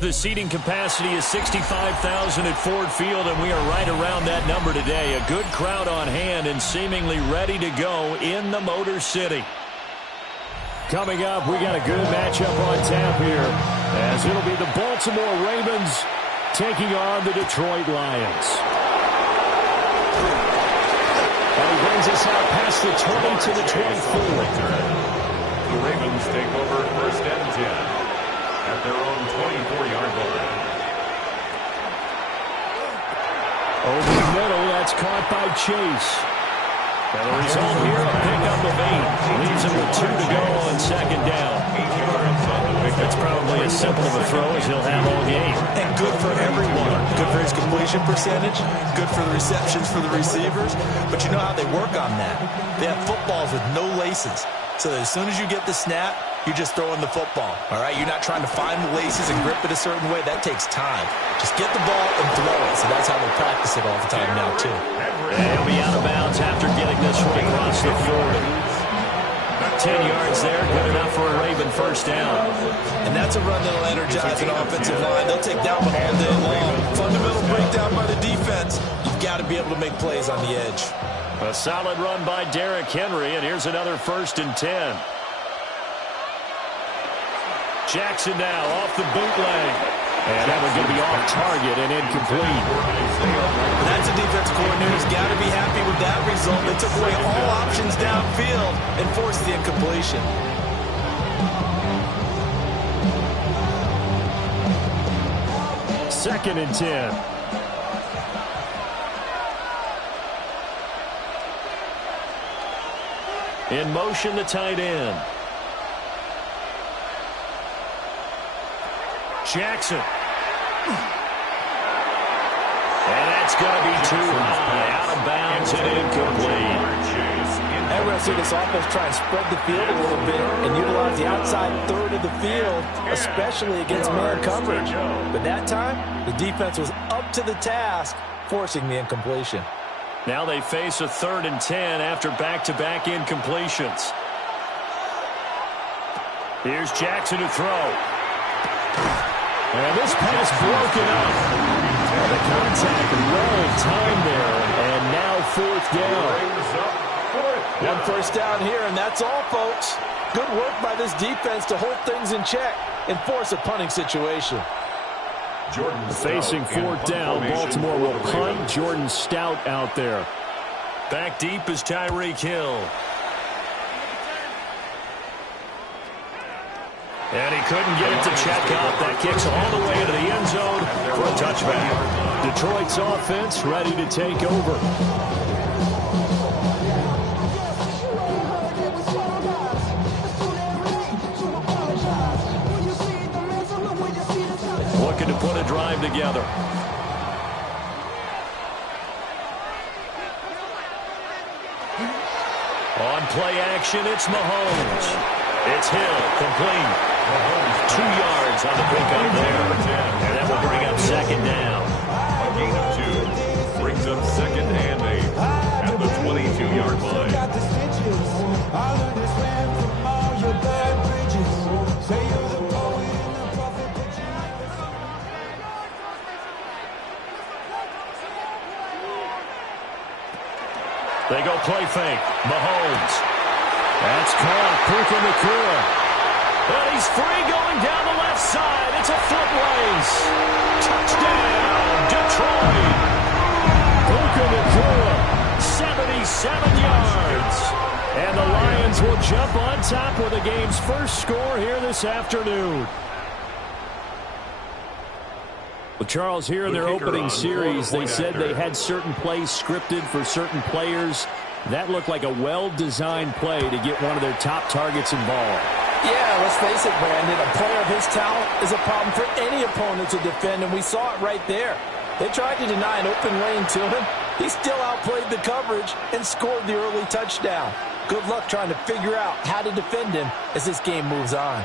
The seating capacity is 65,000 at Ford Field, and we are right around that number today. A good crowd on hand and seemingly ready to go in the Motor City. Coming up, we got a good matchup on tap here, as it'll be the Baltimore Ravens taking on the Detroit Lions. And he brings sends us out past the 20 to the 24. The Ravens take over 1st and 10 at their own 24-yard line. Over the middle, that's caught by Chase. And the result here, a pickup of 8. Leaves him with 2 to go on 2nd down. 8 yards on the pickup. That's probably as simple of a throw as he'll have all game. And good for everyone. Good for his completion percentage. Good for the receptions for the receivers. But you know how they work on that. They have footballs with no laces. So as soon as you get the snap, you're just throwing the football. All right? You're not trying to find the laces and grip it a certain way. That takes time. Just get the ball and throw it. So that's how they practice it all the time now, too. And he'll be out of bounds after getting this one across the 40. 10 yards there, good enough for a Raven 1st down. And that's a run that'll energize an offensive line. They'll take that one all day long. Fundamental breakdown by the defense. You've got to be able to make plays on the edge. A solid run by Derrick Henry, and here's another 1st and 10. Jackson now off the bootleg. And that one's going to be off target and incomplete. That's a defensive coordinator's got to be happy with that result. They took away all options downfield and forced the incompletion. Second and 10. In motion, the tight end. Jackson. And that's going to be too high. Out of bounds and incomplete. And we're going to see this offense try and spread the field a little bit and utilize the outside third of the field, especially against man coverage. But that time, the defense was up to the task, forcing the incompletion. Now they face a 3rd and 10 after back-to-back incompletions. Here's Jackson to throw. And this pass broken up. The contact well timed there, and now 4th down. 1 first down here, and that's all, folks. Good work by this defense to hold things in check and force a punting situation. Facing 4th down, Baltimore will punt. Jordan Stout out there. Back deep is Tyreek Hill. And he couldn't get it to check out. That kicks all the way into the end zone for a touchback. Detroit's offense ready to take over. Looking to put a drive together. On play action, it's Mahomes. It's Hill, complete. 2 yards on the pickup there. And that will bring up 2nd down. A gain of 2 brings up 2nd and 8 at the 22-yard line. They go play fake. Mahomes. That's caught. Puka Nacua. And he's free going down the left side. It's a foot race. Touchdown, Detroit. Puka Nacua, 77 yards. And the Lions will jump on top with the game's first score here this afternoon. Well, Charles, here in their opening series, they said they had certain plays scripted for certain players. That looked like a well-designed play to get one of their top targets involved. Yeah, let's face it, Brandon. A player of his talent is a problem for any opponent to defend, and we saw it right there. They tried to deny an open lane to him. He still outplayed the coverage and scored the early touchdown. Good luck trying to figure out how to defend him as this game moves on.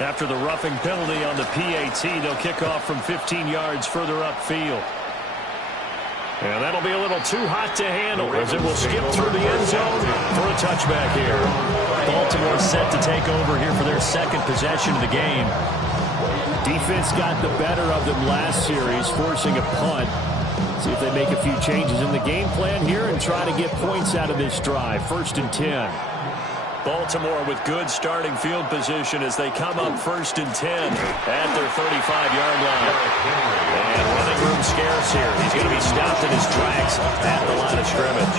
After the roughing penalty on the PAT, they'll kick off from 15 yards further upfield. And that'll be a little too hot to handle as it will skip through the end zone for a touchback here. Baltimore set to take over here for their 2nd possession of the game. Defense got the better of them last series, forcing a punt. See if they make a few changes in the game plan here and try to get points out of this drive. 1st and 10. Baltimore with good starting field position as they come up 1st and 10 at their 35-yard line. And running room scarce here. He's going to be stopped in his tracks at the line of scrimmage.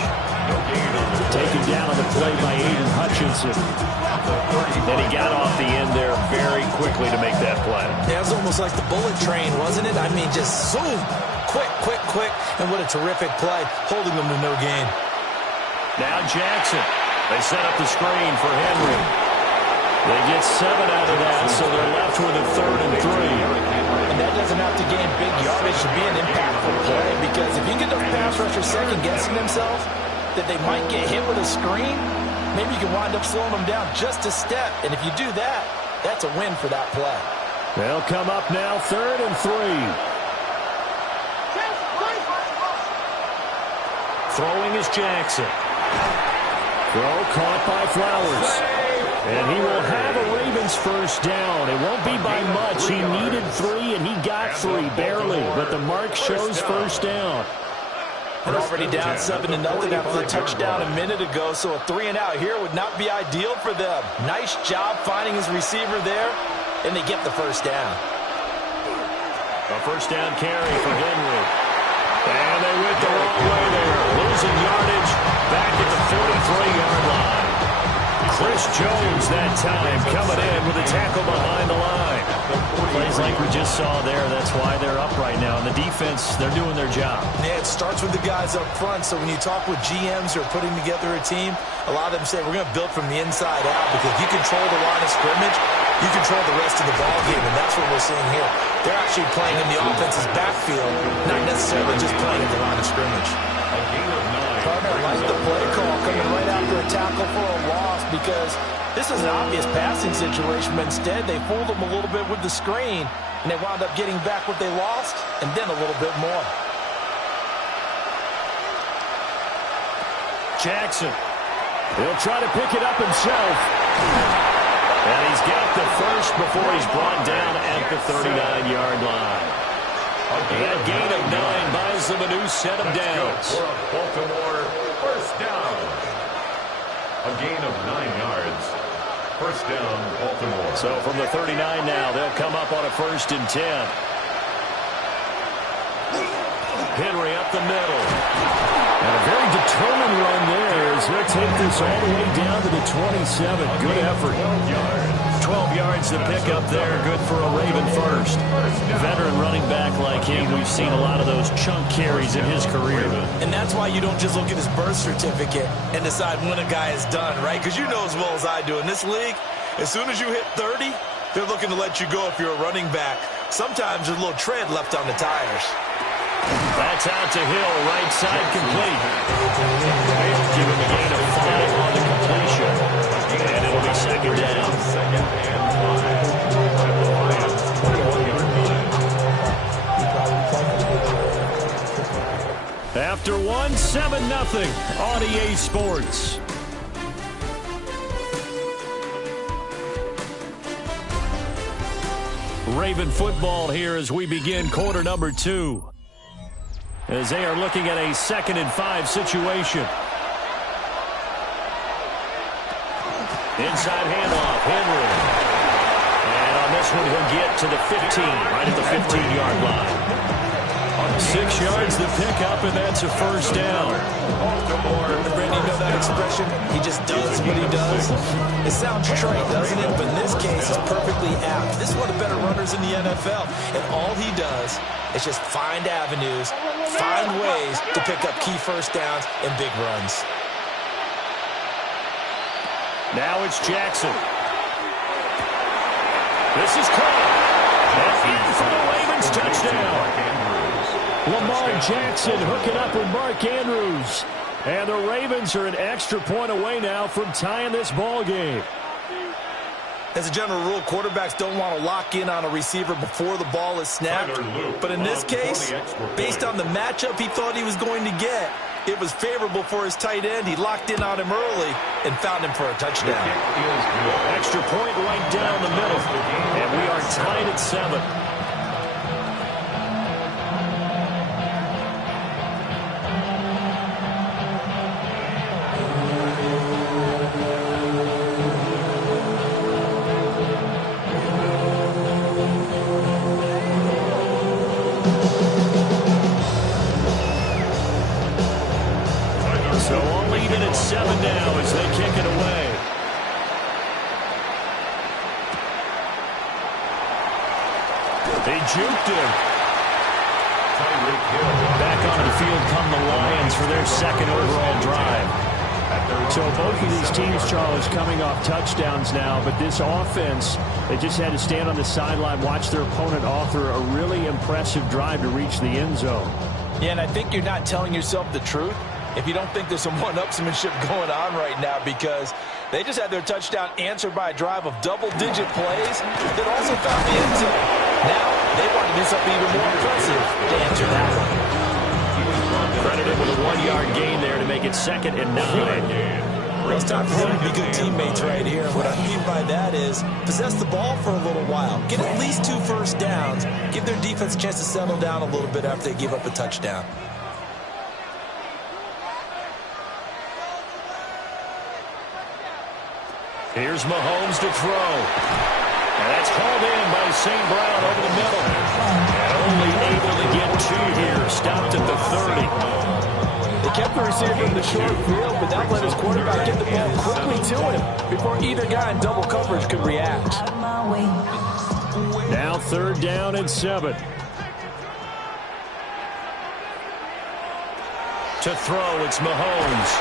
Taken down on the play by Aiden Hutchinson. And he got off the end there very quickly to make that play. Yeah, it was almost like the bullet train, wasn't it? I mean, just zoom. Quick, quick, quick. And what a terrific play, holding them to no gain. Now Jackson. They set up the screen for Henry. They get 7 out of that, so they're left with a 3rd and 3. And that doesn't have to gain big yardage to be an impactful play, because if you get those pass rushers second-guessing themselves that they might get hit with a screen, maybe you can wind up slowing them down just a step. And if you do that, that's a win for that play. They'll come up now 3rd and 3. Throwing is Jackson. Throw caught by Flowers. And he will have a Ravens first down. It won't be by much. He needed 3, and he got 3, barely. But the mark shows first down. And already down 7-0 after the touchdown a minute ago, so a 3-and-out here would not be ideal for them. Nice job finding his receiver there, and they get the first down. A first down carry for Henry. And they went the wrong way there. Losing yardage back at the 43-yard line. Chris Jones that time coming in with a tackle behind the line. Plays like we just saw there. That's why they're up right now. And the defense, they're doing their job. Yeah, it starts with the guys up front. So when you talk with GMs who are putting together a team, a lot of them say we're going to build from the inside out, because if you control the line of scrimmage, you control the rest of the ball game, and that's what we're seeing here. They're actually playing in the offense's backfield, not necessarily just playing at the line of scrimmage. Partner, I like the play call coming right after a tackle for a loss, because this is an obvious passing situation, but instead they fooled them a little bit with the screen, and they wound up getting back what they lost, and then a little bit more. Jackson. He'll try to pick it up himself. And he's got the first before he's brought down at the 39-yard line. That gain of 9 buys them a new set of downs. Baltimore first down. A gain of 9 yards. First down, Baltimore. So from the 39 now, they'll come up on a 1st and 10. Henry up the middle. And a very determined run there as he'll take this all the way down to the 27. Good effort. 12 yards to pick up there. Good for a Raven first. Veteran running back like him, we've seen a lot of those chunk carries in his career. And that's why you don't just look at his birth certificate and decide when a guy is done, right? Because you know as well as I do, in this league, as soon as you hit 30, they're looking to let you go if you're a running back. Sometimes there's a little tread left on the tires. That's out to Hill, right side complete. They'll give him a gain of 5 on the completion. And it'll be 2nd down. After 1, 7-0 on EA Sports. Raven football here as we begin quarter number 2. As they are looking at a 2nd and 5 situation. Inside handoff, Henry. And on this one, he'll get to the 15, right at the 15-yard line. 6 yards to pick up, and that's a first down. Brandon, you know that expression? He just does what he does. It sounds trite, doesn't it? But in this case, it's perfectly apt. This is one of the better runners in the NFL. And all he does is just find avenues, find ways to pick up key first downs and big runs. Now it's Jackson. This is caught. And in for the Ravens touchdown. Lamar Jackson hooking up with Mark Andrews. And the Ravens are an extra point away now from tying this ball game. As a general rule, quarterbacks don't want to lock in on a receiver before the ball is snapped. But in this case, based on the matchup he thought he was going to get, it was favorable for his tight end. He locked in on him early and found him for a touchdown. Extra point right down the middle. And we are tied at 7. They juked him. Back onto the field come the Lions for their second overall drive. So both of these teams, Charles, coming off touchdowns now, but this offense, they just had to stand on the sideline, watch their opponent author a really impressive drive to reach the end zone. Yeah, and I think you're not telling yourself the truth if you don't think there's some one-upsmanship going on right now, because they just had their touchdown answered by a drive of double-digit plays that also found the end zone. Now they want to do something even more impressive to answer that one. Credited with a 1-yard gain there to make it 2nd and 9. Well, it's time for them to be good teammates right here. What I mean by that is possess the ball for a little while. Get at least 2 first downs. Give their defense a chance to settle down a little bit after they give up a touchdown. Here's Mahomes to throw. And that's hauled in by St. Brown over the middle. And only able to get 2 here. Stopped at the 30. They kept the receiver in the short field, but that let his quarterback get the ball quickly to him before either guy in double coverage could react. Now 3rd down and 7. To throw, it's Mahomes.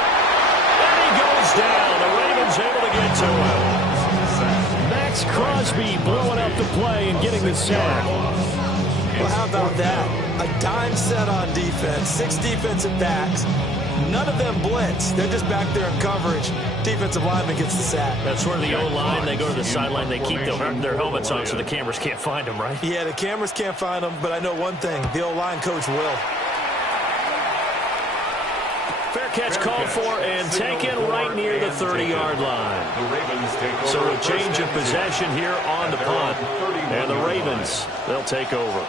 And he goes down. The Ravens able to get to him. Max Crosby blowing up the play and getting the sack. Well, how about that? A dime set on defense, 6 defensive backs. None of them blitz. They're just back there in coverage. Defensive lineman gets the sack. That's where the O-line, they go to the sideline, they keep their helmets on so the cameras can't find them, right? Yeah, the cameras can't find them, but I know one thing. The O-line coach will. Fair catch called for and taken right near the 30-yard line. So a change of possession here on the punt. And the Ravens, they'll take over.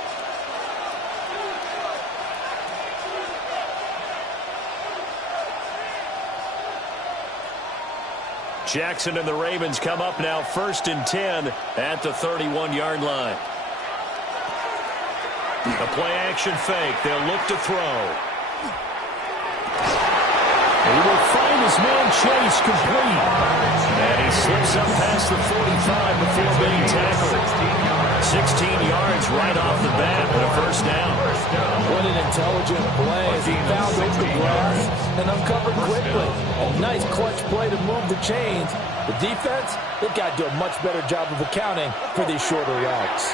Jackson and the Ravens come up now 1st and 10 at the 31-yard line. A play-action fake. They'll look to throw. He will find his man Chase complete. And he slips up past the 45 before being tackled. 16 yards right off the bat and a 1st down. What an intelligent play as he found open grass and uncovered quickly. A nice clutch play to move the chains. The defense, they've got to do a much better job of accounting for these shorter routes.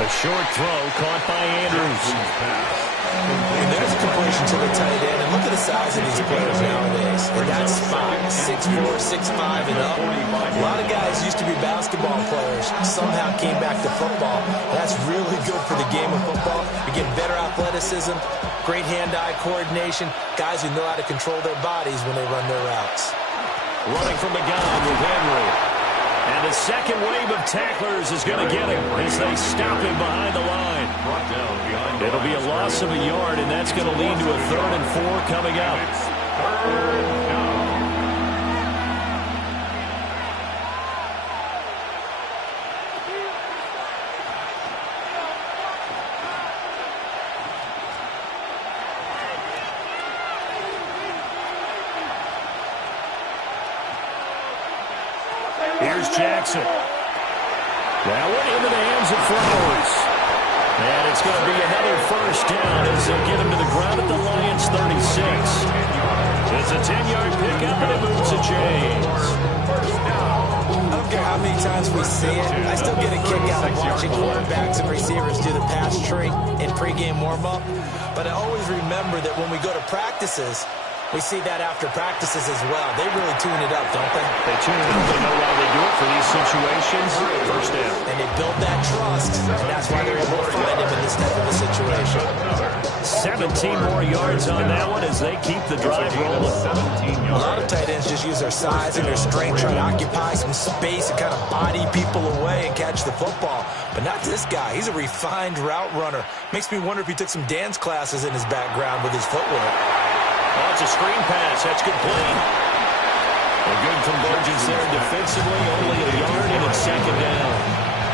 A short throw caught by Andrews. And there's a completion to the tight end. And look at the size of these players nowadays. In that spot, 6'4", 6'5", and up. A lot of guys used to be basketball players, somehow came back to football. That's really good for the game of football. You get better athleticism, great hand-eye coordination, guys who know how to control their bodies when they run their routes. Running from the gun with Henry. And the second wave of tacklers is going to get him as they stop him behind the line. It'll be a loss of a yard, and that's going to lead to a 3rd and 4 coming up. Here's Jackson. That one into the hands of Flowers. And it's going to be another 1st down as they get him to the ground at the Lions 36. It's a 10-yard pickup and it moves the chains. I don't care how many times we see it. I still get a kick out of watching quarterbacks and receivers do the pass tree in pregame warm-up. But I always remember that when we go to practices, we see that after practices as well. They really tune it up, don't they? They tune it up. They know why they do it for these situations. 1st down. And they build that trust, and that's why they're able to find him in this type of a situation. 17 more yards on that one as they keep the drive rolling. A lot of tight ends just use their size and their strength, try to occupy some space and kind of body people away and catch the football. But not this guy. He's a refined route runner. Makes me wonder if he took some dance classes in his background with his footwork. Oh, it's a screen pass. That's complete. A good convergence there defensively. Only a yard and it's 2nd down.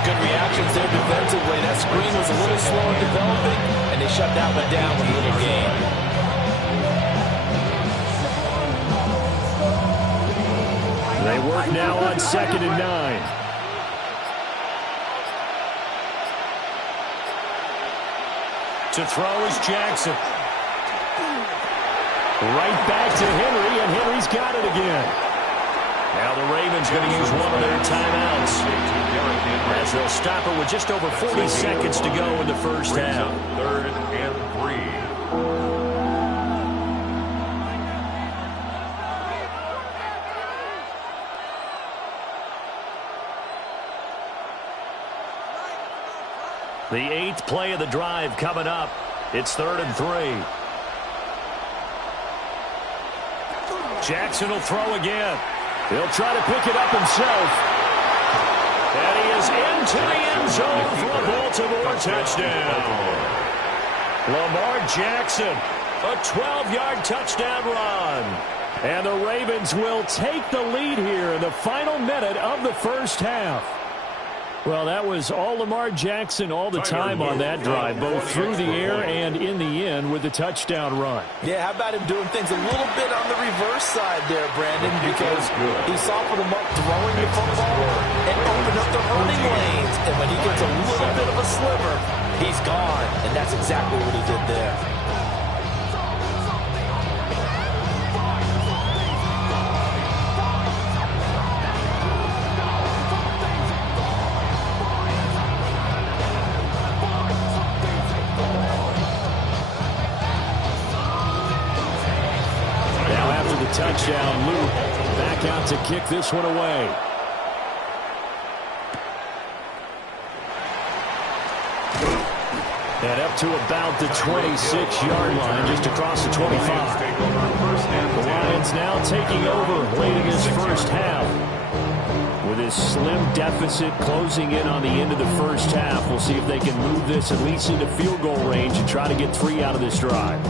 Good reactions there defensively. That screen was a little slow in developing, and they shut that one down with a little gain. They work now on 2nd and 9. To throw is Jackson. Right back to Henry, and Henry's got it again. Now the Ravens going to use one of their timeouts as they'll stop it with just over 40 seconds to go in the first half. 3rd and 3. The 8th play of the drive coming up. It's 3rd and 3. Jackson will throw again. He'll try to pick it up himself. And he is into the end zone for a Baltimore touchdown. Lamar Jackson, a 12-yard touchdown run. And the Ravens will take the lead here in the final minute of the first half. Well, that was all Lamar Jackson all the time on that drive, both through the air and in the end with the touchdown run. Yeah, how about him doing things a little bit on the reverse side there, Brandon, because he softened him up throwing the football and opened up the running lanes. And when he gets a little bit of a sliver, he's gone. And that's exactly what he did there. Touchdown, Luke back out to kick this one away. And up to about the 26-yard line, just across the 25. The Lions now taking over late in this first half. With this slim deficit closing in on the end of the first half, we'll see if they can move this at least into field goal range and try to get 3 out of this drive.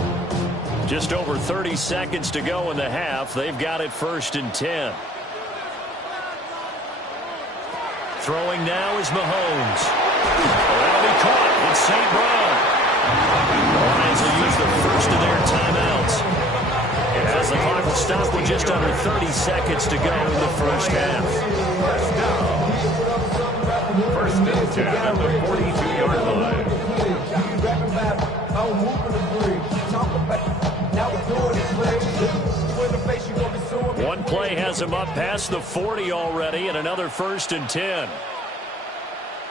Just over 30 seconds to go in the half. They've got it 1st and 10. Throwing now is Mahomes. That'll be caught. It's St. Brown. The Lions will use the first of their timeouts as the clock will stop with just under 30 seconds to go in the first half. 1st and 10 at the 42-yard line. One play has him up past the 40 already, and another 1st and 10.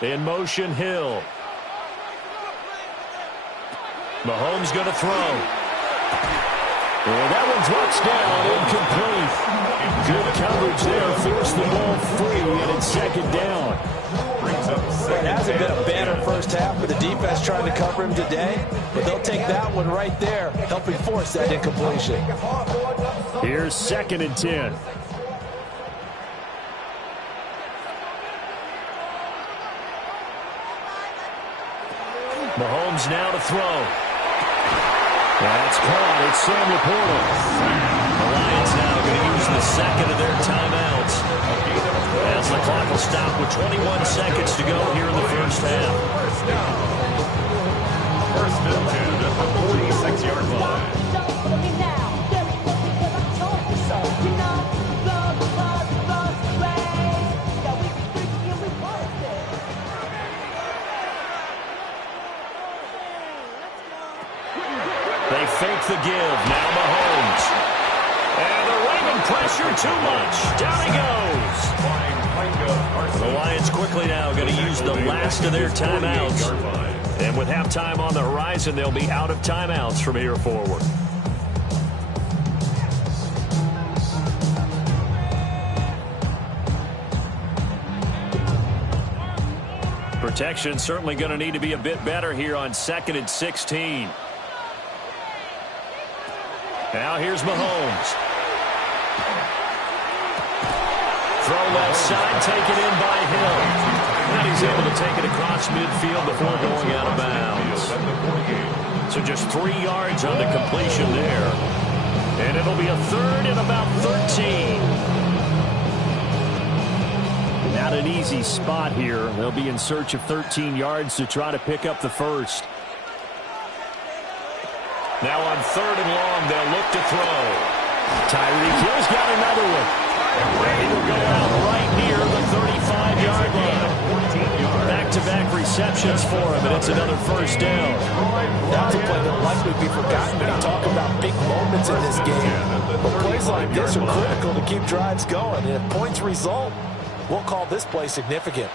In motion, Hill. Mahomes going to throw. And that one drops down, incomplete. Good coverage there, forced the ball free, and it's 2nd down. It hasn't been a banner first half for the defense trying to cover him today, but they'll take that one right there, helping force that incompletion. Here's 2nd and 10. Mahomes now to throw. That's caught. It's Sam Laporta. The Lions now going to use the 2nd of their timeouts as the clock will stop with 21 seconds to go here in the first half. 1st and 10 at the 46-yard line. They fake the give. Now Mahomes. And the Raven pressure too much. Down he goes. The Lions quickly now going to use the last of their timeouts. And with halftime on the horizon, they'll be out of timeouts from here forward. Protection certainly going to need to be a bit better here on 2nd and 16. Now here's Mahomes. Throw left side, taken in by Hill. And he's able to take it across midfield before going out of bounds. So just 3 yards on the completion there. And it'll be a 3rd and about 13. Not an easy spot here. They'll be in search of 13 yards to try to pick up the first. Now on 3rd and long, they'll look to throw. Tyreek Hill's got another one. And he'll go out right near the 35-yard line. Back-to-back receivers receptions for him, and it's another first down. That's a play that likely be forgotten when you talk about big moments in this game. But plays like this are critical to keep drives going. And if points result, we'll call this play significant.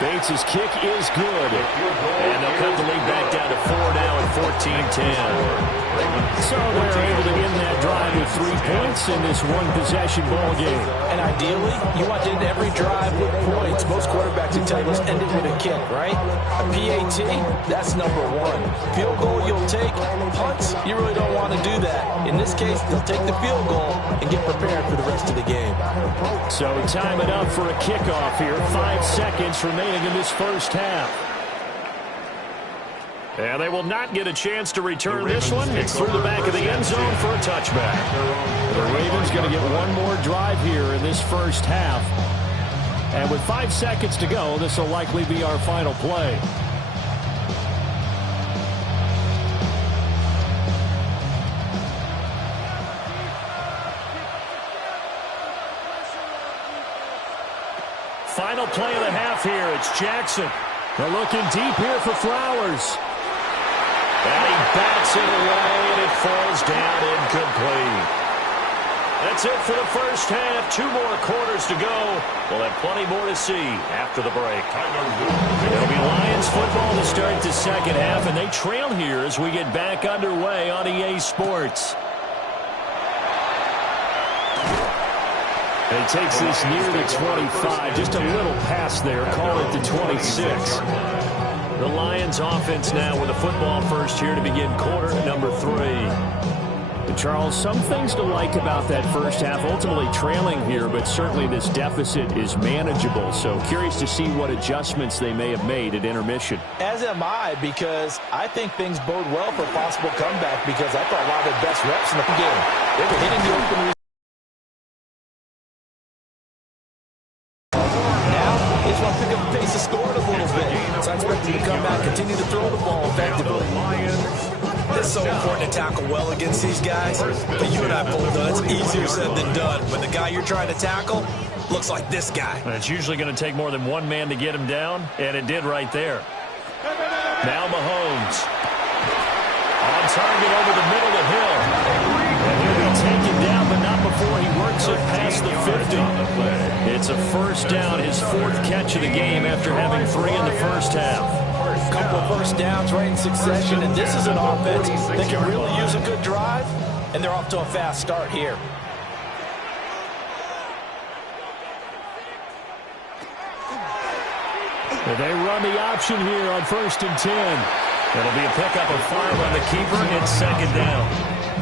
Bates' kick is good. And they'll cut the lead back down to 4 now at 14-10. So they're able to end that drive with 3 points in this one-possession ball game. And ideally, you want to end every drive with points. Most quarterbacks will tell you, let's end it with a kick, right? A PAT, that's number one. Field goal you'll take. Punts, you really don't want to do that. In this case, they'll take the field goal and get prepared for the rest of the game. So time it up for a kickoff here. 5 seconds remaining in this first half. And they will not get a chance to return this one. It's through the back of the end zone for a touchback. The Ravens going to get one more drive here in this first half. And with 5 seconds to go, this will likely be our final play. Final play of the half here. It's Jackson. They're looking deep here for Flowers. And he bats it away, and it falls down incomplete. That's it for the first half. 2 more quarters to go. We'll have plenty more to see after the break. It'll be Lions football to start the second half, and they trail here as we get back underway on EA Sports. He takes this near the 25, just a little past there, call it the 26. The Lions offense now with a football first here to begin quarter number 3. And Charles, some things to like about that first half, ultimately trailing here, but certainly this deficit is manageable. So curious to see what adjustments they may have made at intermission. As am I, because I think things bode well for a possible comeback, because I thought a lot of their best reps in the game. They were hitting the open. So I expect him to come back, continue to throw the ball effectively. It's so important to tackle well against these guys. But you and I both know it's easier said than done. When the guy you're trying to tackle looks like this guy. And it's usually going to take more than one man to get him down, and it did right there. Now Mahomes. On target over the middle of Hill. And he'll be taken down, but not before he works it past the 50. It's a first down, his 4th catch of the game after having 3 in the first half. A couple of first downs right in succession, and this is an offense that can really use a good drive, and they're off to a fast start here. And they run the option here on 1st and 10. It'll be a pickup of 5 on the keeper. It's 2nd down.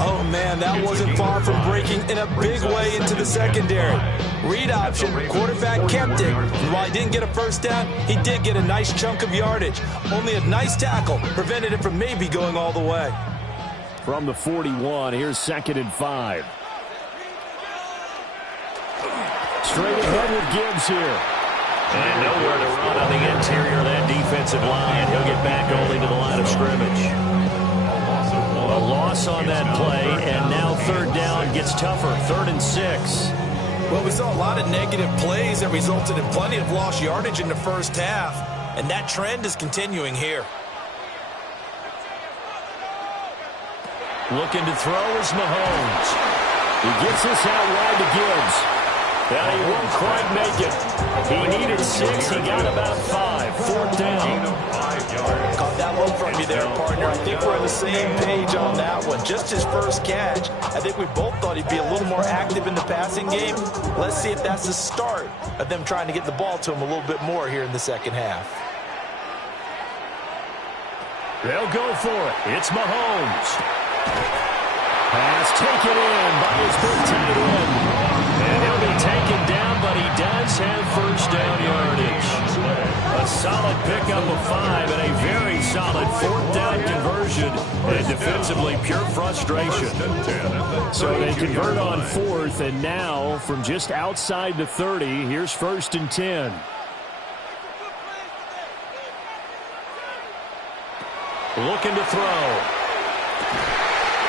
Oh, man, that wasn't far from breaking in a big way into the secondary. Read option, quarterback kept it. And while he didn't get a first down, he did get a nice chunk of yardage. Only a nice tackle prevented it from maybe going all the way. From the 41, here's 2nd and 5. Straight ahead with Gibbs here. And nowhere to run on the interior of that defensive line. He'll get back only to the line of scrimmage. A loss on that play, and now 3rd down gets tougher. 3rd and 6. Well, we saw a lot of negative plays that resulted in plenty of lost yardage in the first half, and that trend is continuing here. Looking to throw is Mahomes. He gets this out wide to Gibbs. And he won't quite make it. He needed 6. He got about 5. 4th down. Caught that one from you there, partner. I think we're on the same page on that one. Just his first catch. I think we both thought he'd be a little more active in the passing game. Let's see if that's the start of them trying to get the ball to him a little bit more here in the second half. They'll go for it. It's Mahomes. Pass taken in by his big tight end. And he'll be taken down, but he does have first down yardage. A solid pickup of 5 and a very solid 4th down conversion. And defensively, pure frustration. So they convert on 4th, and now from just outside the 30, here's 1st and 10. Looking to throw.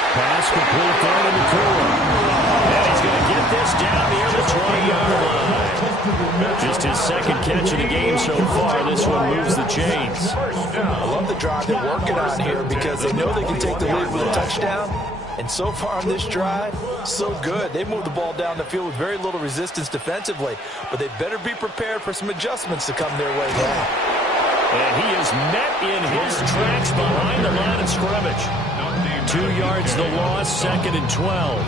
Pass complete down to Nakua. And he's going to get this down near the 20-yard line. Just his second catch of the game so far. This one moves the chains. I love the drive they're working on here because they know they can take the lead with a touchdown. And so far on this drive, so good. They moved the ball down the field with very little resistance defensively. But they better be prepared for some adjustments to come their way now. And he is met in his tracks behind the line of scrimmage. 2 yards the loss, 2nd and 12.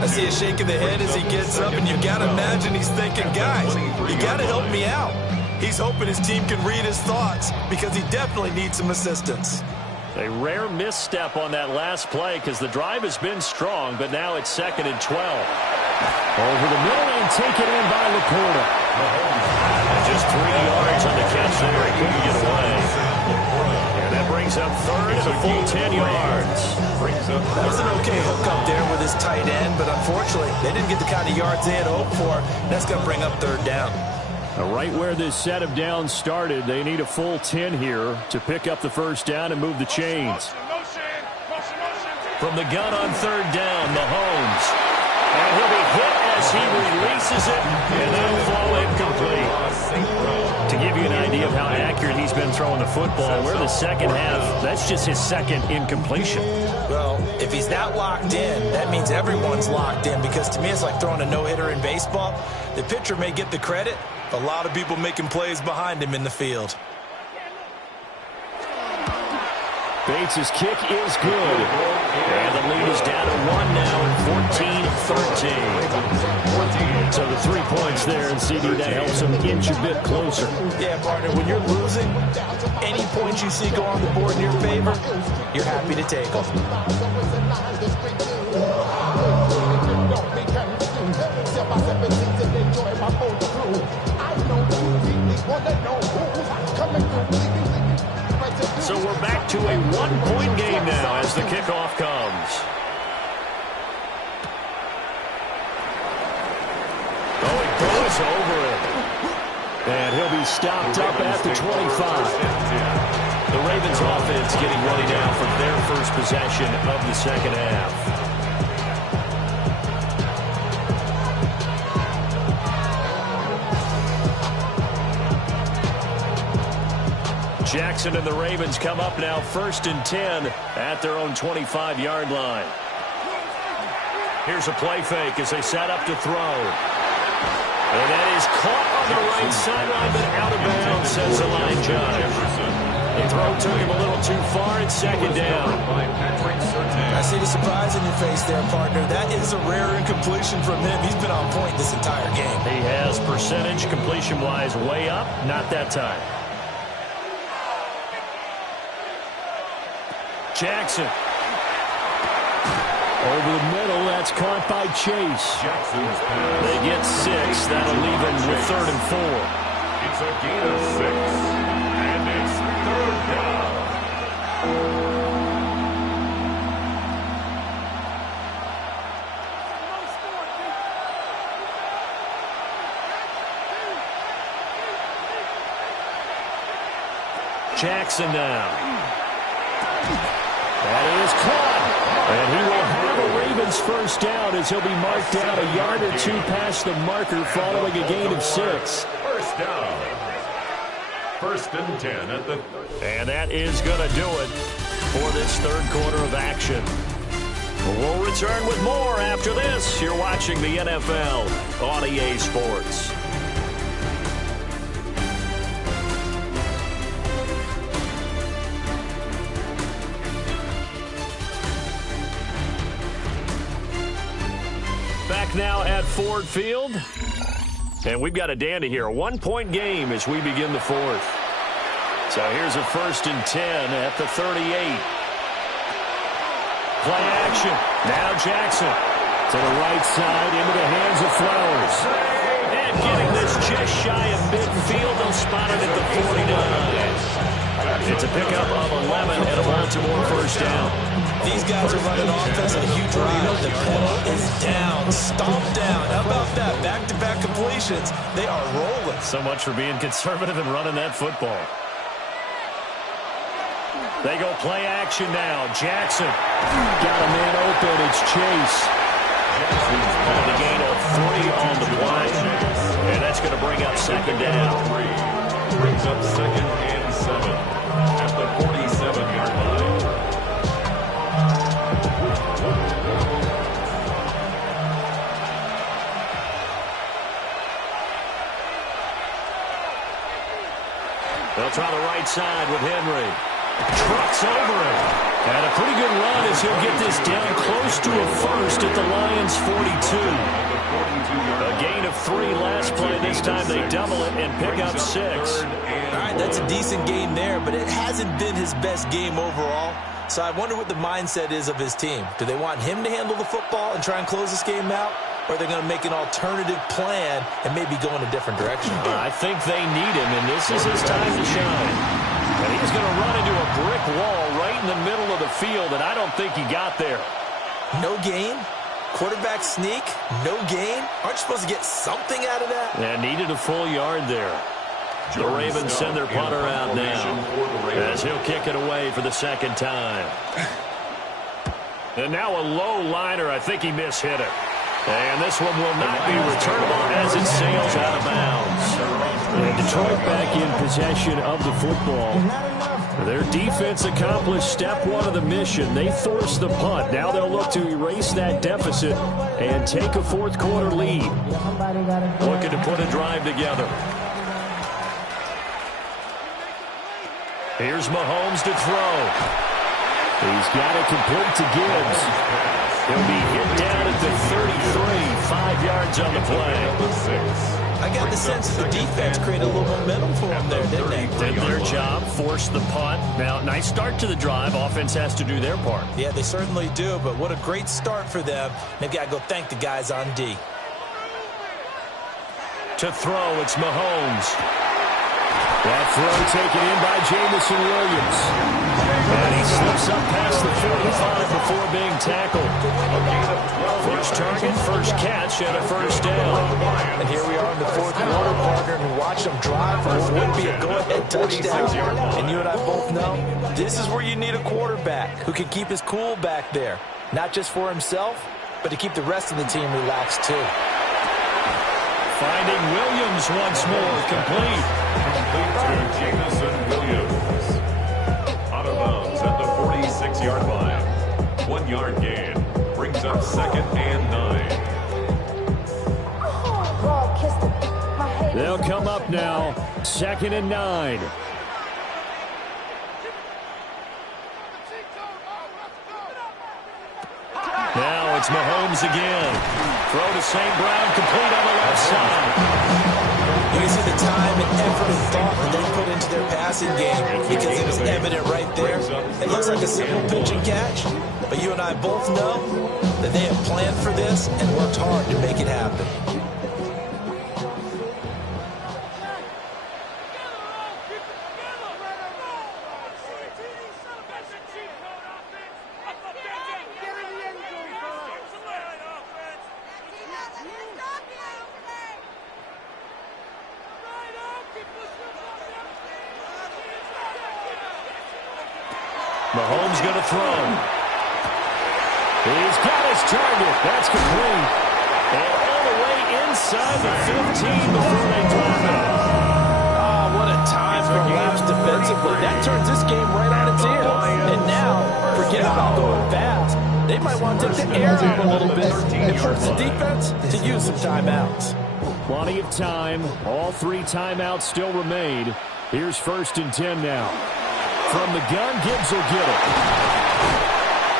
I see a shake of the head as he gets up, and you've got to imagine he's thinking, guys, you got to help me out. He's hoping his team can read his thoughts because he definitely needs some assistance. A rare misstep on that last play because the drive has been strong, but now it's 2nd and 12. Over the middle and taken in by Laporta. Just 3 yards on the catch there. He couldn't get away. And that brings up 3rd and a full 10 yards. That was an okay hook up there with his tight end, but unfortunately, they didn't get the kind of yards they had hoped for. That's going to bring up 3rd down. Right where this set of downs started, they need a full 10 here to pick up the first down and move the chains. From the gun on 3rd down, Mahomes. And he'll be hit as he releases it, and that'll fall incomplete. To give you an idea of how accurate he's been throwing the football, we're in the second half. That's just his 2nd incompletion. Well, if he's not locked in, that means everyone's locked in, because to me it's like throwing a no-hitter in baseball. The pitcher may get the credit, a lot of people making plays behind him in the field. Bates' kick is good. And the lead is down to 1 now at 14-13. So the 3 points there, and CD, that helps him inch a bit closer. Yeah, partner, when you're losing, any points you see go on the board in your favor, you're happy to take them. So we're back to a 1-point game now as the kickoff comes. Oh, it goes over it. And he'll be stopped up at the 25. The Ravens offense getting ready now for their first possession of the second half. Jackson and the Ravens come up now 1st and 10 at their own 25-yard line. Here's a play fake as they set up to throw. And that is caught on the right sideline, but out of bounds, says the line judge. The throw took him a little too far. It's 2nd down. I see the surprise in your face there, partner. That is a rare incompletion from him. He's been on point this entire game. He has percentage completion-wise way up. Not that time. Jackson. Over the middle, that's caught by Chase. They get 6. That'll leave them with 3rd and 4. It's a gain of 6. And it's 3rd down. Jackson now. That is caught. And he will have a Ravens first down as he'll be marked down a yard or 2 past the marker following a gain of 6. First down. 1st and 10 at the... And that is going to do it for this 3rd quarter of action. We'll return with more after this. You're watching the NFL on EA Sports. Now at Ford Field, and we've got a dandy here. A 1-point game as we begin the 4th. So here's a 1st and 10 at the 38. Play action. Now Jackson to the right side into the hands of Flowers. And getting this just shy of midfield. They'll spot it at the 49. It's a pickup of 11 and a Baltimore first down. These guys are running offense at a huge rate. The pedal is down, stomped down. How about that? Back-to-back completions. They are rolling. So much for being conservative and running that football. They go play action now. Jackson. Got a man open. It's Chase. And a gain of 3 on the play. And that's going to second down. Brings up 2nd and 7 at the 47-yard line. They'll try the right side with Henry. Trucks over it. And a pretty good run as he'll get this down close to a first at the Lions' 42. A gain of 3 last play. This time they double it and pick up 6. All right, that's a decent game there, but it hasn't been his best game overall. So I wonder what the mindset is of his team. Do they want him to handle the football and try and close this game out? Or are they going to make an alternative plan and maybe go in a different direction? I think they need him, and this is his time to shine. And he's going to run into a brick wall right in the middle of the field, and I don't think he got there. No gain? Quarterback sneak? No gain? Aren't you supposed to get something out of that? Yeah, needed a full yard there. The Ravens send their punter out now as he'll kick it away for the second time. And now a low liner. I think he mishit it. And this one will not be returnable as it sails out of bounds. And Detroit back in possession of the football. Their defense accomplished step 1 of the mission. They forced the punt. Now they'll look to erase that deficit and take a fourth-quarter lead. Looking to put a drive together. Here's Mahomes to throw. He's got it complete to Gibbs. He'll be hit down at the 33, 5 yards on the play. I got the sense that the defense created a little momentum for them there, didn't they? Did their job, forced the punt. Now, nice start to the drive. Offense has to do their part. Yeah, they certainly do, but what a great start for them. They've got to go thank the guys on D. To throw, it's Mahomes. That throw taken in by Jameson Williams. And he slips up past the 45 before being tackled. First target, first catch, and a first down. And here we are in the fourth quarter, partner, and watch them drive for what would be a go-ahead touchdown. And you and I both know this is where you need a quarterback who can keep his cool back there. Not just for himself, but to keep the rest of the team relaxed, too. Finding Williams once more, complete. To Jameson Williams. Out of bounds at the 46-yard line. 1 yard gain. Brings up 2nd and 9. They'll come up now. 2nd and 9. Now it's Mahomes again. Throw to St. Brown, complete on the left side. You can see the time and effort and thought that they put into their passing game because it was evident right there. It looks like a simple pitch and catch, but you and I both know that they have planned for this and worked hard to make it happen. Mahomes going to throw. He's got his target. That's complete. And all the way inside the 15 before they drop it. Ah, what a time for a lapse defensively. That turns this game right on its ear. And now, forget about going fast. They might want to take the air out a little bit and force the defense to use some timeouts. Plenty of time. All 3 timeouts still remain. Here's 1st and 10 now. From the gun, Gibbs will get it.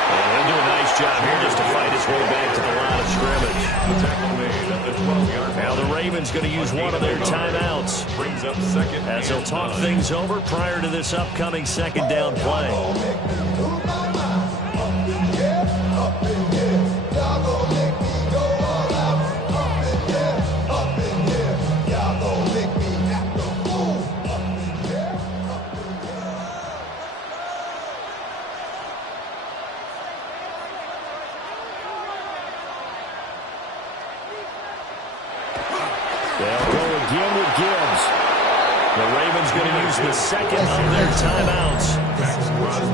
And he'll do a nice job here just to fight his way back to the line of scrimmage. The tackle made at the 12-yard line. Now the Ravens going to use one of their timeouts Brings up 2nd as they'll and talk 9. things over prior to this upcoming second down play. They'll go again with Gibbs. The Ravens going to use the second of their timeouts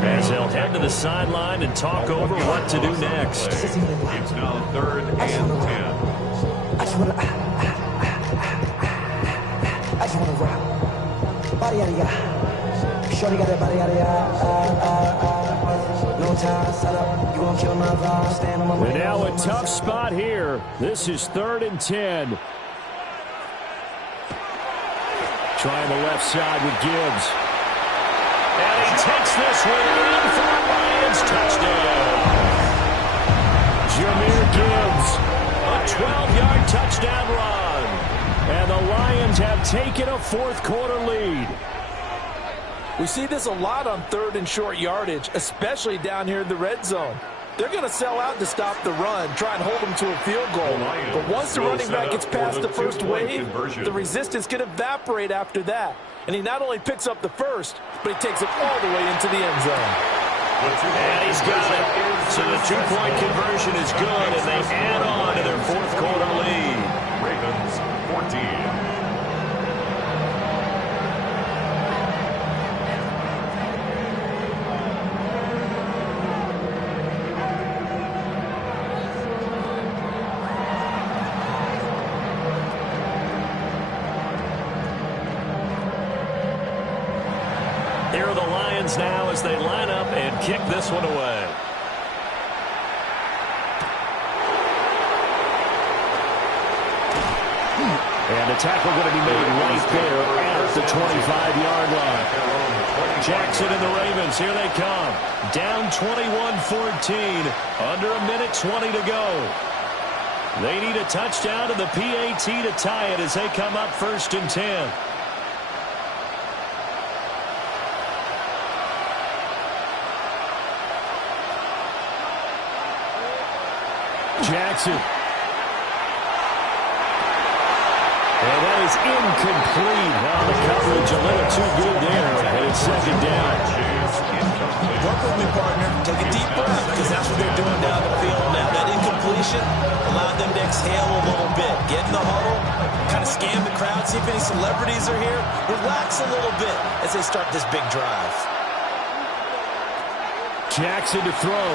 as they'll head to the sideline and talk over what to do next. It's now 3rd and 10. Shorty got that body, no time, set up, you gon' kill my vibe, stand on my And now a tough spot here. This is 3rd and 10. Trying the left side with Gibbs. And he takes this one in for the Lions touchdown. Jahmyr Gibbs. A 12-yard touchdown run. And the Lions have taken a 4th quarter lead. We see this a lot on 3rd and short yardage, especially down here in the red zone. They're going to sell out to stop the run, try and hold them to a field goal. But once the running back gets past the first wave, the resistance can evaporate after that. And he not only picks up the first, but he takes it all the way into the end zone. And he's got it. So the 2-point conversion is good, and they add on to their 4th quarter lead. Ravens 14. Here are the Lions now as they line up and kick this one away. And the tackle going to be made right there at the 25-yard line. Jackson and the Ravens, here they come. Down 21-14, under a minute 20 to go. They need a touchdown to the PAT to tie it as they come up 1st and 10. Jackson. And that is incomplete. Well, the coverage a little too good there. And it's 2nd down. Work with me, partner. Take a deep breath, because that's what they're doing down the field now. That incompletion allowed them to exhale a little bit. Get in the huddle, kind of scan the crowd, see if any celebrities are here. Relax a little bit as they start this big drive. Jackson to throw.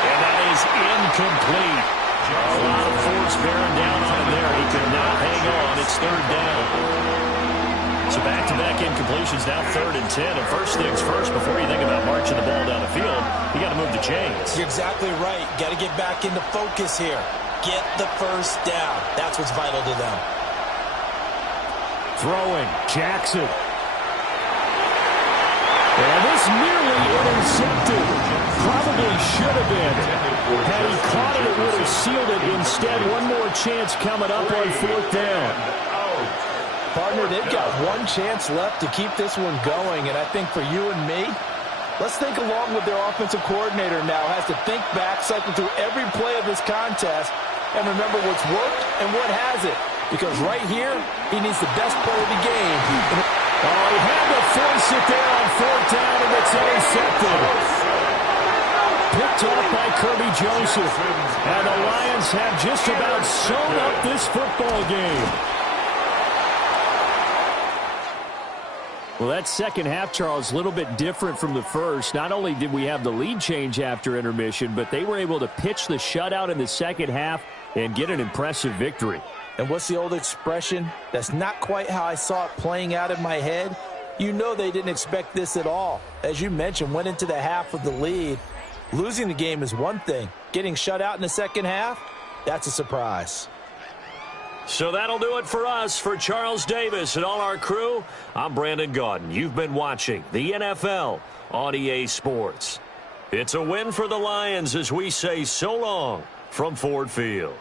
And that is incomplete. A lot of force bearing down on him there. He could not hang on. It's 3rd down. So back-to-back incompletions, now 3rd and 10. And first things first, before you think about marching the ball down the field, you got to move the chains. You're exactly right. Got to get back into focus here. Get the first down. That's what's vital to them. Throwing. Jackson. And this nearly intercepted. Probably should have been. Had he caught it, it would have sealed it. Instead, one more chance coming up on 4th down. Partner, they've got one chance left to keep this one going, and I think for you and me, let's think along with their offensive coordinator now. Has to think back, cycle through every play of this contest, and remember what's worked and what hasn't. Because right here, he needs the best play of the game. Oh, he had to force it there on 4th down, and it's intercepted. Picked up by Kirby Joseph. And the Lions have just about sewn up this football game. Well, that second half, Charles, a little bit different from the first. Not only did we have the lead change after intermission, but they were able to pitch the shutout in the second half and get an impressive victory. And what's the old expression? That's not quite how I saw it playing out in my head. You know they didn't expect this at all. As you mentioned, went into the half with the lead. Losing the game is one thing. Getting shut out in the second half, that's a surprise. So that'll do it for us. For Charles Davis and all our crew, I'm Brandon Gaudin. You've been watching the NFL on EA Sports. It's a win for the Lions as we say so long from Ford Field.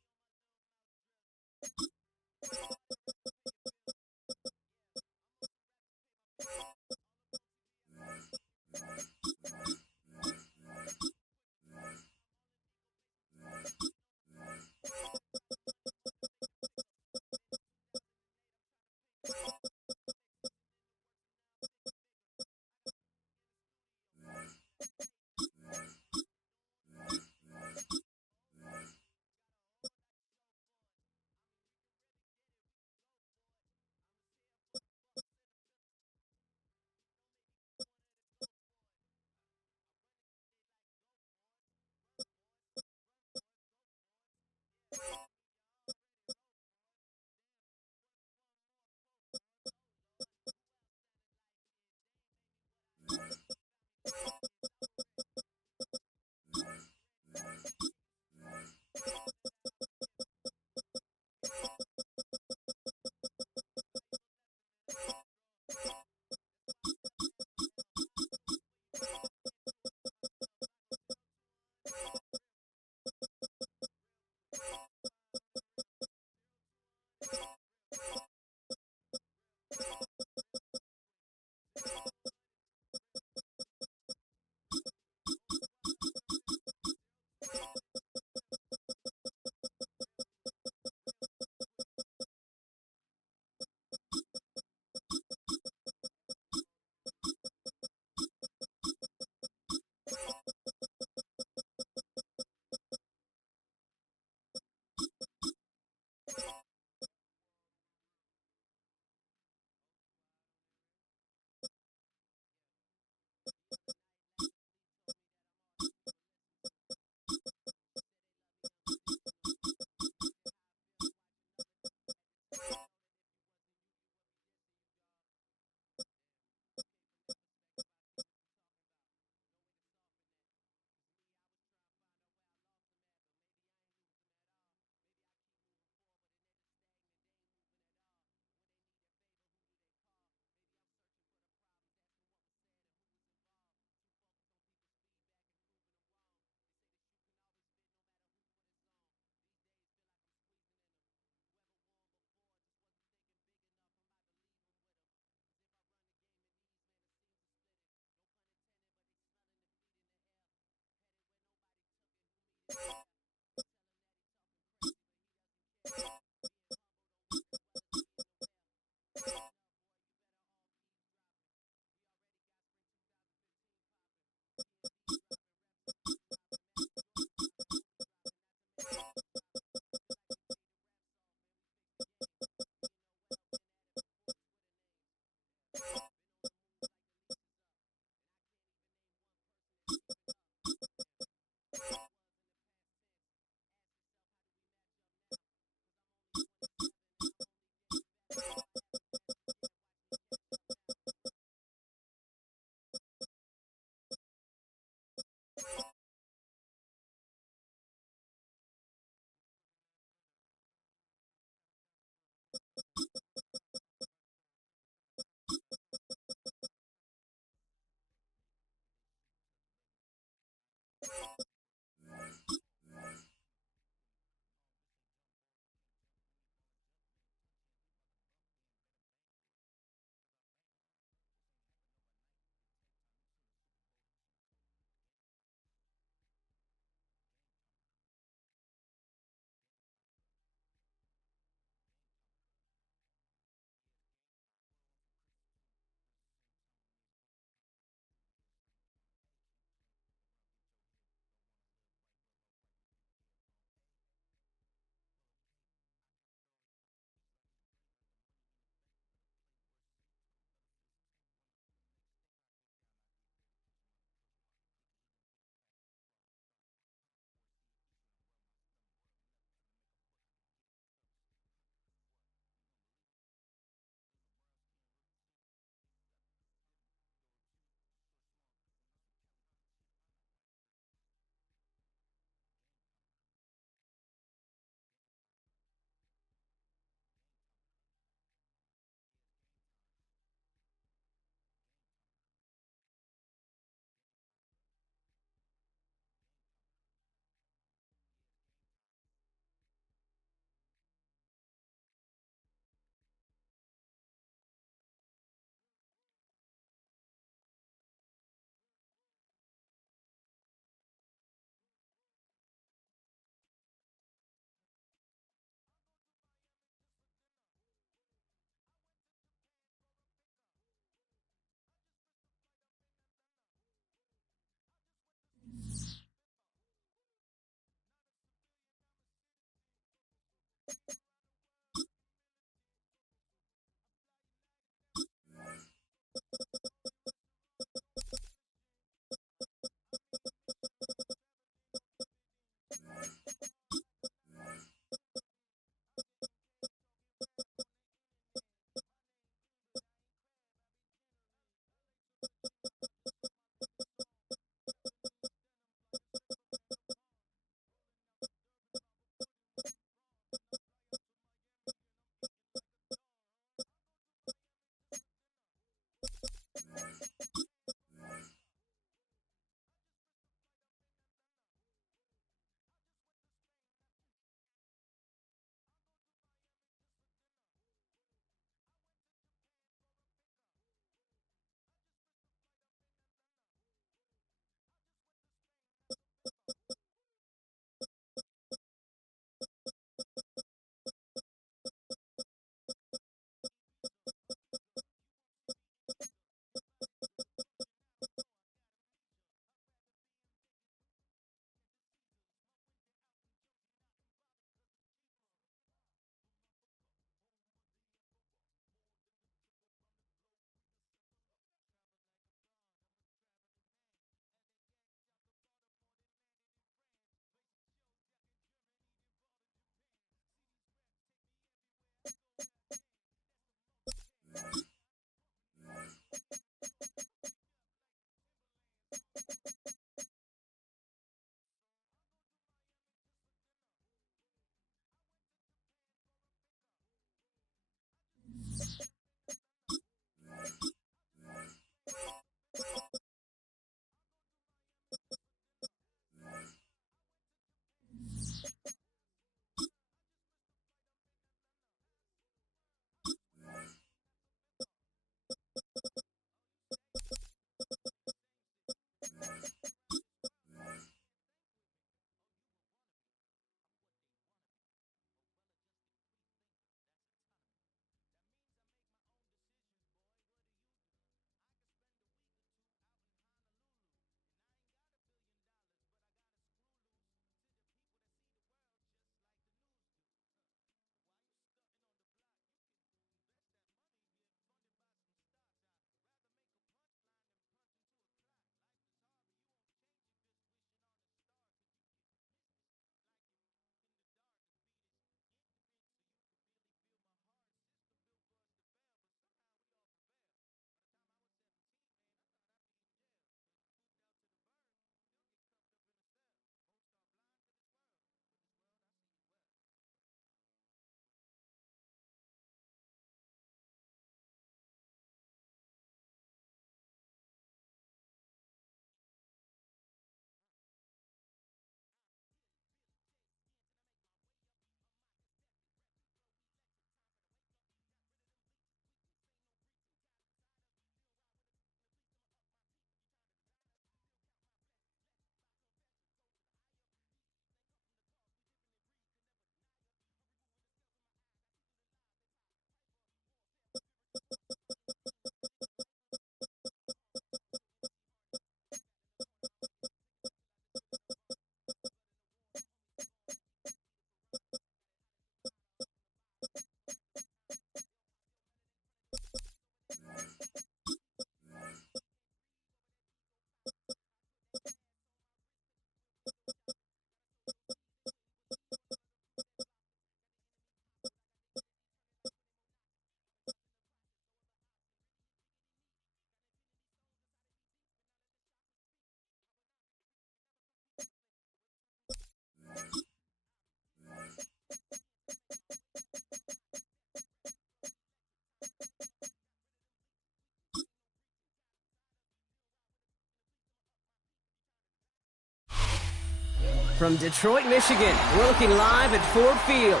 From Detroit, Michigan, we're looking live at Ford Field.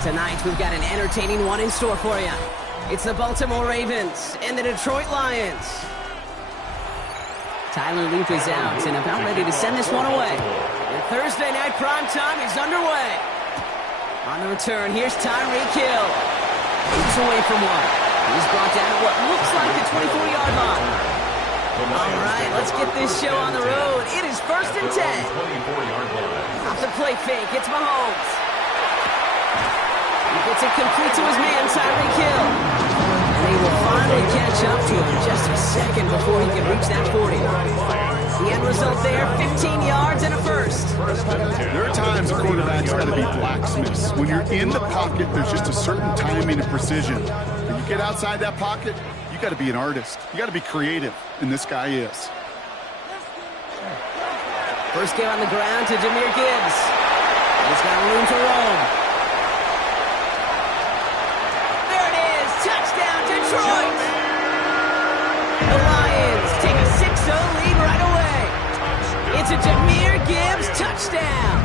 Tonight, we've got an entertaining one in store for you. It's the Baltimore Ravens and the Detroit Lions. Tyler Loop is out and about ready to send this one away. And Thursday night primetime is underway. On the return, here's Tyreek Hill. He's away from one. He's brought down at what looks like the 24-yard line. All right, let's get this show on the road. It is 1st and 10. Off the play fake, it's Mahomes. Gets it complete to his man, Tyreek Hill. And they will finally catch up to him just a second before he can reach that 40. The end result there, 15 yards and a first. There are times a quarterback's got to be blacksmiths. When you're in the pocket, there's just a certain timing and precision. When you get outside that pocket, you got to be an artist. You got to be creative, and this guy is. First give on the ground to Jahmyr Gibbs. He's got room to roam. There it is. Touchdown, Detroit. The Lions take a 6-0 lead right away. It's a Jahmyr Gibbs touchdown.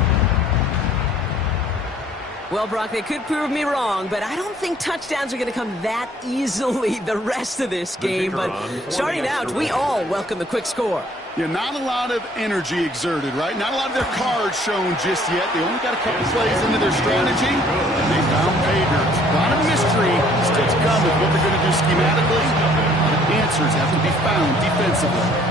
Well, Brock, they could prove me wrong, but I don't think touchdowns are going to come that easily the rest of this game. But starting out, we all welcome the quick score. Yeah, not a lot of energy exerted, right? Not a lot of their cards shown just yet. They only got a couple plays into their strategy, and they found pay dirt. A lot of mystery still to come with what they're going to do schematically. A lot of answers have to be found defensively.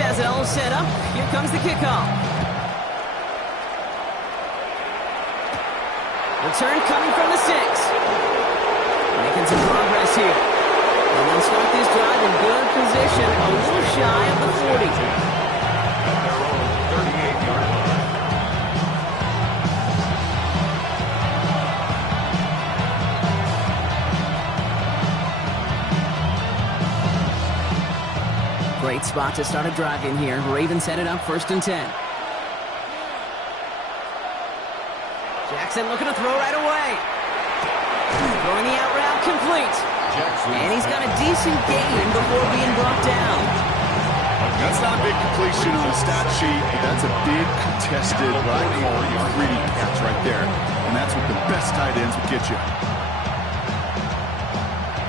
Has it all set up. Here comes the kickoff. Return coming from the 6. Making some progress here. And they'll start this drive in good position, a little shy of the 40. At their own 38-yard line. Great spot to start a drive in here. Ravens set it up 1st and 10. Jackson looking to throw right away. Throwing the out route complete. And he's got a decent gain before being brought down. That's not a big completion on the stat sheet, but that's a big contested, what I call a gritty catch right there. And that's what the best tight ends will get you.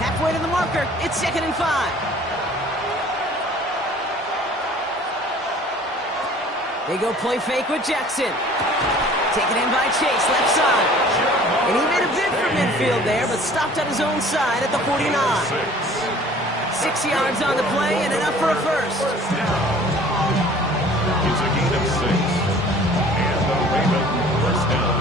Halfway to the marker. It's 2nd and 5. They go play fake with Jackson. Taken in by Chase, left side. And he made a bid for midfield there, but stopped on his own side at the 49. 6 yards on the play and enough for a first. It's a gain of 6. And the Ravens first down.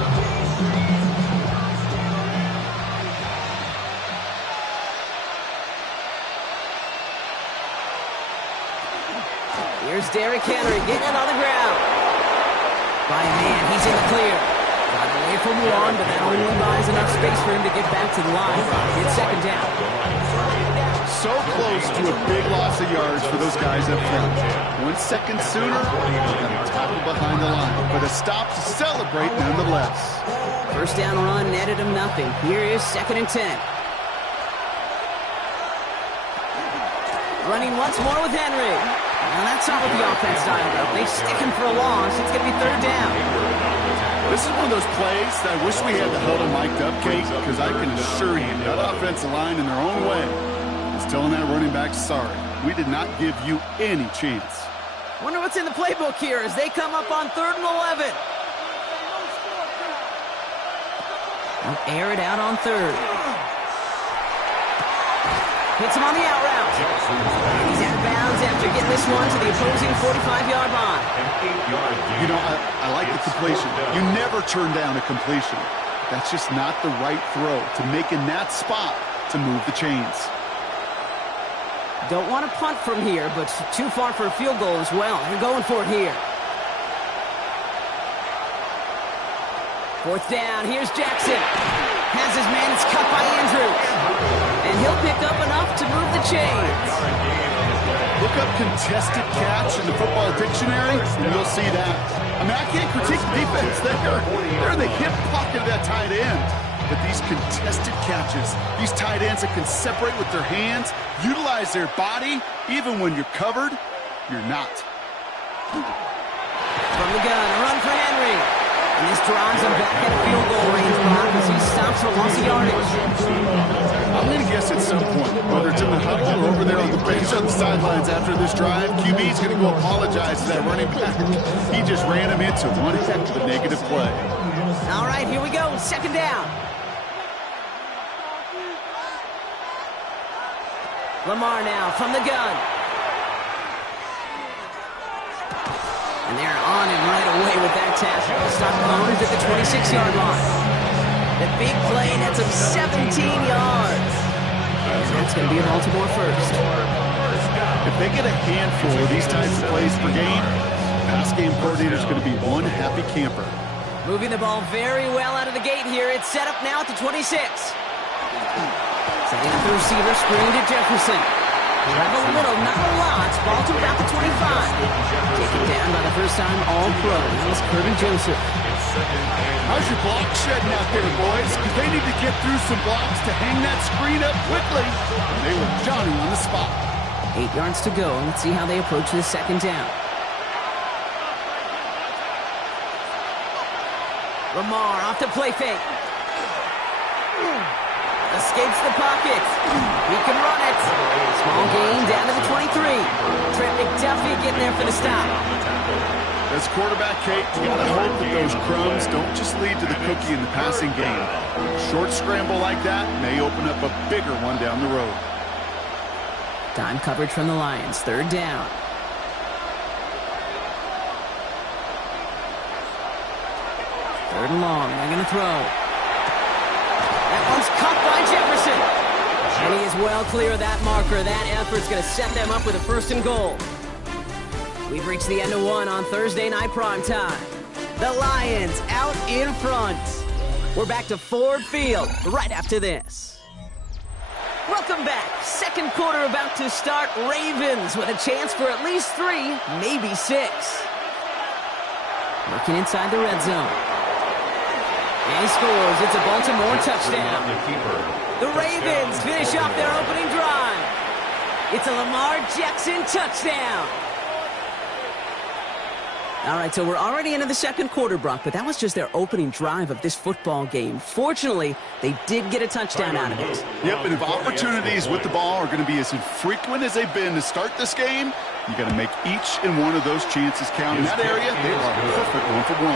Here's Derrick Henry getting it on the ground. By a man, he's in the clear. Got away from one, but that only buys enough space for him to get back to the line. It's 2nd down. So close to a big loss of yards for those guys up front. 1 second sooner, and tackle behind the line. But a stop to celebrate nonetheless. First down run netted him nothing. Here is 2nd and 10. Running once more with Henry. Now that's not what the offense dialed up. They stick him for a loss. It's going to be 3rd down. This is one of those plays that I wish we had the huddle mic'd up, Kate, because I can assure you that offensive line in their own way is telling that running back, sorry, we did not give you any chance. Wonder what's in the playbook here as they come up on 3rd and 11. They'll air it out on 3rd. Hits him on the out route. He's out of bounds after getting this one to the opposing 45-yard line. You know, I like the completion. You never turn down a completion. That's just not the right throw to make in that spot to move the chains. Don't want to punt from here, but too far for a field goal as well. They're going for it here. 4th down. Here's Jackson. Has his man. It's cut by Andrews. And he'll pick up enough to move the chains. Look up contested catch in the football dictionary, and you'll see that. I mean, I can't critique the defense. They're in the hip pocket of that tight end. But these contested catches, these tight ends that can separate with their hands, utilize their body, even when you're covered, you're not. From the gun, a run for Henry. And this drives him back at a field goal range, Brock, as he stops for loss of yardage. I'm going to guess at some point, whether it's in the huddle or over there on the bench on the sidelines after this drive, QB's going to go apologize to that running back. He just ran him into one heck of a negative play. All right, here we go. Second down. Lamar now from the gun. And they're on him right away with that tackle. Stop the Motors at the 26-yard line. The big play nets him 17 yards. And that's going to be a Baltimore first. If they get a handful of these types of plays per game, pass game coordinator is going to be one happy camper. Moving the ball very well out of the gate here. It's set up now at the 26. Setting up the receiver, screen to Jefferson. Grab a little, not a lot. Ball to about the 25. Taken down by the first-time All-Pro. That was Curtis Joseph. How's your block shedding out there, boys? Because they need to get through some blocks to hang that screen up quickly. And they were Johnny on the spot. 8 yards to go. Let's see how they approach this second down. Lamar off the play fake. Escapes the pocket. He can run it. Small gain down to the 23. Trent McDuffie getting there for the stop. As quarterback, Kate, you got to hope that those crumbs don't just lead to the cookie in the passing game. Short scramble like that may open up a bigger one down the road. Time coverage from the Lions. Third down. Third and long. They're going to throw. That one's caught by Jefferson. And he is well clear of that marker. That effort's going to set them up with a first and goal. We've reached the end of one on Thursday night prime time. The Lions out in front. We're back to Ford Field right after this. Welcome back. Second quarter about to start. Ravens with a chance for at least 3, maybe 6. Working inside the red zone. And he scores. It's a Baltimore touchdown. The Ravens finish off their opening drive. It's a Lamar Jackson touchdown. All right, so we're already into the second quarter, Brock, but that was just their opening drive of this football game. Fortunately, they did get a touchdown out of it. Yep, and if opportunities with the ball are going to be as infrequent as they've been to start this game, you got to make each and one of those chances count. In that area, they are perfect 1-for-1.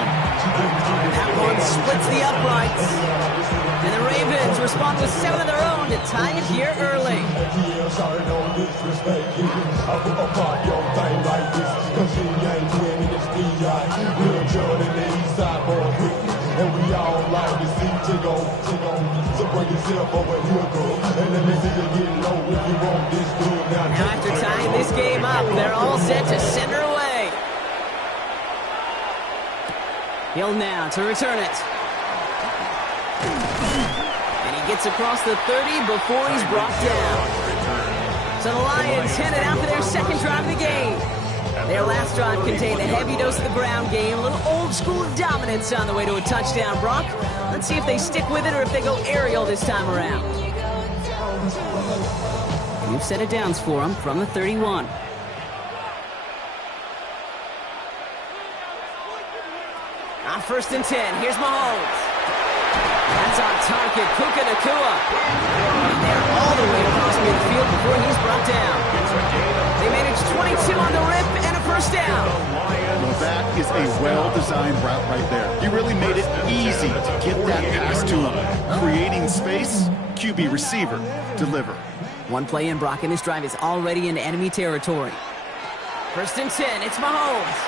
That one splits the uprights. And the Ravens respond with 7 of their own to tie it here early. And we all like to see Chico. So bring yourself over here, girl. And let me see you get low if you want this good. Now after tying this game up, they're all set to send her away. Hill now to return it. And he gets across the 30 before he's brought down. So the Lions headed out for their second drive of the game. Their last drive contained a heavy dose of the ground game, a little old-school dominance on the way to a touchdown, Brock. Let's see if they stick with it or if they go aerial this time around. You've set it downs for them from the 31. On 1st and 10, here's Mahomes. That's on target, Puka Nacua. And they're all the way across midfield before he's brought down. They managed 22 on the rip and a first down. Well, that is a well-designed route right there. He really made it easy to get that pass to him. Creating space, QB receiver, deliver. One play in, Brock, and this drive is already into enemy territory. 1st and 10, it's Mahomes.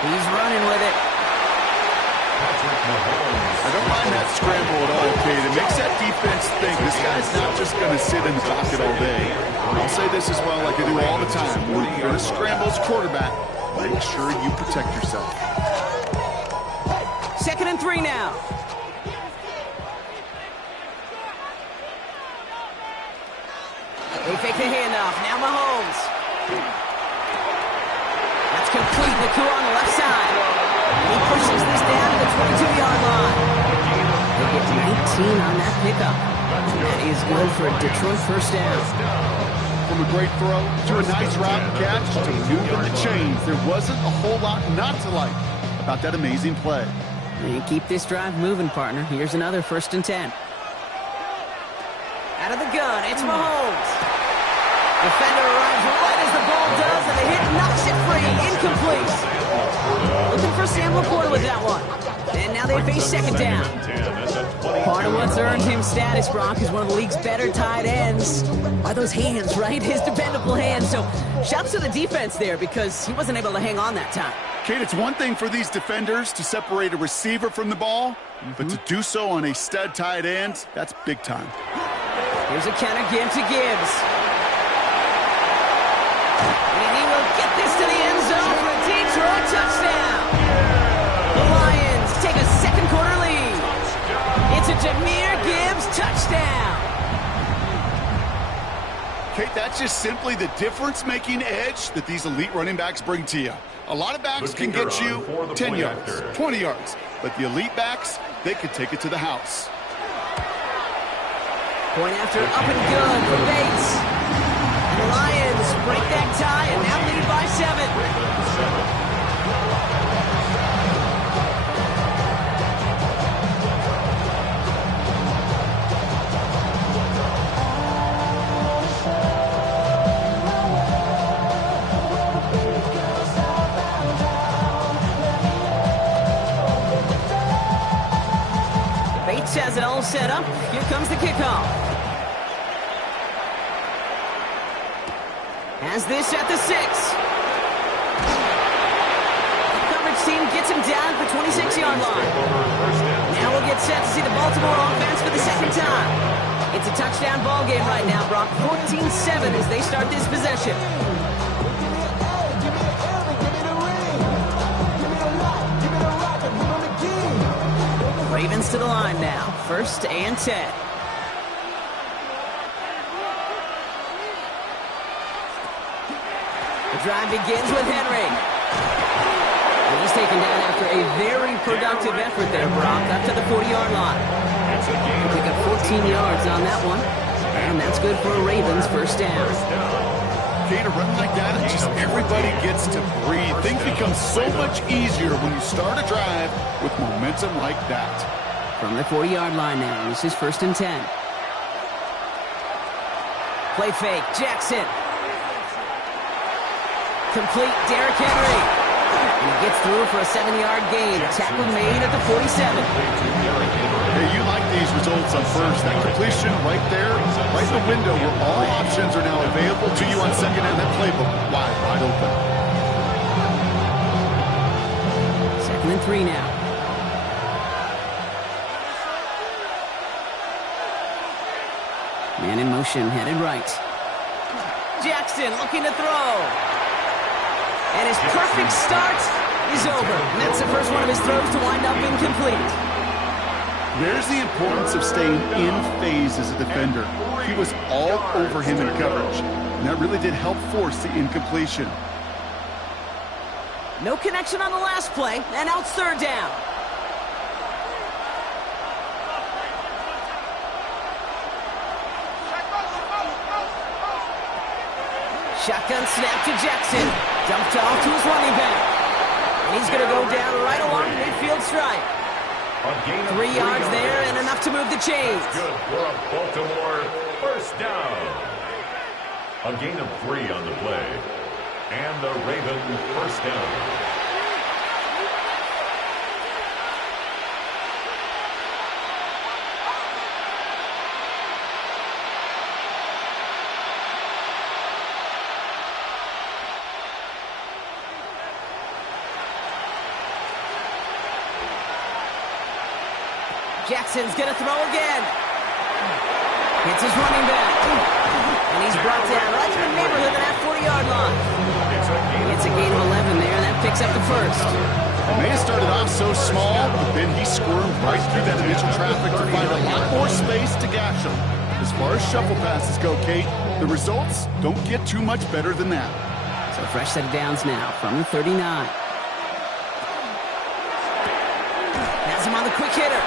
He's running with it. I don't mind that scramble at all, Kate. It makes that defense think this guy's not just going to sit in the pocket all day. I'll say this as well like I do all the time. When you're going to scramble as quarterback, make sure you protect yourself. 2nd and 3 now. They fake the handoff. Now Mahomes. That's complete. Nacua on the left side. He pushes this down to the 22-yard line. They get 19 on that pickup. That is good for a Detroit first down. From a great throw to a nice route catch to moving the chains, there wasn't a whole lot not to like about that amazing play. And keep this drive moving, partner. Here's another 1st and 10. Out of the gun, it's Mahomes. Defender arrives right as the ball does, and the hit knocks it free. Incomplete. Looking for Sam Laporta with that one. And now they face second down. Part of what's earned him status, Brock, is one of the league's better tight ends. Are those hands, right? His dependable hands. So shouts to the defense there because he wasn't able to hang on that time. Kate, it's one thing for these defenders to separate a receiver from the ball, but to do so on a stud tight end, that's big time. Here's a counter give to Gibbs. And he will get this to the end zone for a Detroit touchdown. The Lions take a second quarter lead. It's a Jahmyr Gibbs touchdown. Kate, that's just simply the difference-making edge that these elite running backs bring to you. A lot of backs can get you 10 yards, 20 yards, but the elite backs, they can take it to the house. Point after up and good for Bates. And the Lions break that tie and now lead by 7. Bates has it all set up. Here comes the kickoff. Has this at the 6. The coverage team gets him down at the 26-yard line. Now we'll get set to see the Baltimore offense for the second time. It's a touchdown ball game right now, Brock. 14-7 as they start this possession. Ravens to the line now. 1st and 10. The drive begins with Henry. And he's taken down after a very productive effort there, Brock, up to the 40-yard line. Pick up 14 yards on that one. And that's good for a Ravens 1st down. Kate, a run like that, just everybody gets to breathe. Things become so much easier when you start a drive with momentum like that. From the 40-yard line now, this is 1st and 10. Play fake, Jackson. Complete, Derrick Henry. And he gets through for a 7-yard gain. A tackle made at the 47. Hey, you like these results on first. That completion right there, right in the window where all options are now available to you on second and that playbook wide open. 2nd and 3 now. Man in motion, headed right. Jackson looking to throw. And his perfect start is over. And that's the first one of his throws to wind up incomplete. There's the importance of staying in phase as a defender. He was all over him in coverage. And that really did help force the incompletion. No connection on the last play, and out 3rd down. Shotgun snap to Jackson. Dumped off to his running back. And he's going to go down right along the midfield stripe. 3 yards there and enough to move the chains. Good for a Baltimore 1st down. A gain of 3 on the play. And the Ravens 1st down. Jackson's going to throw again. Hits his running back. And he's brought down right in the neighborhood of that 40-yard line. It's a gain of 11 there, and that picks up the 1st. It may have started off so small, but then he squirmed right through that initial traffic to find a lot more space to gash him. As far as shuffle passes go, Kate, the results don't get too much better than that. So fresh set of downs now from the 39. Has him on the quick hitter.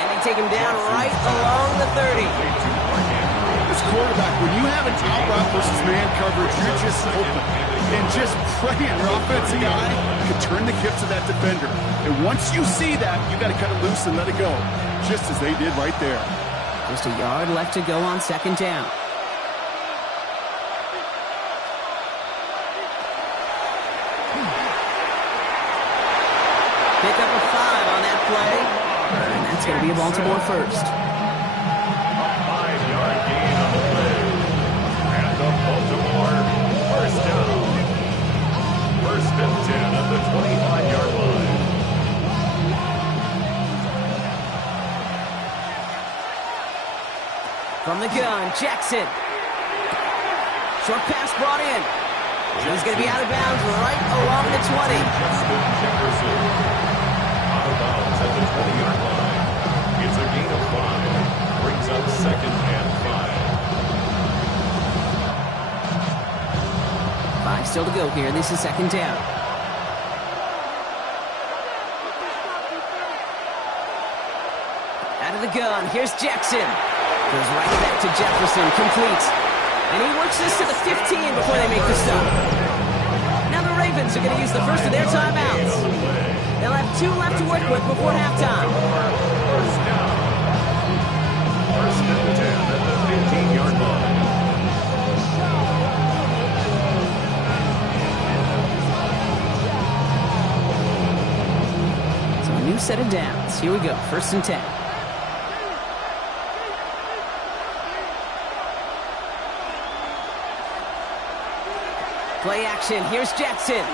And they take him down right along the 30. As quarterback, when you have an out route versus man coverage, you're just hoping and just praying your offensive guy can turn the hips of that defender. And once you see that, you got to cut it loose and let it go, just as they did right there. Just a yard left to go on 2nd down. play. And that's going to be a Baltimore first. A 5-yard gain on the play. And the Baltimore first down. First and 10 at the 25-yard line. From the gun, Jackson. Short pass brought in. He's going to be out of bounds right along the 20. Justin Jefferson out of bounds at the 20-yard line. It's a gain of 5. Brings up second and 5. 5 still to go here. This is second down. Out of the gun. Here's Jackson. Goes right back to Jefferson. Complete. And he works this to the 15 before they make the stop. Now the Ravens are going to use the first of their timeouts. They'll have 2 left to work with before halftime. First down. First and 10 at the 15-yard line. So a new set of downs. Here we go. First and 10. Play action. Here's Jackson. And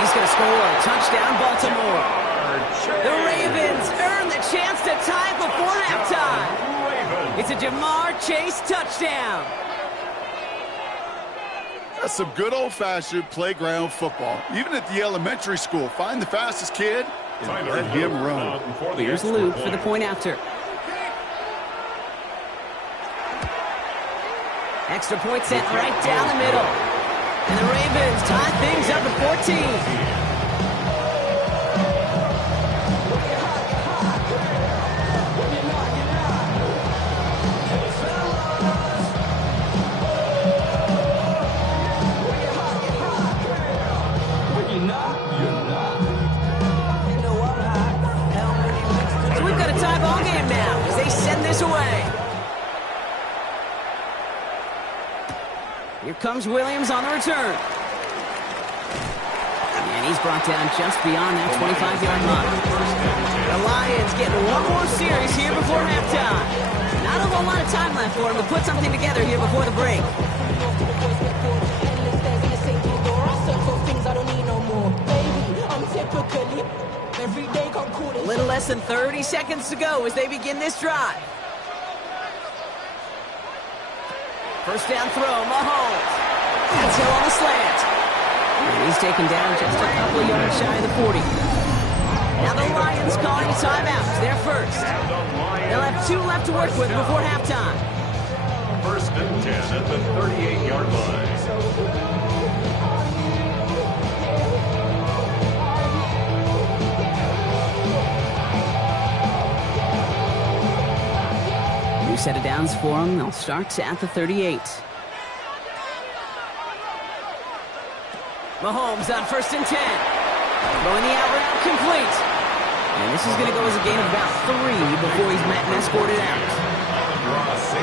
he's going to score. Touchdown, Baltimore. The Ravens earn the chance to tie before halftime. It's a Jamar Chase touchdown. That's some good old-fashioned playground football. Even at the elementary school, find the fastest kid and let him run. Here's Luke for the point after. Extra point set right down the middle. And the Ravens tie things up at 14. So we've got a tie ball game now as they send this away. Here comes Williams on the return. And he's brought down just beyond that 25-yard line. The Lions getting one more series here before halftime. Not a whole lot of time left for them to put something together here before the break. A little less than 30 seconds to go as they begin this drive. First down throw, Mahomes. That's Hill on the slant. And he's taken down just a couple of yards shy of the 40. Now the Lions calling timeouts. They're first. They'll have 2 left to work with before halftime. First and 10 at the 38-yard line. New set of downs for them. They'll start at the 38. Mahomes on first and 10. Throwing the out route complete. And this is going to go as a gain of about 3 before he's met and escorted out.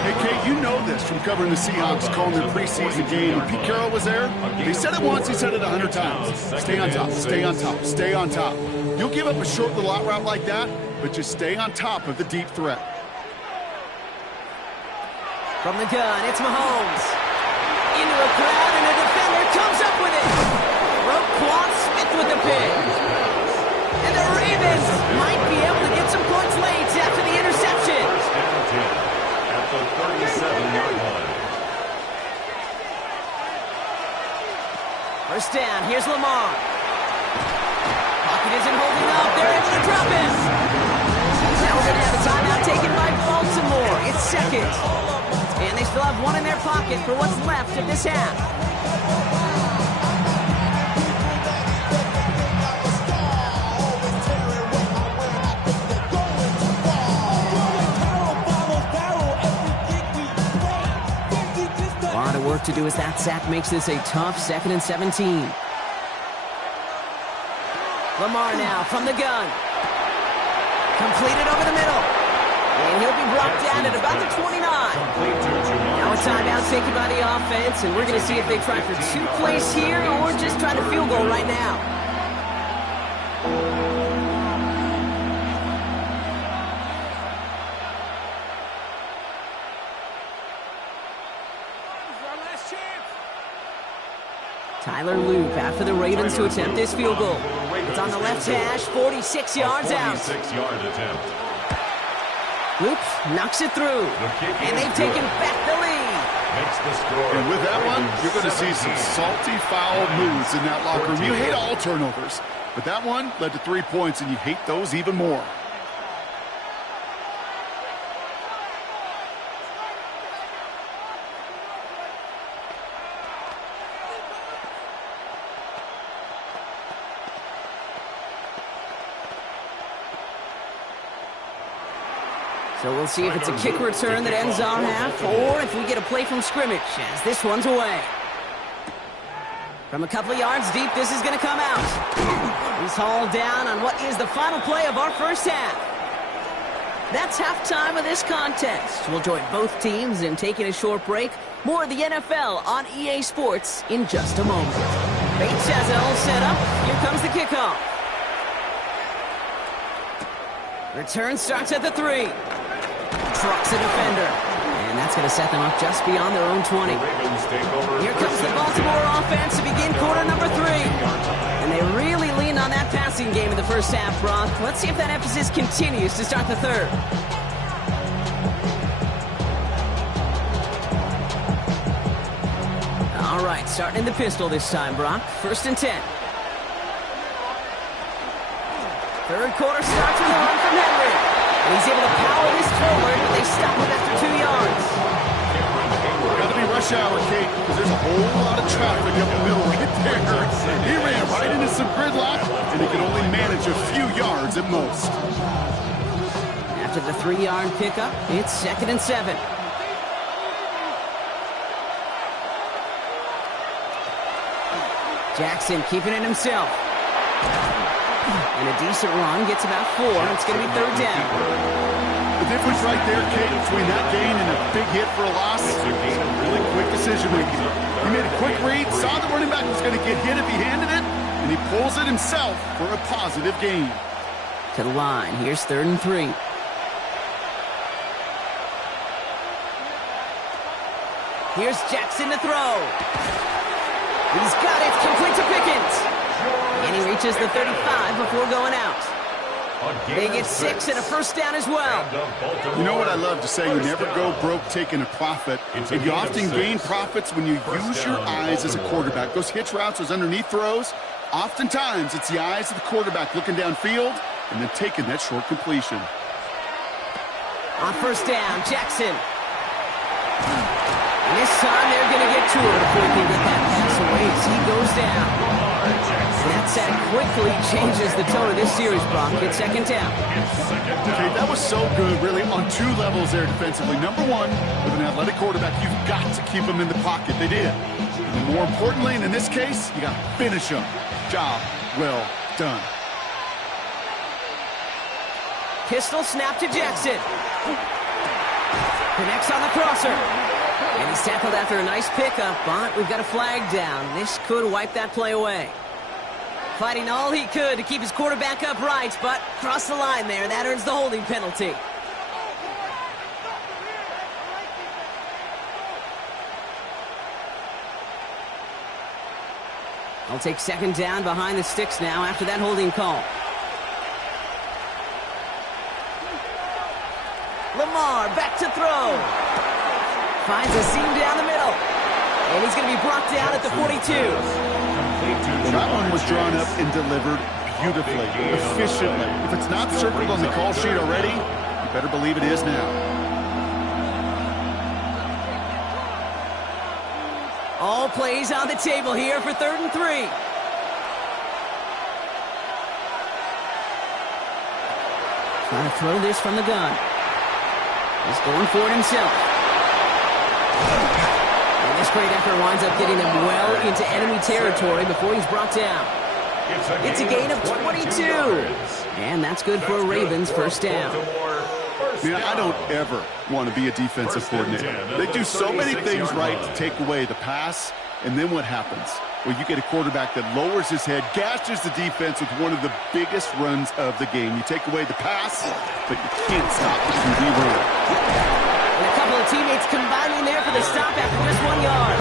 Hey, Kate, you know this from covering the Seahawks, calling their preseason game. When Pete Carroll was there, he said it once, he said it 100 times. Stay on top, stay on top, stay on top. You'll give up a short little out route like that, but just stay on top of the deep threat. From the gun, it's Mahomes. Into a crowd, and a defender comes up with it. Roquan Smith with the pick. And the Ravens might be able to get some points late after the interception. First and 10 at the 37-yard line. First down, here's Lamar. Pocket isn't holding up. They're able to drop him. Now we're going to have a timeout taken by Baltimore. It's second. And they still have 1 in their pocket for what's left of this half. A lot of work to do as that sack makes this a tough 2nd and 17. Lamar now from the gun. Completed over the middle. And he'll be brought down at about the 29. Now a timeout taken by the offense, and we're going to see if they try for 2 plays here or just try to field goal right now. Tyler Loop after the Ravens to attempt this field goal. It's on the left hash, 46 yards out. 46-yard attempt. Loop knocks it through, and they've taken back the lead. Makes the score. And with that one, you're going to see some salty, foul moves in that locker room. You hate all turnovers, but that one led to 3 points, and you hate those even more. So we'll see if it's a kick return that ends our half, or if we get a play from scrimmage, as this one's away. From a couple of yards deep, this is going to come out. He's hauled down on what is the final play of our first half. That's halftime of this contest. We'll join both teams in taking a short break. More of the NFL on EA Sports in just a moment. Bates has it all set up. Here comes the kickoff. Return starts at the 3. Trucks a defender. And that's going to set them up just beyond their own 20. Here comes the Baltimore offense to begin quarter number 3. And they really leaned on that passing game in the first half, Brock. Let's see if that emphasis continues to start the third. All right, starting in the pistol this time, Brock. 1st and 10. Third quarter starts with a run from Henry. And he's able to power this forward, but they stop him after 2 yards. Got to be rush hour, Kate, because there's a whole lot of traffic up the middle right there. He ran right into some gridlock, and he can only manage a few yards at most. After the 3-yard pickup, it's 2nd and 7. Jackson keeping it himself. And a decent run gets about 4. It's going to be 3rd down. The difference right there, Kate, between that gain and a big hit for a loss, really quick decision-making. He made a quick read, saw the running back was going to get hit if he handed it, and he pulls it himself for a positive gain. To the line. Here's 3rd and 3. Here's Jackson to throw. He's got it. Complete to Pickens. And he reaches the 35 before going out. They get 6 and a 1st down as well. You know what I love to say? You never go broke taking a profit. And you often gain profits when you use your eyes as a quarterback. Those hitch routes, those underneath throws, oftentimes it's the eyes of the quarterback looking downfield and then taking that short completion. On 1st down, Jackson. And this time they're going to get to him before he can get that pass away as he goes down. That sack quickly changes the tone of this series, Brock. It's 2nd down. Okay, that was so good, really, on 2 levels there defensively. Number 1, with an athletic quarterback, you've got to keep him in the pocket. They did. And more importantly, and in this case, you got to finish him. Job well done. Pistol snap to Jackson. Connects on the crosser. And he's tackled after a nice pickup, but we've got a flag down. This could wipe that play away. Fighting all he could to keep his quarterback upright, but crossed the line there. That earns the holding penalty. I'll take 2nd down behind the sticks now after that holding call. Lamar back to throw. Finds a seam down the middle. And he's going to be brought down at the 42. That one was drawn up and delivered beautifully, efficiently. If it's not circled on the call sheet already, you better believe it is now. All plays on the table here for 3rd and 3. Trying to throw this from the gun. He's going for it himself. And this great effort winds up getting him well into enemy territory before he's brought down. It's a gain of 22. And that's good for a Ravens 1st down. Man, I don't ever want to be a defensive coordinator. They do so many things right to take away the pass, and then what happens? Well, you get a quarterback that lowers his head, gashes the defense with one of the biggest runs of the game. You take away the pass, but you can't stop the QB run. And a couple of teammates combining there for the stop after just 1 yard.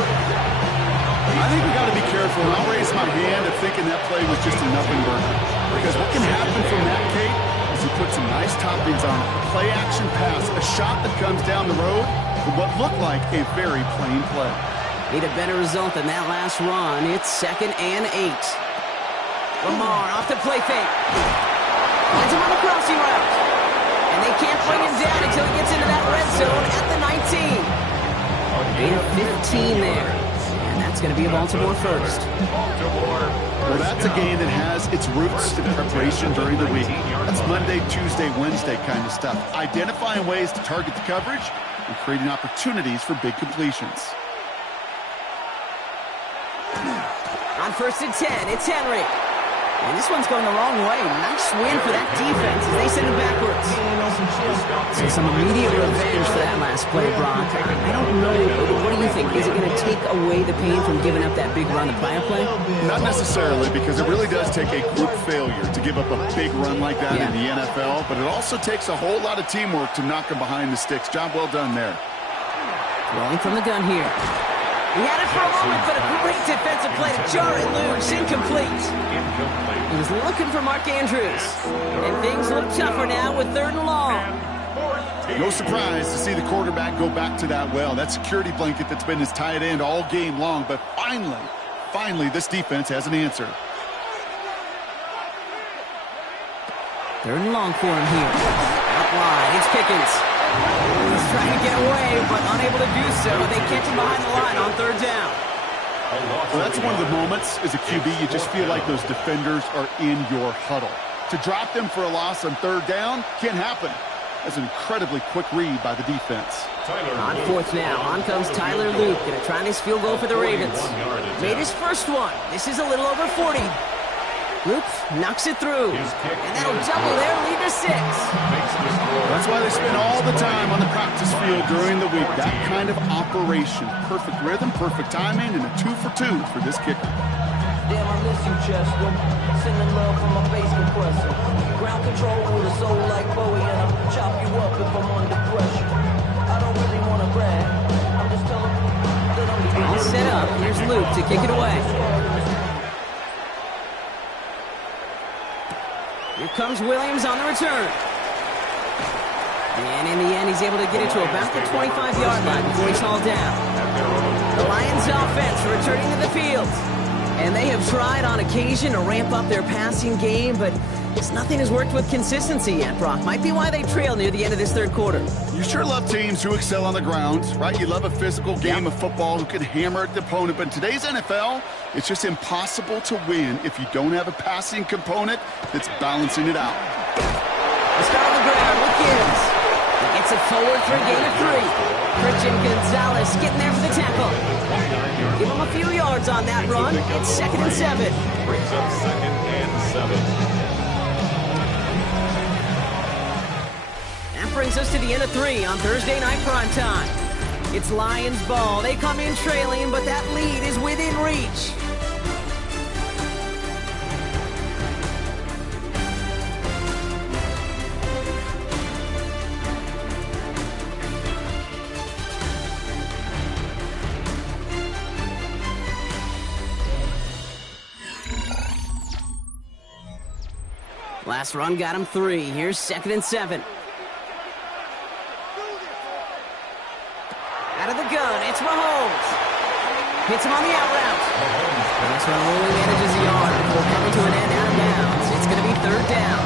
I I think we got to be careful, and I'll raise my hand of thinking that play was just a nothing burger. Because what can happen from that, Kate, is he put some nice toppings on it. A play-action pass, a shot that comes down the road from what looked like a very plain play. Need a better result than that last run. It's 2nd and 8. Lamar off the play fake. Finds him on the crossing route. And they can't bring him down until he gets into that red zone at the 19. Gain of 15 there. And that's going to be a Baltimore first. Well, that's a game that has its roots in preparation during the week. That's Monday, Tuesday, Wednesday kind of stuff. Identifying ways to target the coverage and creating opportunities for big completions. On 1st and 10, it's Henry. And this one's going the wrong way. Nice win for that defense as they send it backwards. So some immediate revenge for that last play, Brock. I don't know. What do you think? Is it going to take away the pain from giving up that big run the prior play? Not necessarily, because it really does take a group failure to give up a big run like that in the NFL. But it also takes a whole lot of teamwork to knock them behind the sticks. Job well done there. Rolling from the gun here. He had it for a moment, but a great defensive play to jar it loose. Incomplete. He was looking for Mark Andrews. And things look tougher now with 3rd and long. No surprise to see the quarterback go back to that well. That security blanket that's been his tight end all game long. But finally, this defense has an answer. 3rd and long for him here. Out wide, it's Pickens. He's trying to get away, but unable to do so. They catch him behind the line on 3rd down. Well, that's one of the moments as a QB you just feel like those defenders are in your huddle. To drop them for a loss on 3rd down can't happen. That's an incredibly quick read by the defense. On 4th now, on comes Tyler Luke. Going to try this field goal for the Ravens. Made his first one. This is a little over 40. Luke knocks it through. And that'll double their lead to 6. That's why they spend all the time on the practice field during the week. That kind of operation. Perfect rhythm, perfect timing, and a 2 for 2 for this kicker. Damn, I miss you, Chester. Sending love from my bass compressor. Ground control with a soul like Bowie, and I'll chop you up if I'm under pressure. I don't really want to brag. I'm just telling you that I'm all set up. Here's Luke to kick it away. Here comes Williams on the return. And in the end, he's able to get it to about the 25-yard line before he's hauled down. The Lions offense returning to the field. And they have tried on occasion to ramp up their passing game, but nothing has worked with consistency yet, Brock. Might be why they trail near the end of this 3rd quarter. You sure love teams who excel on the ground, right? You love a physical game of football who can hammer at the opponent. But in today's NFL, it's just impossible to win if you don't have a passing component that's balancing it out. The start on the ground with Gibbs. He gets it forward for a gain of 3. Christian Gonzalez getting there for the tackle. Give him a few yards on that run. It's 2nd and 7. Brings up 2nd and 7. That brings us to the end of 3 on Thursday night primetime. It's Lions ball. They come in trailing, but that lead is within reach. Last run got him 3. Here's 2nd and 7. Out of the gun, it's Mahomes. Hits him on the out route. And this one only manages a yard before coming to an end out of bounds. It's going to be 3rd down.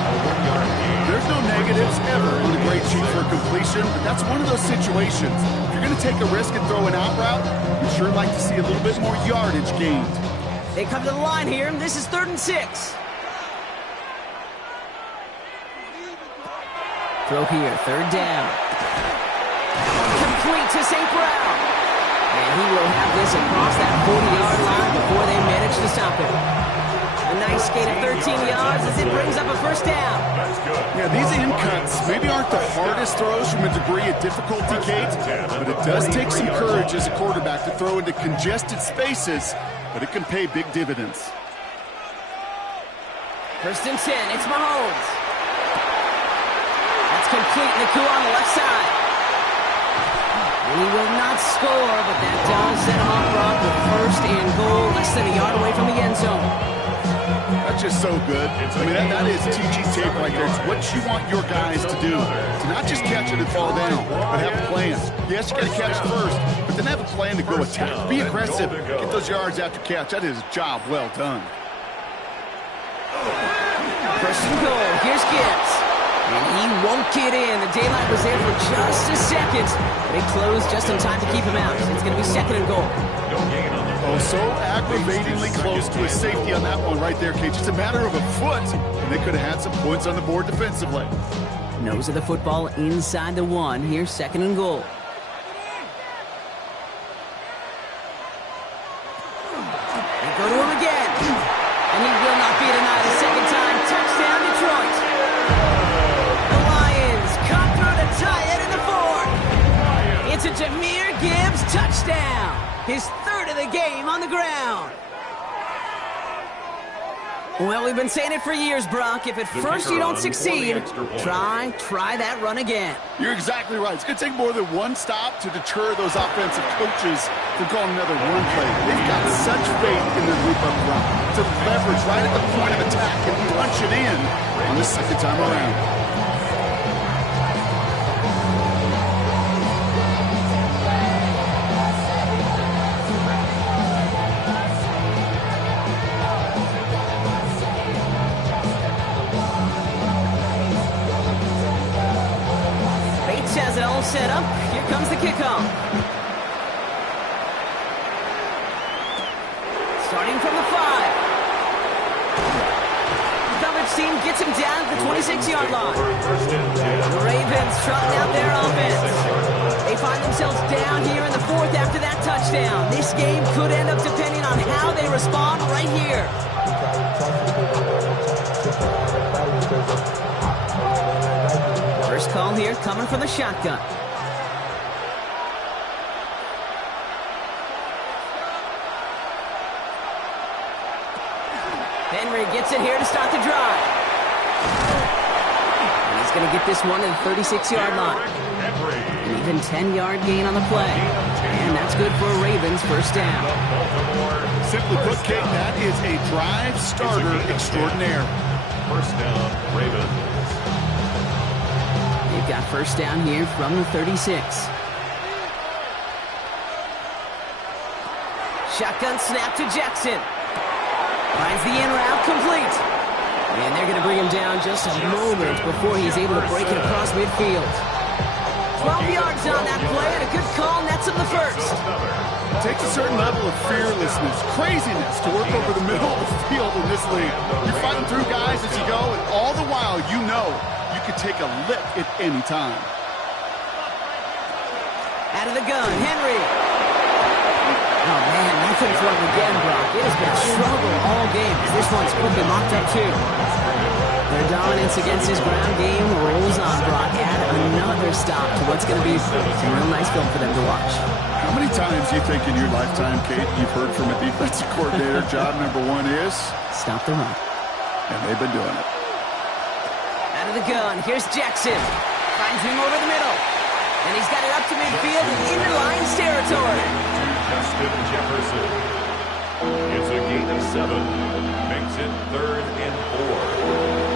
There's no negatives ever on the grade sheet for completion, but that's one of those situations. If you're going to take a risk and throw an out route, you'd sure like to see a little bit more yardage gained. They come to the line here, and this is 3rd and 6. Throw here, 3rd down. Complete to St. Brown. And he will have this across that 40-yard line before they manage to stop him. A nice gain of 13 yards as it brings up a 1st down. Yeah, these in cuts maybe aren't the hardest throws from a degree of difficulty, Kate, but it does take some courage as a quarterback to throw into congested spaces, but it can pay big dividends. 1st and 10, it's Mahomes. Complete Naku on the left side. He will not score, but that does set him up, Brock, with first and goal, less than a yard away from the end zone. That's just so good. I mean, that is teaching tape right there. It's what you want your guys to do. To not just catch it and fall down, but have a plan. Yes, you got to catch it first, but then have a plan to go attack. Be aggressive. Get those yards after catch. That is a job well done. First and goal. Here's Gibbs. And he won't get in. The daylight was there for just a second, but he closed just in time to keep him out. It's going to be second and goal. Oh, so aggravatingly close to a safety on that one right there, Cage. It's a matter of a foot, and they could have had some points on the board defensively. Nose of the football inside the 1. Here's second and goal. They go to him again. And he will not be denied a second time. Touchdown, Detroit. The Lions come through to tie it in the 4th. It's a Jahmyr Gibbs touchdown. His third of the game on the ground. Well, we've been saying it for years, Brock. If at first you don't succeed, try that run again. You're exactly right. It's going to take more than one stop to deter those offensive coaches from calling another run play. They've got such faith in their group up front to leverage right at the point of attack and punch it in on the second time around. Has it all set up. Here comes the kickoff. Starting from the 5. The coverage team gets him down at the 26-yard line. The Ravens trotting out their offense. They find themselves down here in the 4th after that touchdown. This game could end up depending on how they respond right here. First call here coming from the shotgun. Henry gets it here to start the drive. And he's going to get this one at the 36-yard line. An even 10-yard gain on the play. And that's good for a Ravens first down. Simply put, Kate, that is a drive starter extraordinaire. First down, Ravens. They've got first down here from the 36. Shotgun snap to Jackson. Finds the in route complete. And they're going to bring him down just a moment before he's able to break it across midfield. 12 yards on that play and a good call nets him the first. It takes a certain level of fearlessness, craziness to work over the middle of the field in this league. You're fighting through guys as you go, and all the while you know you can take a lick at any time. Out of the gun, Henry. Oh, man, nothing for him again, Brock. It has been a struggle all game. This one's quickly mocked up, too. Their dominance against his ground game rolls on, Brock. Add another stop to what's going to be a real nice film for them to watch. How many times do you think in your lifetime, Kate, you've heard from a defensive coordinator, job number 1 is? Stop the run. And they've been doing it. Out of the gun, here's Jackson. Finds him over the middle. And he's got it up to midfield and into Lions territory. Justin Jefferson. It's a gain of 7. Makes it 3rd and 4.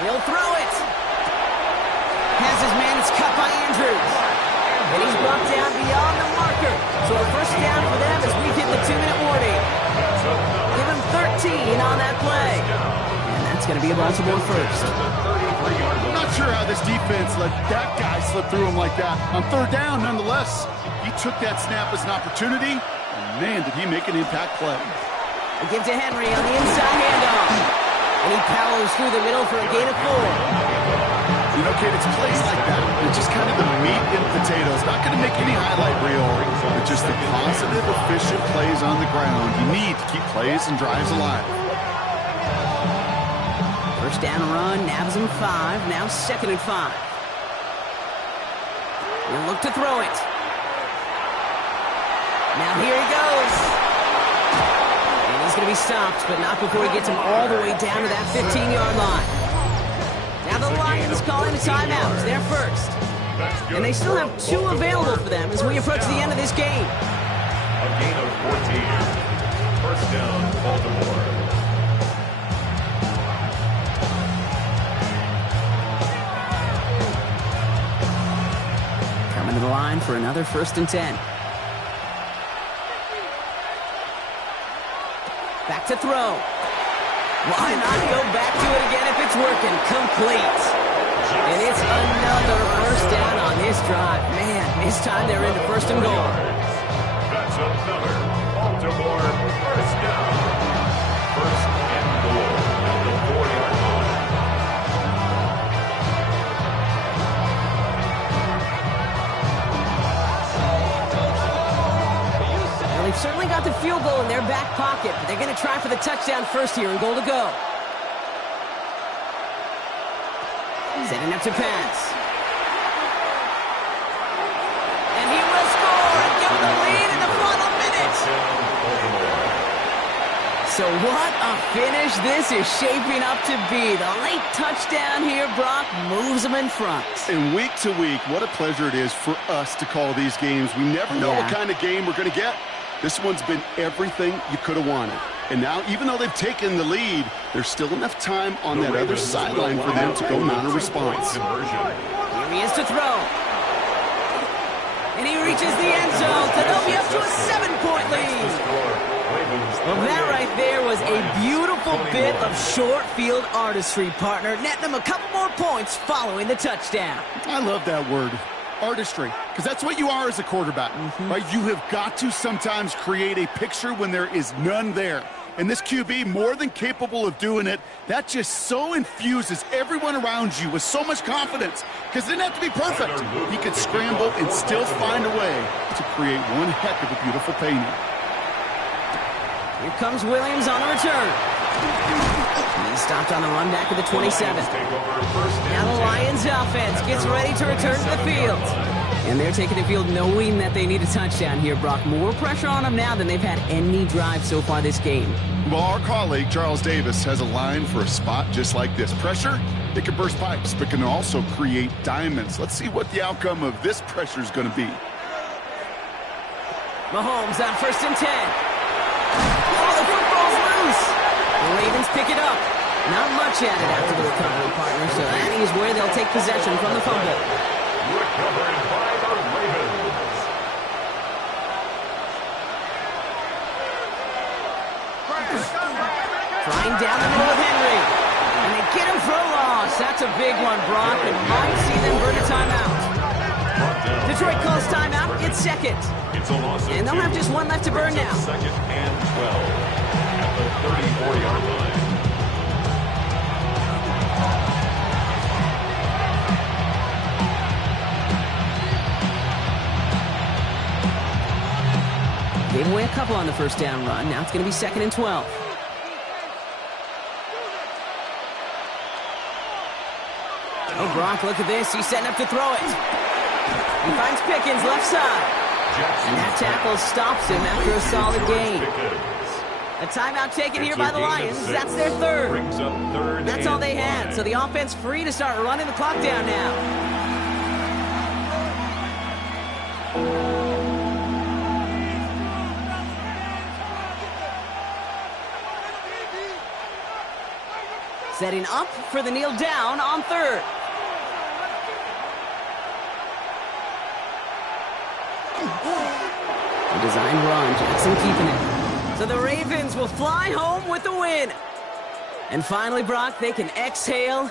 He'll throw it. Has his man, it's cut by Andrews. And he's brought down beyond the marker. So a first down for them as we hit the 2-minute warning. Give him 13 on that play. And that's going to be a Baltimore first. I'm not sure how this defense let that guy slip through him like that. On 3rd down, nonetheless, he took that snap as an opportunity. And man, did he make an impact play. They give to Henry on the inside handoff. And he powers through the middle for a gain of 4. You know, Kate, it's plays like that. It's just kind of the meat and potatoes. Not going to make any highlight reel, but just the positive, efficient plays on the ground. You need to keep plays and drives alive. First down run, nabs him 5. Now 2nd and 5. He'll look to throw it. Now here he goes. And he's going to be stopped, but not before he gets him all the way down to that 15-yard line. Now the Lions calling a timeout. They're first. And they still have 2 available for them as we approach the end of this game. A gain of 14. First down, Baltimore. Coming to the line for another 1st and 10. Back to throw. Why not go back to it again if it's working? Complete. And it's another first down on this drive. Man, this time they're into 1st and goal. That's another Baltimore first down. 1st and goal at the 4-yard line. Well, they've certainly got the field goal in their back pocket, but they're going to try for the touchdown first here and goal to go. Setting up to pass. And he will score and give them the lead in the final minutes. So what a finish this is shaping up to be. The late touchdown here, Brock, moves them in front. And week to week, what a pleasure it is for us to call these games. We never know what kind of game we're going to get. This one's been everything you could have wanted. And now, even though they've taken the lead, there's still enough time on that other sideline for them to go mount a response. Here he is to throw. And he reaches the end zone, so they'll be up to a 7-point lead. Well, that right there was a beautiful bit of short field artistry, partner, netting them a couple more points following the touchdown. I love that word, artistry, because that's what you are as a quarterback, right? You have got to sometimes create a picture when there is none there. And this QB, more than capable of doing it, that just so infuses everyone around you with so much confidence, because it didn't have to be perfect. He could scramble and still find a way to create one heck of a beautiful painting. Here comes Williams on the return. He's stopped on the run back at the 27. Now the Lions offense gets ready to return to the field. And they're taking the field knowing that they need a touchdown here, Brock. More pressure on them now than they've had any drive so far this game. Well, our colleague, Charles Davis, has a line for a spot just like this. Pressure, it can burst pipes, but can also create diamonds. Let's see what the outcome of this pressure is going to be. Mahomes on 1st and 10. Oh, the football's loose. The Ravens pick it up. Not much added after the recovery, partner, so that is where they'll take possession from the fumble. Recovered by the Ravens. Trying down the middle of Henry. And they get him for a loss. That's a big one, Brock, and might see them burn a timeout. Detroit calls timeout. It's 2nd. It's a loss of and they'll have just one left to burn now. 2nd and 12 at the 34-yard line. Gave away a couple on the first down run. Now it's going to be 2nd and 12. Oh, Brock, look at this. He's setting up to throw it. He finds Pickens left side. And that tackle stops him after a solid gain. A timeout taken here by the Lions. That's their 3rd. That's all they had. So the offense free to start running the clock down now. Setting up for the kneel down on 3rd. A design run, Jackson keeping it. So the Ravens will fly home with the win. And finally, Brock, they can exhale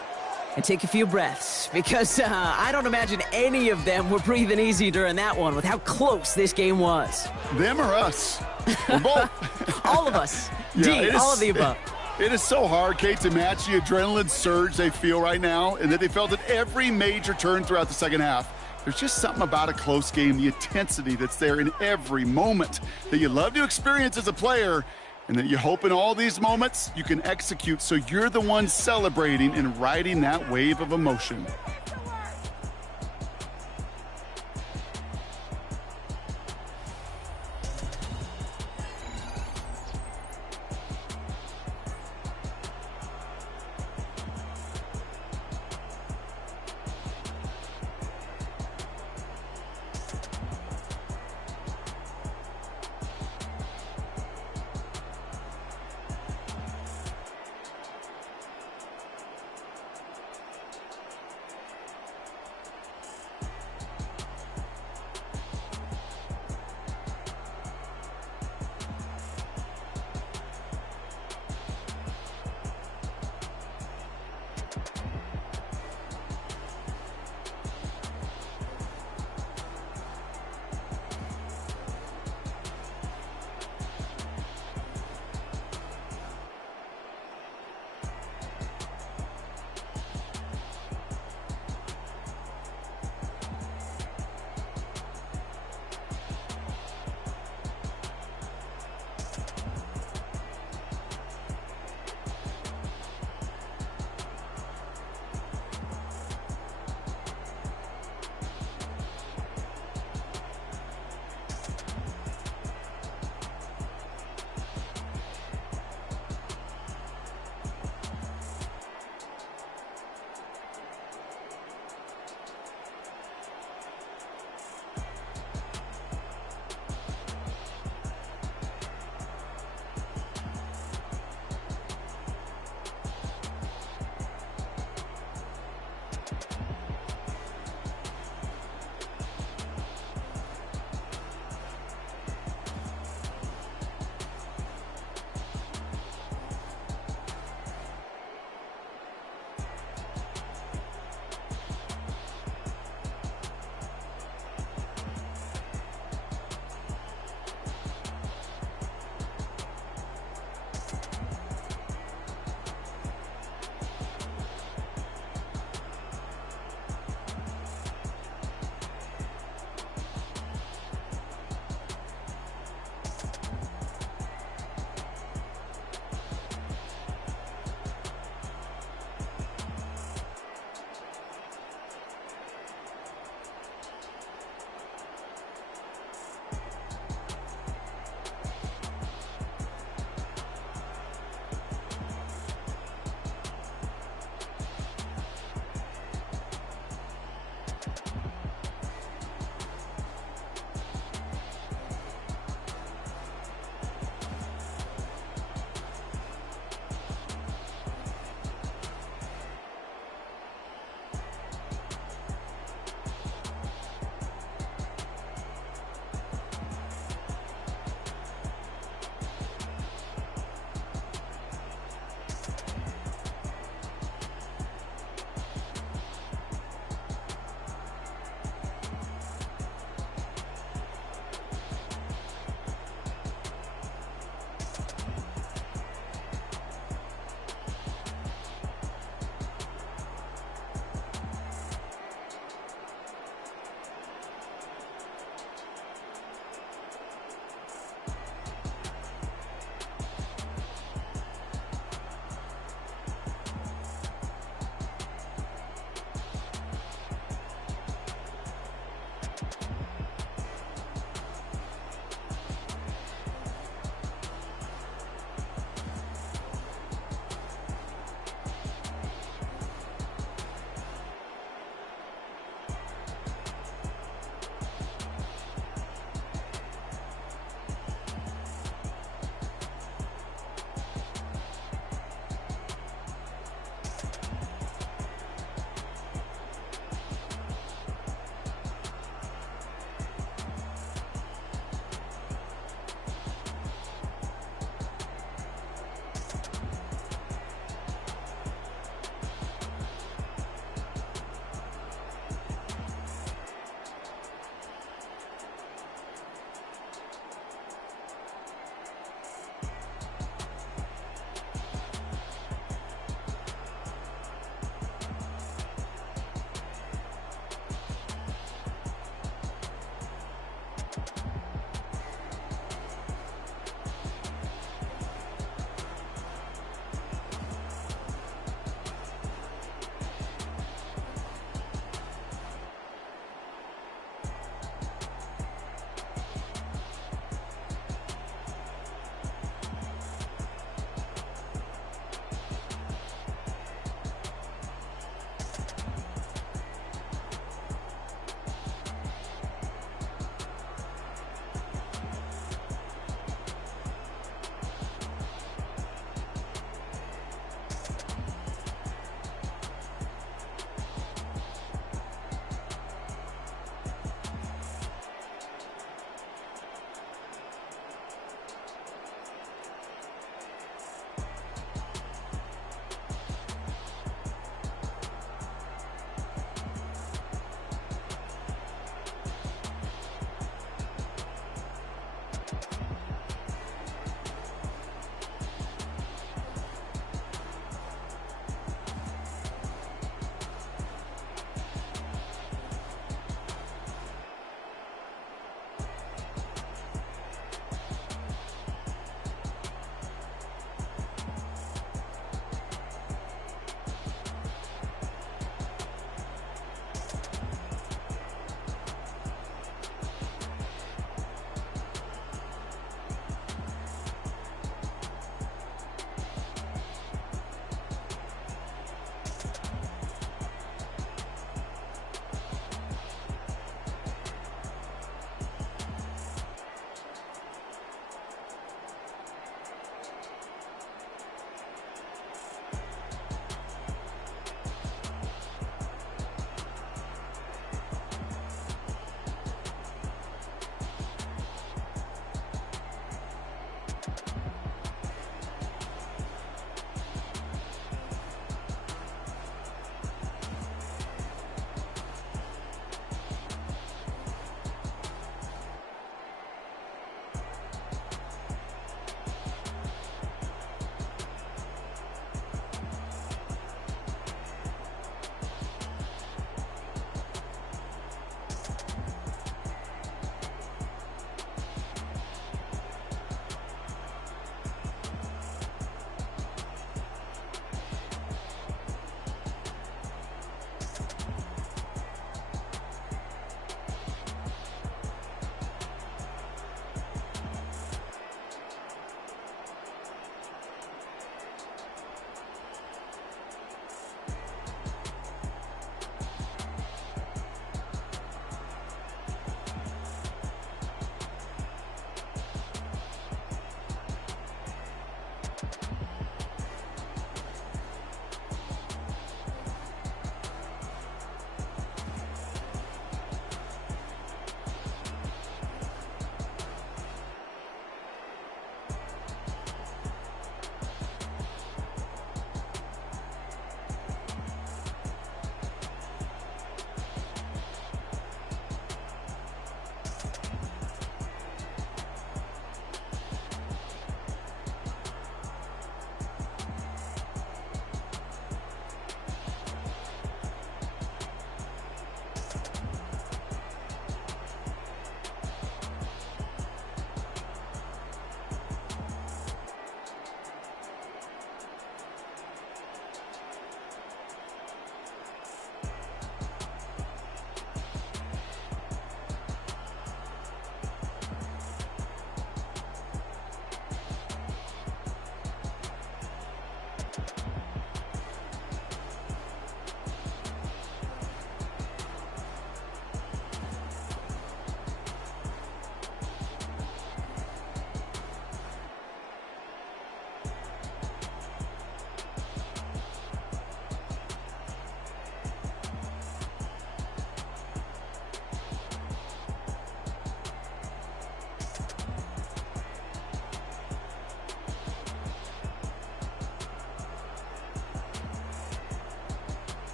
and take a few breaths. Because I don't imagine any of them were breathing easy during that one with how close this game was. Them or us? We're both. All of us. Yeah, all of the above. It is so hard, Kate, to match the adrenaline surge they feel right now and that they felt at every major turn throughout the second half. There's just something about a close game, the intensity that's there in every moment that you love to experience as a player. And that you hope in all these moments you can execute so you're the one celebrating and riding that wave of emotion.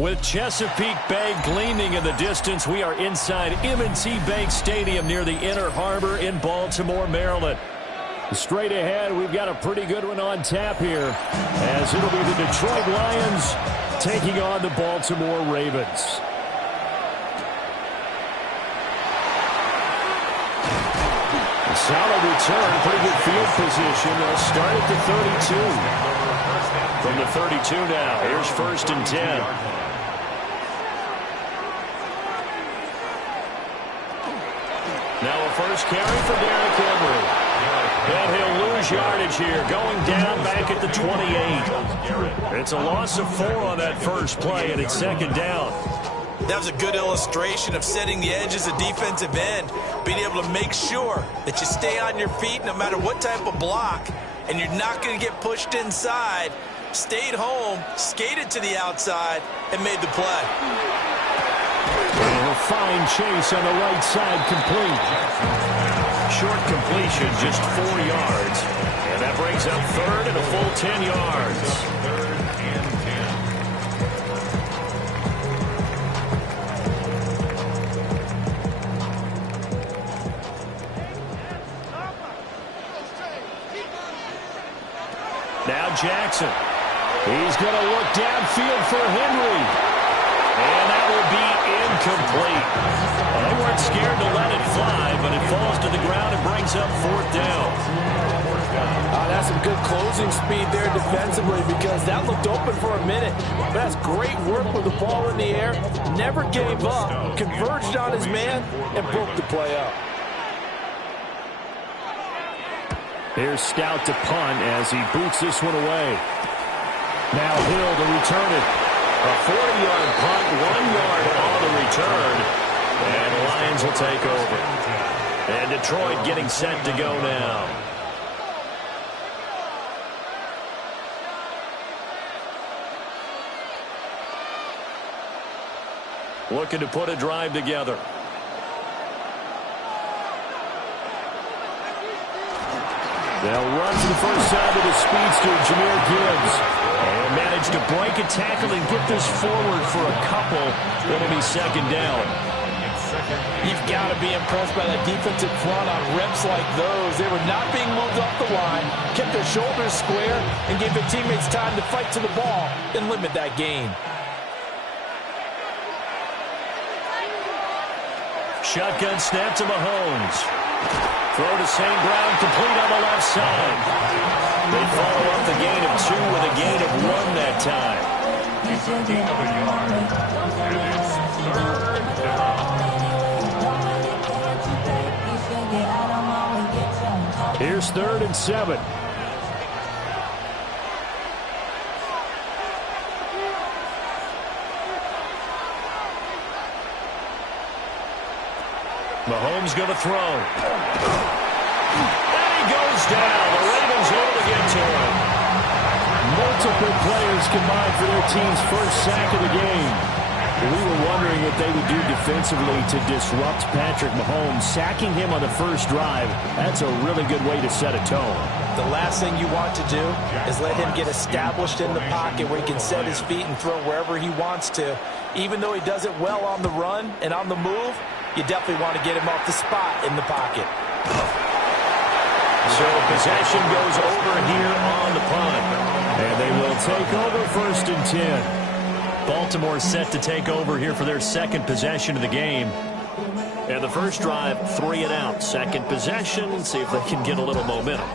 With Chesapeake Bay gleaming in the distance, we are inside M&T Bank Stadium near the Inner Harbor in Baltimore, Maryland. Straight ahead, we've got a pretty good one on tap here, as it'll be the Detroit Lions taking on the Baltimore Ravens. A solid return, pretty good field position. They'll start at the 32. From the 32 now, here's 1st and 10. Now a first carry for Derrick Henry. And he'll lose yardage here, going down back at the 28. It's a loss of 4 on that first play, and it's 2nd down. That was a good illustration of setting the edge as a defensive end, being able to make sure that you stay on your feet no matter what type of block, and you're not going to get pushed inside. Stayed home, skated to the outside, and made the play. A fine chase on the right side, complete. Short completion, just 4 yards. And that brings up 3rd and a full 10 yards. 3rd and 10. Now Jackson. He's going to look downfield for Henry. And that will be incomplete. Well, they weren't scared to let it fly, but it falls to the ground and brings up 4th down. That's some good closing speed there defensively, because that looked open for a minute. But that's great work with the ball in the air. Never gave up, converged on his man, and broke the play up. Here's Stout to punt as he boots this one away. Now Hill to return it. A 40-yard punt, 1 yard on the return. And the Lions will take over. And Detroit getting set to go now. Looking to put a drive together. They'll run to the first side of the speedster, Jahmyr Gibbs. And manage to break a tackle and get this forward for a couple. It'll be 2nd down. You've got to be impressed by that defensive front on reps like those. They were not being moved off the line, kept their shoulders square, and gave their teammates time to fight to the ball and limit that gain. Shotgun snap to Mahomes. Throw to St. Brown, complete on the left side. They follow up the gain of 2 with a gain of 1 that time. He's a gain of a yard. And it's 3rd down. Here's 3rd and 7. Mahomes going to throw. And he goes down. The Ravens able to get to him. Multiple players combined for their team's first sack of the game. We were wondering what they would do defensively to disrupt Patrick Mahomes. Sacking him on the first drive, that's a really good way to set a tone. The last thing you want to do is let him get established in the pocket where he can set his feet and throw wherever he wants to. Even though he does it well on the run and on the move, you definitely want to get him off the spot in the pocket. So possession goes over here on the punt. And they will take over 1st and 10. Baltimore set to take over here for their 2nd possession of the game. And the first drive, 3 and out. 2nd possession, see if they can get a little momentum.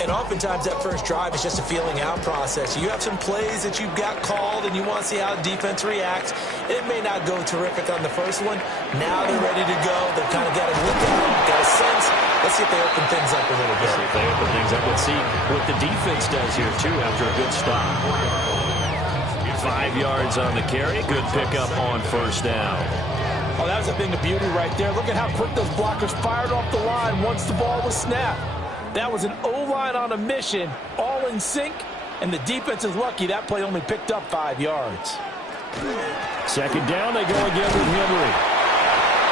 And oftentimes that first drive is just a feeling out process. You have some plays that you've got called and you want to see how the defense reacts. It may not go terrific on the first one. Now they're ready to go. They've kind of got a look at them, got a sense. Let's see if they open things up a little bit. See if they open things up. Let's see what the defense does here, too, after a good stop. 5 yards on the carry. Good pickup on 1st down. Oh, that was a thing of beauty right there. Look at how quick those blockers fired off the line once the ball was snapped. That was an O-line on a mission, all in sync, and the defense is lucky that play only picked up 5 yards. 2nd down, they go again with Henry.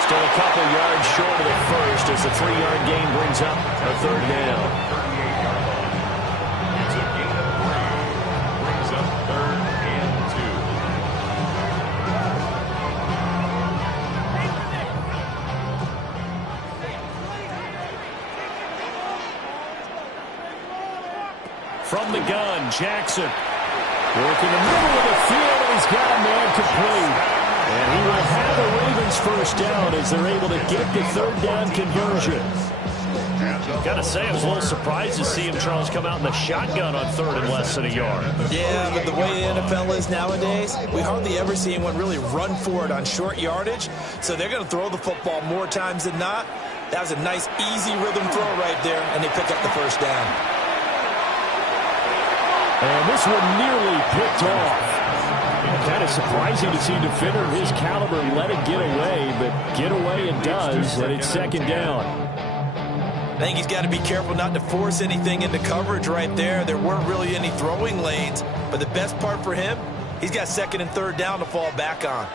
Still a couple yards short of the first as the 3-yard gain brings up a 3rd down. 38 yard line. It's a gain of 3. Brings up 3rd and 2. From the gun, Jackson. Working the middle of the field, and he's got a man complete. And he will have the Ravens first down as they're able to get the third down conversion. Got to say, I was a little surprised to see him, Charles, come out in the shotgun on third and less than a yard. Yeah, but the way the NFL is nowadays, we hardly ever see anyone really run for it on short yardage. So they're going to throw the football more times than not. That was a nice, easy rhythm throw right there, and they pick up the first down. And this one nearly picked off. Kind of surprising to see a defender of his caliber let it get away, but get away it does, and it's second down. I think he's got to be careful not to force anything into coverage right there. There weren't really any throwing lanes, but the best part for him, he's got second and third down to fall back on.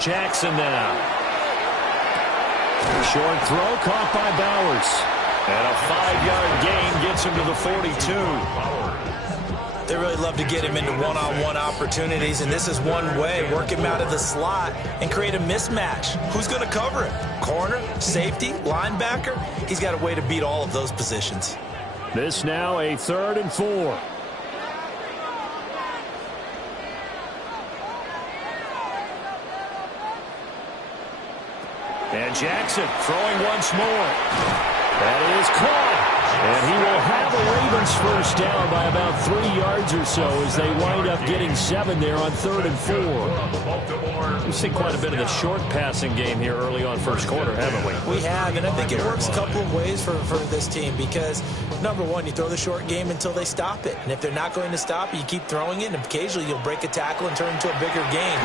Jackson now. Short throw caught by Bowers. And a 5-yard gain gets him to the 42. They really love to get him into one-on-one opportunities, and this is one way. Work him out of the slot and create a mismatch. Who's going to cover him? Corner, safety, linebacker? He's got a way to beat all of those positions. This now a 3rd and 4. And Jackson throwing once more. That is caught. And he will have the Ravens first down by about 3 yards or so as they wind up getting 7 there on 3rd and 4. We've seen quite a bit of the short passing game here early on first quarter, haven't we? We have, and I think it works a couple of ways for this team because, number one, you throw the short game until they stop it. And if they're not going to stop it, you keep throwing it, and occasionally you'll break a tackle and turn into a bigger gain.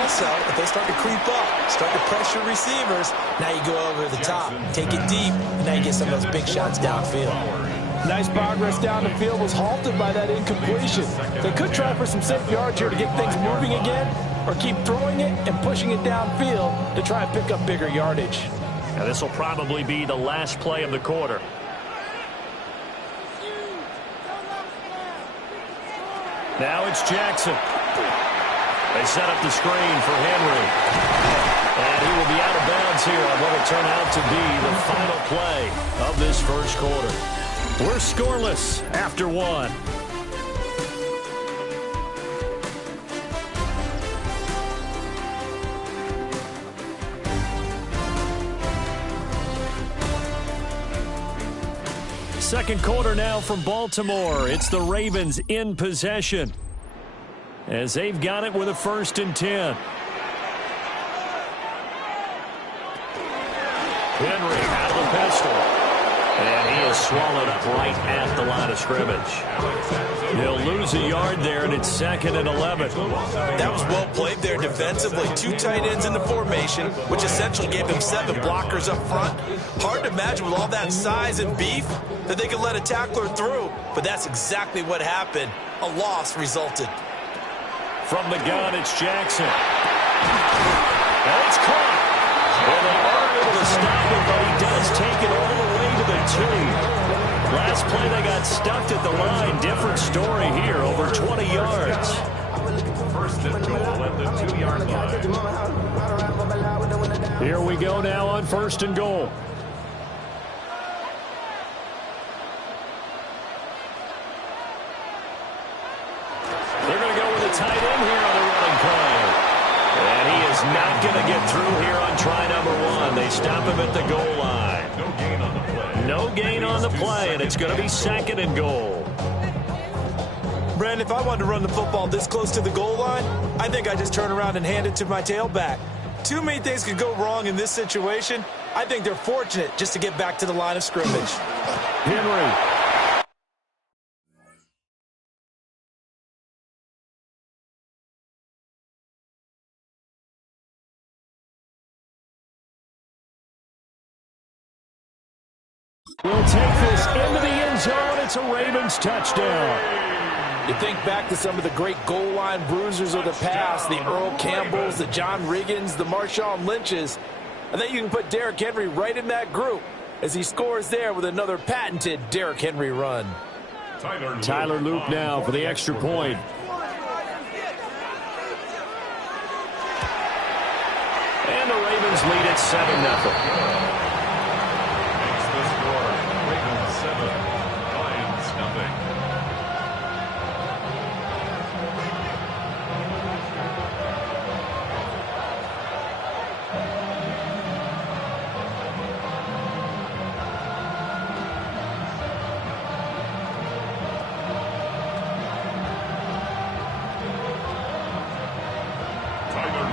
Also, if they start to creep up, start to pressure receivers, now you go over the top, take it deep, and now you get some of those big shots downfield. Nice progress down the field was halted by that incompletion. They could try for some safe yards here to get things moving again, or keep throwing it and pushing it downfield to try and pick up bigger yardage. Now this will probably be the last play of the quarter. Now it's Jackson. They set up the screen for Henry. And he will be out of bounds here on what will turn out to be the final play of this first quarter. We're scoreless after 1. Second quarter now from Baltimore. It's the Ravens in possession as they've got it with a 1st and 10. Henry out of the pistol. And he is swallowed up right at the line of scrimmage. He'll lose a yard there, and it's 2nd and 11. That was well played there defensively. 2 tight ends in the formation, which essentially gave them 7 blockers up front. Hard to imagine with all that size and beef that they could let a tackler through, but that's exactly what happened. A loss resulted. From the gun, it's Jackson. And it's caught. Well, they are able to stop it, but he does take it all the way to the 2. Last play, they got stuck at the line. Different story here, over 20 yards. 1st and goal at the 2-yard line. Here we go now on 1st and goal. They're going to go with a tight end here on the running play. And he is not going to get through here on try number 1. They stop him at the goal line. No gain on the play. No gain on the play, and it's going to be 2nd and goal. Brandon, if I wanted to run the football this close to the goal line, I think I just turn around and hand it to my tailback. Too many things could go wrong in this situation. I think they're fortunate just to get back to the line of scrimmage. Henry. Will take this into the end zone. It's a Ravens touchdown. You think back to some of the great goal line bruisers of the past, the Earl Campbells, the John Riggins, the Marshawn Lynches. I think you can put Derrick Henry right in that group as he scores there with another patented Derrick Henry run. Tyler Loop now for the extra point. And the Ravens lead at 7-0. Makes the score. Ravens 7, Lions nothing.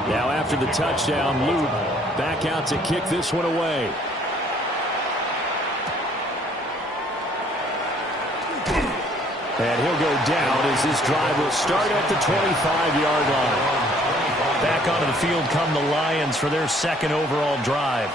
Now after the touchdown, Luke back out to kick this one away. And he'll go down as this drive will start at the 25-yard line. Back onto the field come the Lions for their second overall drive.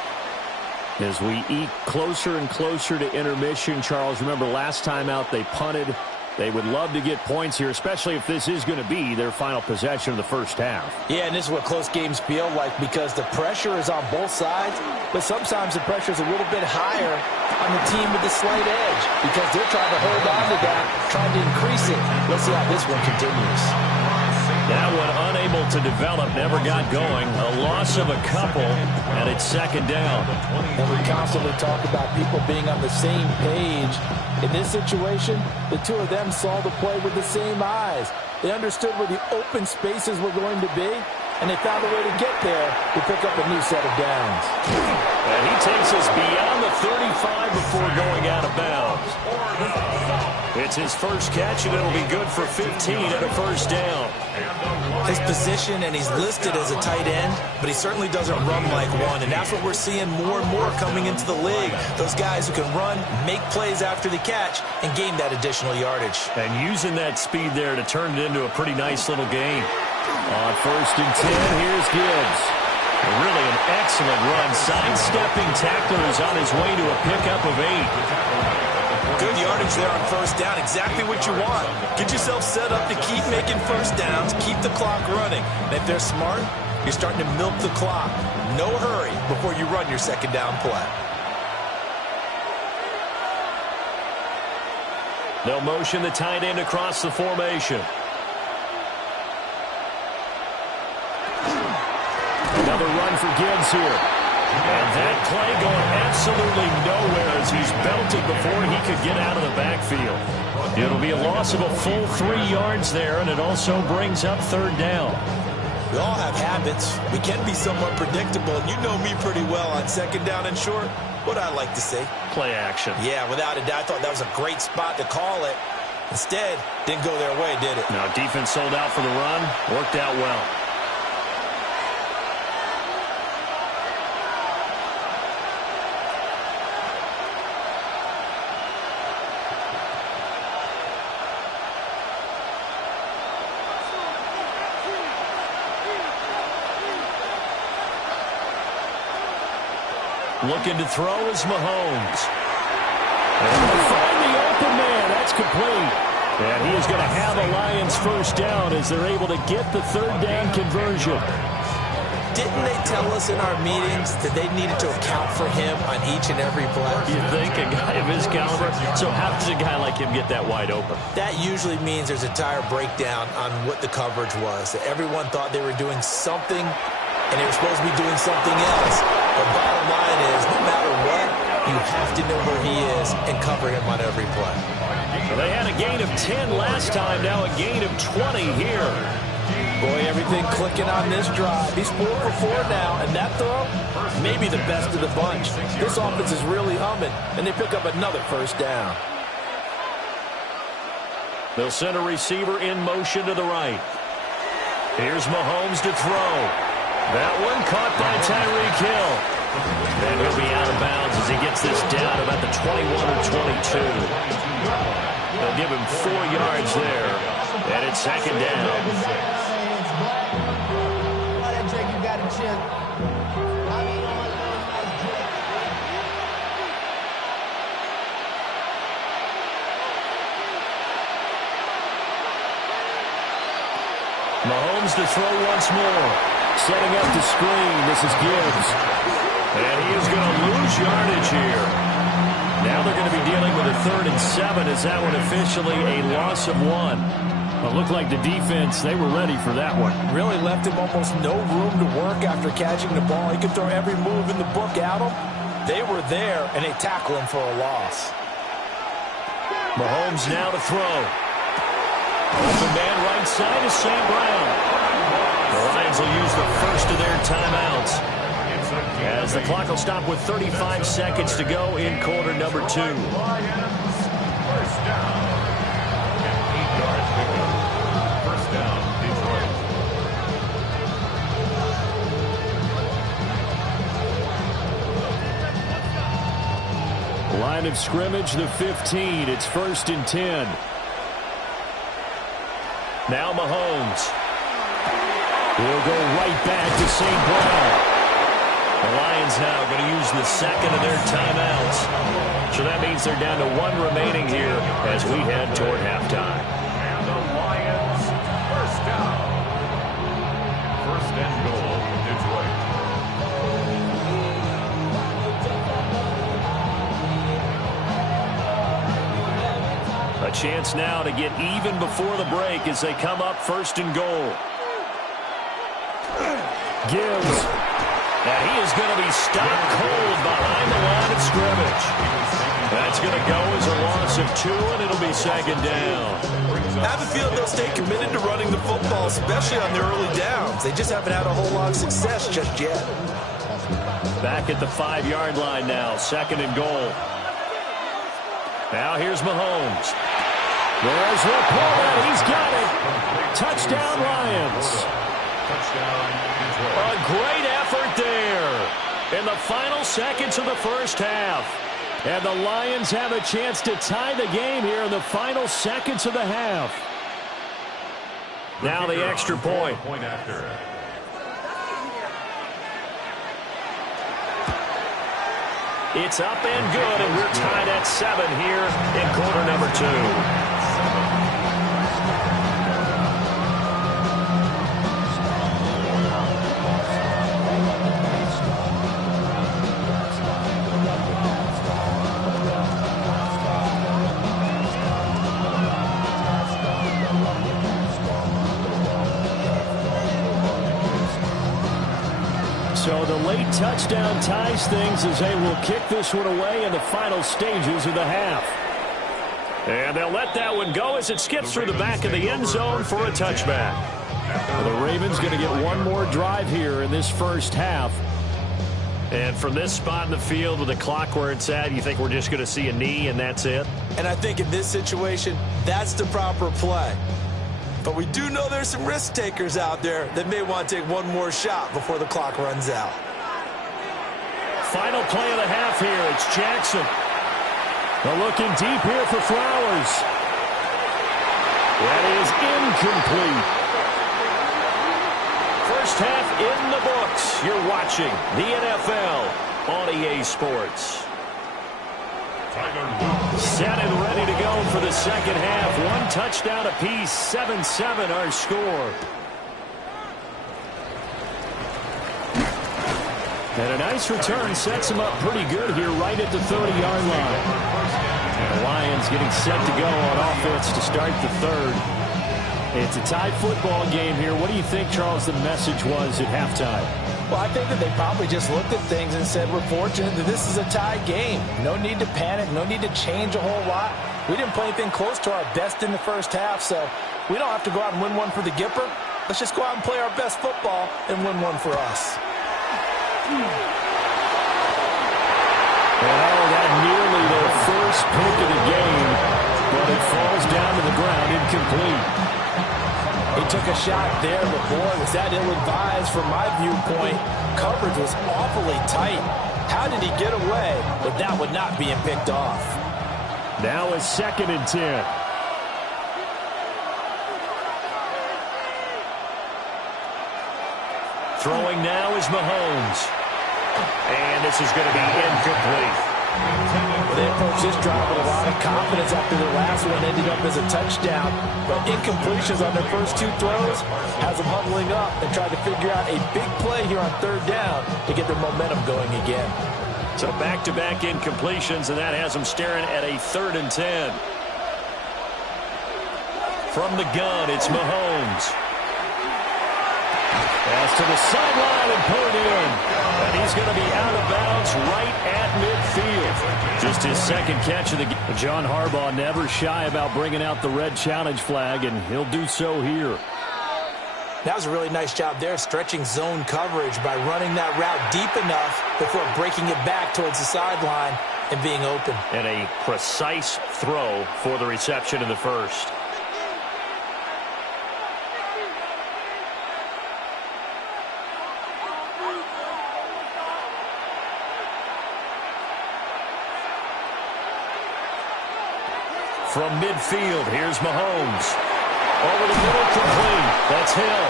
As we eke closer and closer to intermission, Charles, remember last time out they punted. They would love to get points here, especially if this is going to be their final possession of the first half. Yeah, and this is what close games feel like because the pressure is on both sides, but sometimes the pressure is a little bit higher on the team with the slight edge because they're trying to hold on to that, trying to increase it. Let's see how this one continues. That one unable to develop, never got going. A loss of a couple, and it's second down. And we constantly talk about people being on the same page. In this situation, the two of them saw the play with the same eyes. They understood where the open spaces were going to be, and they found a way to get there to pick up a new set of downs. And he takes us beyond the 35 before going out of bounds. It's his first catch, and it'll be good for 15 and a first down. His position, and he's listed as a tight end, but he certainly doesn't run like one, and that's what we're seeing more and more coming into the league. Those guys who can run, make plays after the catch, and gain that additional yardage. And using that speed there to turn it into a pretty nice little game. On first and 10, here's Gibbs. Really an excellent run. Sidestepping tackler is on his way to a pickup of 8. Good yardage there on first down. Exactly what you want. Get yourself set up to keep making first downs, keep the clock running. And if they're smart, you're starting to milk the clock. No hurry before you run your second down play. They'll motion the tight end across the formation. Another run for Gibbs here. And that play going absolutely nowhere as he's belted before he could get out of the backfield. It'll be a loss of a full 3 yards there, and it also brings up third down. We all have habits. We can be somewhat predictable, and you know me pretty well on second down and short. What I like to say? Play action. Yeah, without a doubt. I thought that was a great spot to call it. Instead, didn't go their way, did it? No, defense sold out for the run. Worked out well. Looking to throw is Mahomes. And they'll find the open man. That's complete. And he is going to have a Lions first down as they're able to get the third down conversion. Didn't they tell us in our meetings that they needed to account for him on each and every play? You think a guy of his caliber? So how does a guy like him get that wide open? That usually means there's a entire breakdown on what the coverage was. That everyone thought they were doing something, and they were supposed to be doing something else. The bottom line is, no matter what, you have to know where he is and cover him on every play. Well, they had a gain of 10 last time, now a gain of 20 here. Boy, everything clicking on this drive. He's 4 for 4 now, and that throw, maybe the best of the bunch. This offense is really humming, and they pick up another first down. They'll send a receiver in motion to the right. Here's Mahomes to throw. That one caught by Tyreek Hill. And he'll be out of bounds as he gets this down about the 21 or 22. They'll give him 4 yards there. And it's second down. Mahomes to throw once more. Setting up the screen. This is Gibbs. And he is going to lose yardage here. Now they're going to be dealing with a 3rd and 7 as that one officially a loss of 1. It looked like the defense, they were ready for that one. Really left him almost no room to work after catching the ball. He could throw every move in the book at him. They were there, and they tackle him for a loss. Mahomes now to throw. Open man right side is St. Brown. The Lions will use the first of their timeouts, as the clock will stop with 35 seconds to go in quarter number 2. First down. 8 yards pickup. First down, Detroit. Line of scrimmage, the 15. It's 1st and 10. Now Mahomes. He'll go right back to St. Brown. The Lions now going to use the second of their timeouts. So that means they're down to 1 remaining here as we head toward halftime. And the Lions, first down. First and goal, Detroit. A chance now to get even before the break as they come up 1st and goal. Gibbs. Now he is going to be stopped cold behind the line of scrimmage. That's going to go as a loss of 2, and it'll be 2nd down. I have a feeling they'll stay committed to running the football, especially on their early downs. They just haven't had a whole lot of success just yet. Back at the 5-yard line now, 2nd and goal. Now here's Mahomes. There's Laporta. He's got it. Touchdown, Lions. Touchdown, Detroit. A great effort there in the final seconds of the first half. And the Lions have a chance to tie the game here in the final seconds of the half. Now the extra point. Point after. It's up and good, and we're tied at 7 here in quarter number 2. So the late touchdown ties things as they will kick this one away in the final stages of the half. And they'll let that one go as it skips through the back of the end zone for a touchback. The Ravens going to get one more drive here in this first half. And from this spot in the field with the clock where it's at, you think we're just going to see a knee and that's it? And I think in this situation, that's the proper play. But we do know there's some risk takers out there that may want to take one more shot before the clock runs out. Final play of the half here. It's Jackson. They're looking deep here for Flowers. That is incomplete. First half in the books. You're watching the NFL on EA Sports. Set and ready to go for the second half. 1 touchdown apiece, 7-7 our score. And a nice return sets him up pretty good here right at the 30-yard line. And the Lions getting set to go on offense to start the third. It's a tied football game here. What do you think, Charles, the message was at halftime? Well, I think that they probably just looked at things and said, we're fortunate that this is a tie game. No need to panic. No need to change a whole lot. We didn't play anything close to our best in the first half, so we don't have to go out and win one for the Gipper. Let's just go out and play our best football and win one for us. And that nearly their first pick of the game, but it falls down to the ground incomplete. He took a shot there, but boy, was that ill-advised from my viewpoint. Coverage was awfully tight. How did he get away with that one not being picked off? Now it's 2nd and 10. Throwing now is Mahomes. And this is going to be incomplete. They approached this drive with a lot of confidence after their last one ended up as a touchdown. But incompletions on their first 2 throws has them huddling up and trying to figure out a big play here on 3rd down to get their momentum going again. So back-to-back incompletions, and that has them staring at a 3rd and 10. From the gun, it's Mahomes. Pass to the sideline and put it in. And he's going to be out of bounds right at midfield. Just his second catch of the game. John Harbaugh never shy about bringing out the red challenge flag, and he'll do so here. That was a really nice job there, stretching zone coverage by running that route deep enough before breaking it back towards the sideline and being open. And a precise throw for the reception in the first. From midfield, here's Mahomes. Over the middle, complete. That's Hill.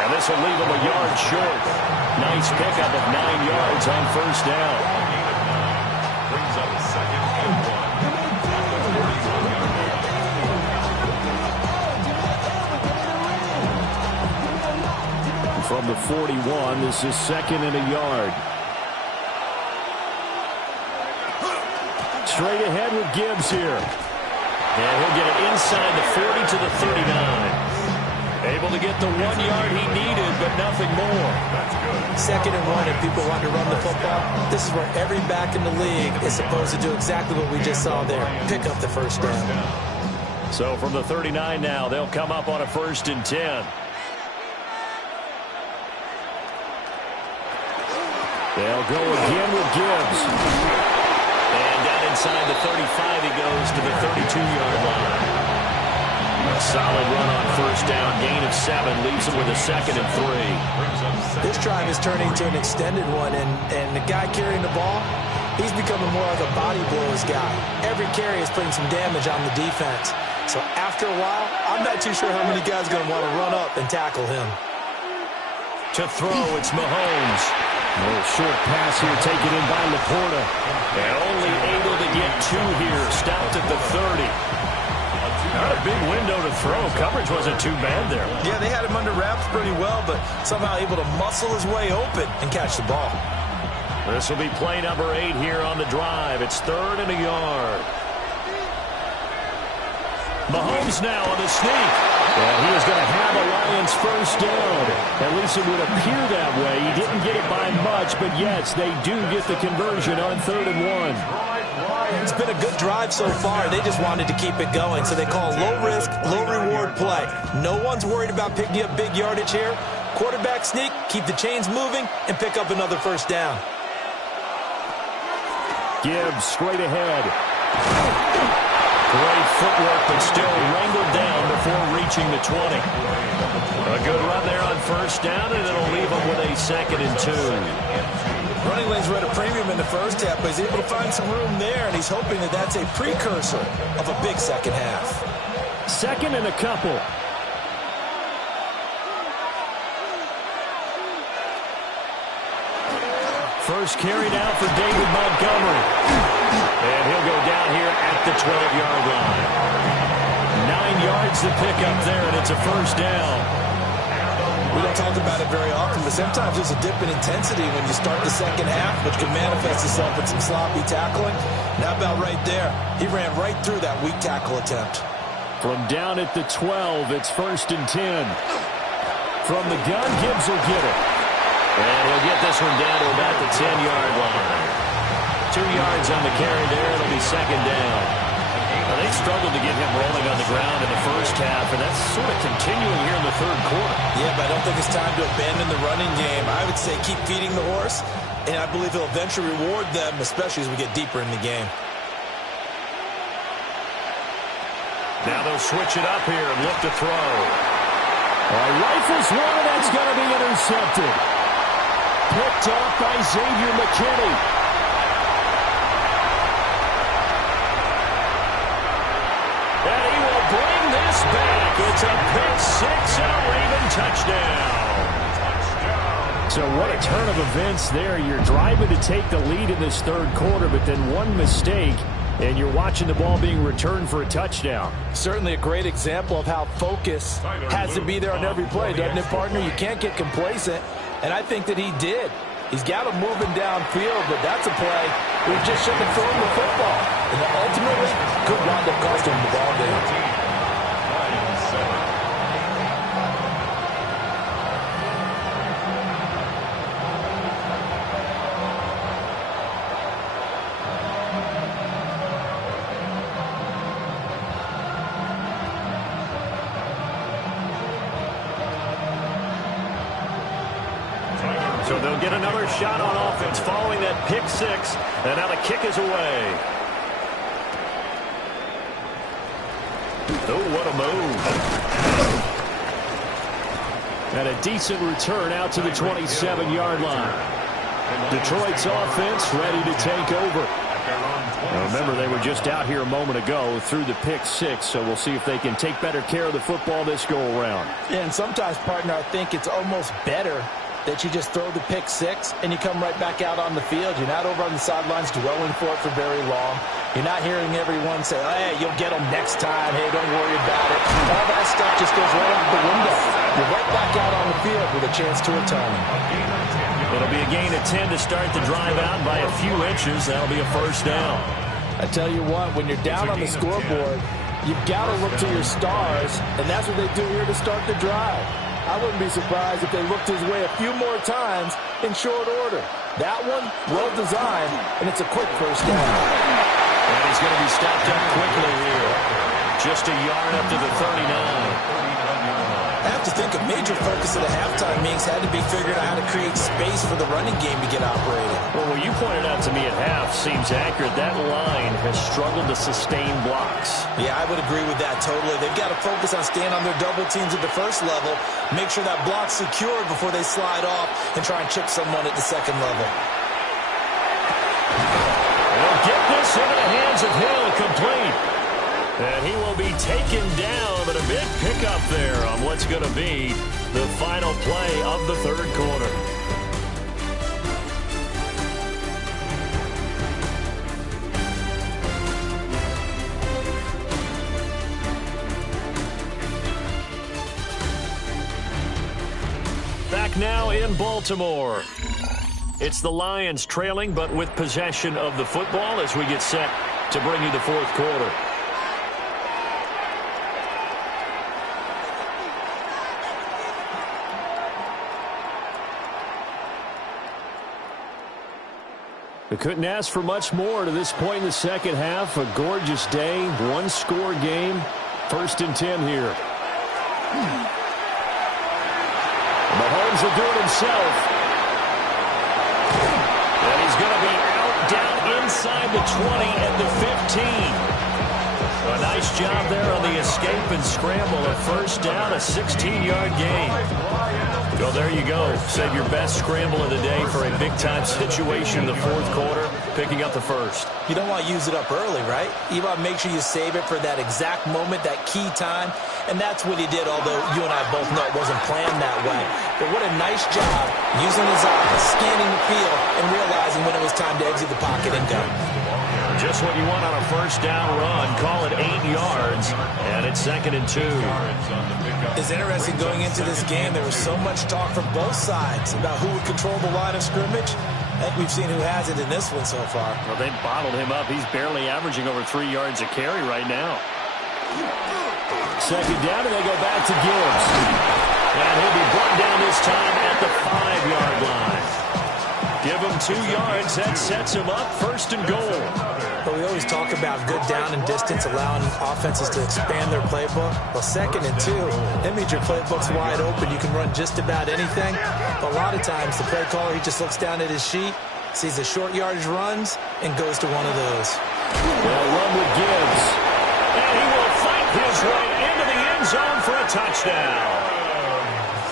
And this will leave him a yard short. Nice pickup of 9 yards on first down. Brings up a 2nd and 1. From the 41, this is 2nd and a yard. Straight ahead with Gibbs here. And he'll get it inside the 40 to the 39. Able to get the 1 yard he needed, but nothing more. That's good. 2nd and 1, and people want to run the football. This is where every back in the league is supposed to do exactly what we just saw there. Pick up the first down. So from the 39 now, they'll come up on a 1st and 10. They'll go again with Gibbs. And down inside the 35, he goes to the 32-yard line. A solid run on first down, gain of 7, leaves him with a 2nd and 3. This drive is turning to an extended one, and the guy carrying the ball, he's becoming more like a body blows guy. Every carry is putting some damage on the defense. So after a while, I'm not too sure how many guys are going to want to run up and tackle him. To throw, it's Mahomes. A little short pass here taken in by Laporta. And only able to get 2 here, stopped at the 30. Not a big window to throw. Coverage wasn't too bad there. Yeah, they had him under wraps pretty well, but somehow able to muscle his way open and catch the ball. This will be play number 8 here on the drive. It's 3rd and a yard. Mahomes now on the sneak. Well, he is going to have a Lions first down. At least it would appear that way. He didn't get it by much, but yes, they do get the conversion on 3rd and 1. It's been a good drive so far. They just wanted to keep it going, so they call low-risk, low-reward play. No one's worried about picking up big yardage here. Quarterback sneak, keep the chains moving, and pick up another first down. Gibbs straight ahead. Great footwork, but still wrangled down before reaching the 20. A good run there on first down, and it'll leave him with a 2nd and 2. Running lanes were at a premium in the first half, but he's able to find some room there, and he's hoping that that's a precursor of a big second half. 2nd and a couple. First carry down for David Montgomery. And he'll go down here at the 12-yard line. 9 yards to pick up there, and it's a first down. We don't talk about it very often, but sometimes there's a dip in intensity when you start the second half, which can manifest itself with some sloppy tackling. Now about right there, he ran right through that weak tackle attempt. From down at the 12, it's 1st and 10. From the gun, Gibbs will get it. And he'll get this one down to about the 10-yard line. 2 yards on the carry there. It'll be 2nd down. Well, they struggled to get him rolling on the ground in the first half, and that's sort of continuing here in the 3rd quarter. Yeah, but I don't think it's time to abandon the running game. I would say keep feeding the horse, and I believe he'll eventually reward them, especially as we get deeper in the game. Now they'll switch it up here and look to throw. Rifles one, and that's going to be intercepted. Picked off by Xavier McKinney. And he will bring this back. It's a pick 6 and a Raven touchdown. So what a turn of events there. You're driving to take the lead in this 3rd quarter, but then one mistake, and you're watching the ball being returned for a touchdown. Certainly a great example of how focus has to be there on every play, doesn't it, partner? You can't get complacent, and I think that he did. He's got him moving downfield, but that's a play we just shouldn't have thrown the football. And ultimately, could wind up costing him the ball game. So they'll get another shot on offense following that pick six. And now the kick is away. Oh, what a move. And a decent return out to the 27-yard line. Detroit's offense ready to take over. Now remember, they were just out here a moment ago through the pick six, so we'll see if they can take better care of the football this go-around. Yeah, and sometimes, partner, I think it's almost better that you just throw the pick six and you come right back out on the field. You're not over on the sidelines dwelling for it for very long. You're not hearing everyone say, oh, hey, you'll get them next time. Hey, don't worry about it. All that stuff just goes right out the window. You're right back out on the field with a chance to atone. It'll be a gain of 10 to start the drive out by a few inches. That'll be a first down. I tell you what, when you're down on the scoreboard, you've got to look to your stars, and that's what they do here to start the drive. I wouldn't be surprised if they looked his way a few more times in short order. That one, well designed, and it's a quick first down. And he's going to be stopped up quickly here. Just a yard up to the 39. I have to think a major focus of the halftime meetings had to be figuring out how to create space for the running game to get operated. Well, what you pointed out to me at half seems accurate. That line has struggled to sustain blocks. Yeah, I would agree with that totally. They've got to focus on staying on their double teams at the first level, make sure that block's secured before they slide off and try and chip someone at the second level. They'll get this into the hands of Hill, complete. And he will be taken down, but a big pickup there on what's going to be the final play of the third quarter. Back now in Baltimore. It's the Lions trailing, but with possession of the football as we get set to bring you the fourth quarter. They couldn't ask for much more to this point in the second half. A gorgeous day, one-score game. 1st and 10 here. Mahomes will do it himself. And he's going to be out down inside the 20 at the 15. A nice job there on the escape and scramble. A first down, a 16-yard gain. Well, there you go. Save your best scramble of the day for a big-time situation in the fourth quarter, picking up the first. You don't want to use it up early, right? You want to make sure you save it for that exact moment, that key time. And that's what he did, although you and I both know it wasn't planned that way. But what a nice job using his eyes, scanning the field, and realizing when it was time to exit the pocket and go. Just what you want on a first down run. Call it 8 yards, and it's 2nd and 2. It's interesting going into this game. There was so much talk from both sides about who would control the line of scrimmage. I think we've seen who hasn't in this one so far. Well, they bottled him up. He's barely averaging over 3 yards a carry right now. 2nd down, and they go back to Gibbs. And he'll be brought down this time at the 5-yard line. Give him 2 yards. That sets him up 1st and goal. But we always talk about good down and distance, allowing offenses to expand their playbook. Well, 2nd and 2, that means your playbook's wide open. You can run just about anything. But a lot of times, the play caller, he just looks down at his sheet, sees the short yardage runs, and goes to one of those. They'll run with Gibbs. And he will fight his way into the end zone for a touchdown.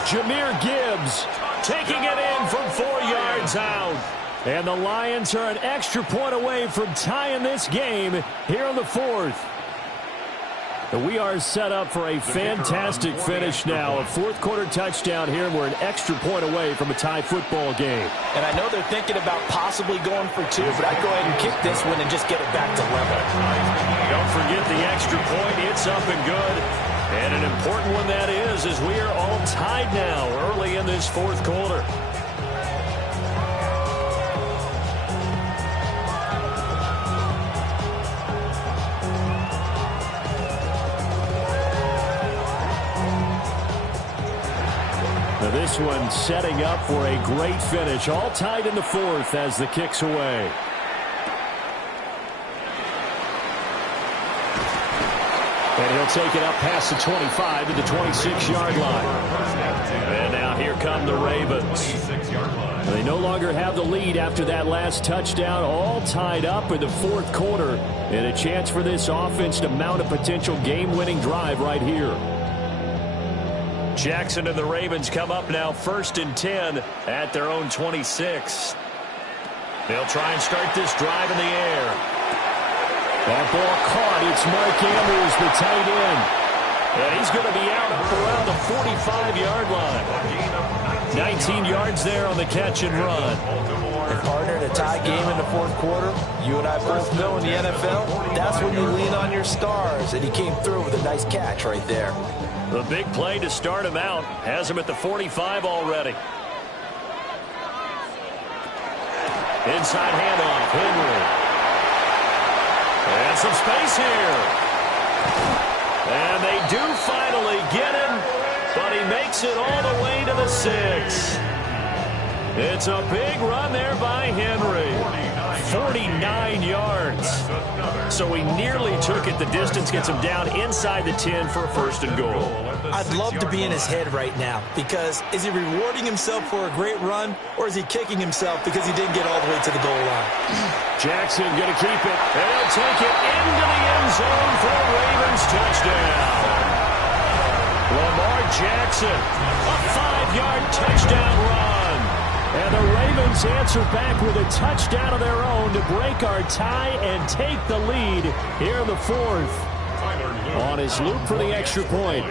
Jahmyr Gibbs taking it in from 4 yards out. And the Lions are an extra point away from tying this game here in the fourth. We are set up for a fantastic finish now. A fourth-quarter touchdown here, and we're an extra point away from a tie football game. And I know they're thinking about possibly going for 2, but I'd go ahead and kick this one and just get it back to level. Don't forget the extra point. It's up and good. And an important one that is, as we are all tied now early in this fourth quarter. Now this one setting up for a great finish. All tied in the fourth as the kick's away. And he'll take it up past the 25 to the 26-yard line. And now here come the Ravens. They no longer have the lead after that last touchdown, all tied up in the fourth quarter, and a chance for this offense to mount a potential game-winning drive right here. Jackson and the Ravens come up now 1st and 10 at their own 26. They'll try and start this drive in the air. That ball caught. It's Mark Andrews, the tight end. And he's going to be out up around the 45-yard line. 19 yards there on the catch and run. And partner, in a tie game in the fourth quarter, you and I both know in the NFL, that's when you lean on your stars. And he came through with a nice catch right there. The big play to start him out has him at the 45 already. Inside handoff, Henry. And some space here. And they do finally get him, but he makes it all the way to the 6. It's a big run there by Henry. 49 yards. So he nearly took it the distance, gets him down inside the 10 for a 1st and goal. I'd love to be in his head right now, because is he rewarding himself for a great run, or is he kicking himself because he didn't get all the way to the goal line? Jackson going to keep it. And he'll take it into the end zone for a Ravens touchdown. Lamar Jackson, a 5-yard touchdown run. And the Ravens answer back with a touchdown of their own to break our tie and take the lead here in the fourth. On his loop for the extra point.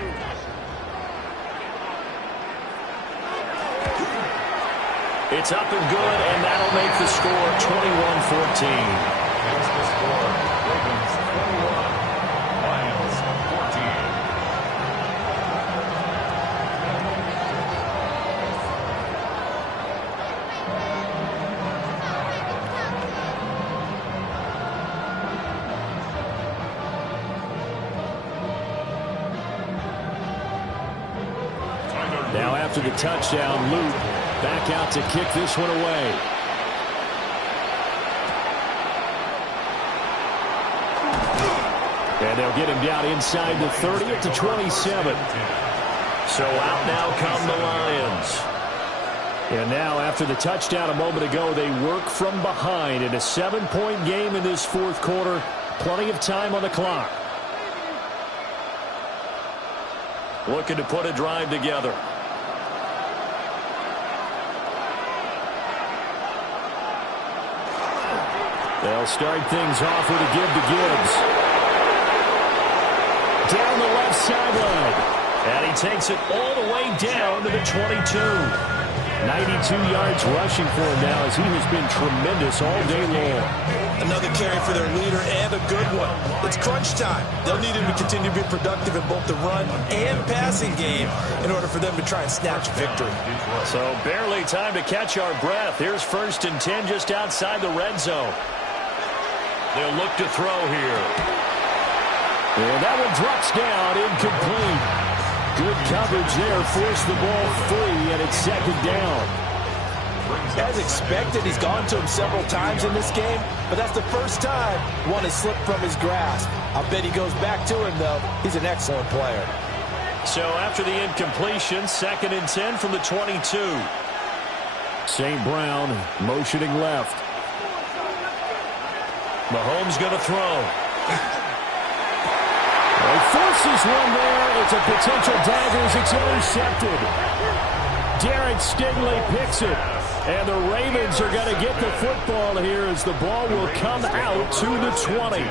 It's up and good, and that'll make the score 21-14. That's the score. Ravens 21, Lions 14. Now after the touchdown, Luke back out to kick this one away. And they'll get him down inside the 30 at the 27. So out now come the Lions. And now after the touchdown a moment ago, they work from behind in a 7-point game in this fourth quarter. Plenty of time on the clock. Looking to put a drive together. They'll start things off with a give to Gibbs. Down the left sideline. And he takes it all the way down to the 22. 92 yards rushing for him now, as he has been tremendous all day long. Another carry for their leader, and a good one. It's crunch time. They'll need him to continue to be productive in both the run and passing game in order for them to try and snatch victory. So barely time to catch our breath. Here's 1st and 10 just outside the red zone. They'll look to throw here. And that one drops down, incomplete. Good coverage there, forced the ball free, and it's 2nd down. As expected, he's gone to him several times in this game, but that's the first time one has slipped from his grasp. I bet he goes back to him, though. He's an excellent player. So after the incompletion, 2nd and 10 from the 22. St. Brown motioning left. Mahomes going to throw. He forces one there. It's a potential dagger as it's intercepted. Derek Stingley picks it. And the Ravens are going to get the football here as the ball will come out to the 20.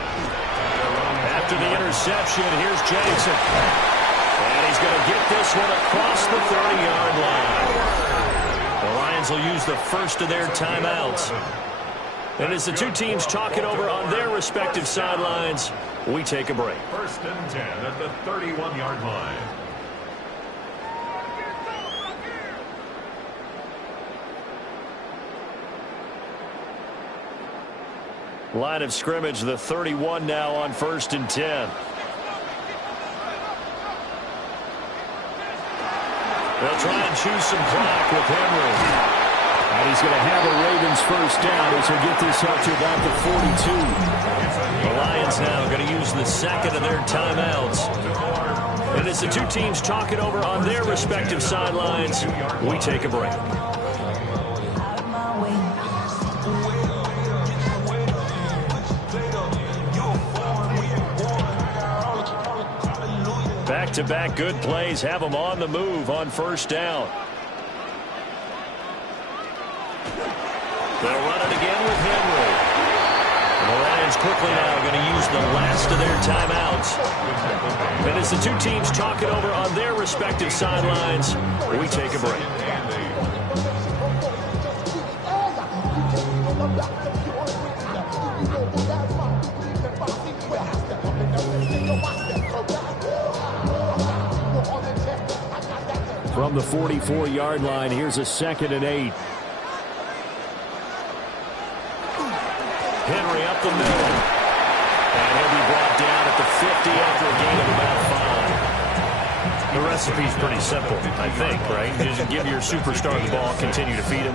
After the interception, here's Jackson. And he's going to get this one across the 30-yard line. The Lions will use the first of their timeouts. And as the two teams talk it over on their respective sidelines, we take a break. 1st and 10 at the 31-yard line. Line of scrimmage, the 31 now on 1st and 10. They'll try and choose some clock with Henry. And he's going to have a Ravens first down as he'll get this up to about the 42. The Lions now going to use the 2nd of their timeouts. And as the two teams talk it over on their respective sidelines, we take a break. Back-to-back good plays have them on the move on first down. They'll run it again with Henry. And the Lions quickly now going to use the last of their timeouts. And as the two teams talk it over on their respective sidelines, we take a break. From the 44-yard line, here's a 2nd and 8. Henry up the middle. And he'll be brought down at the 50 after a gain of about 5. The recipe's pretty simple, I think, right? Just give your superstar the ball, continue to feed him.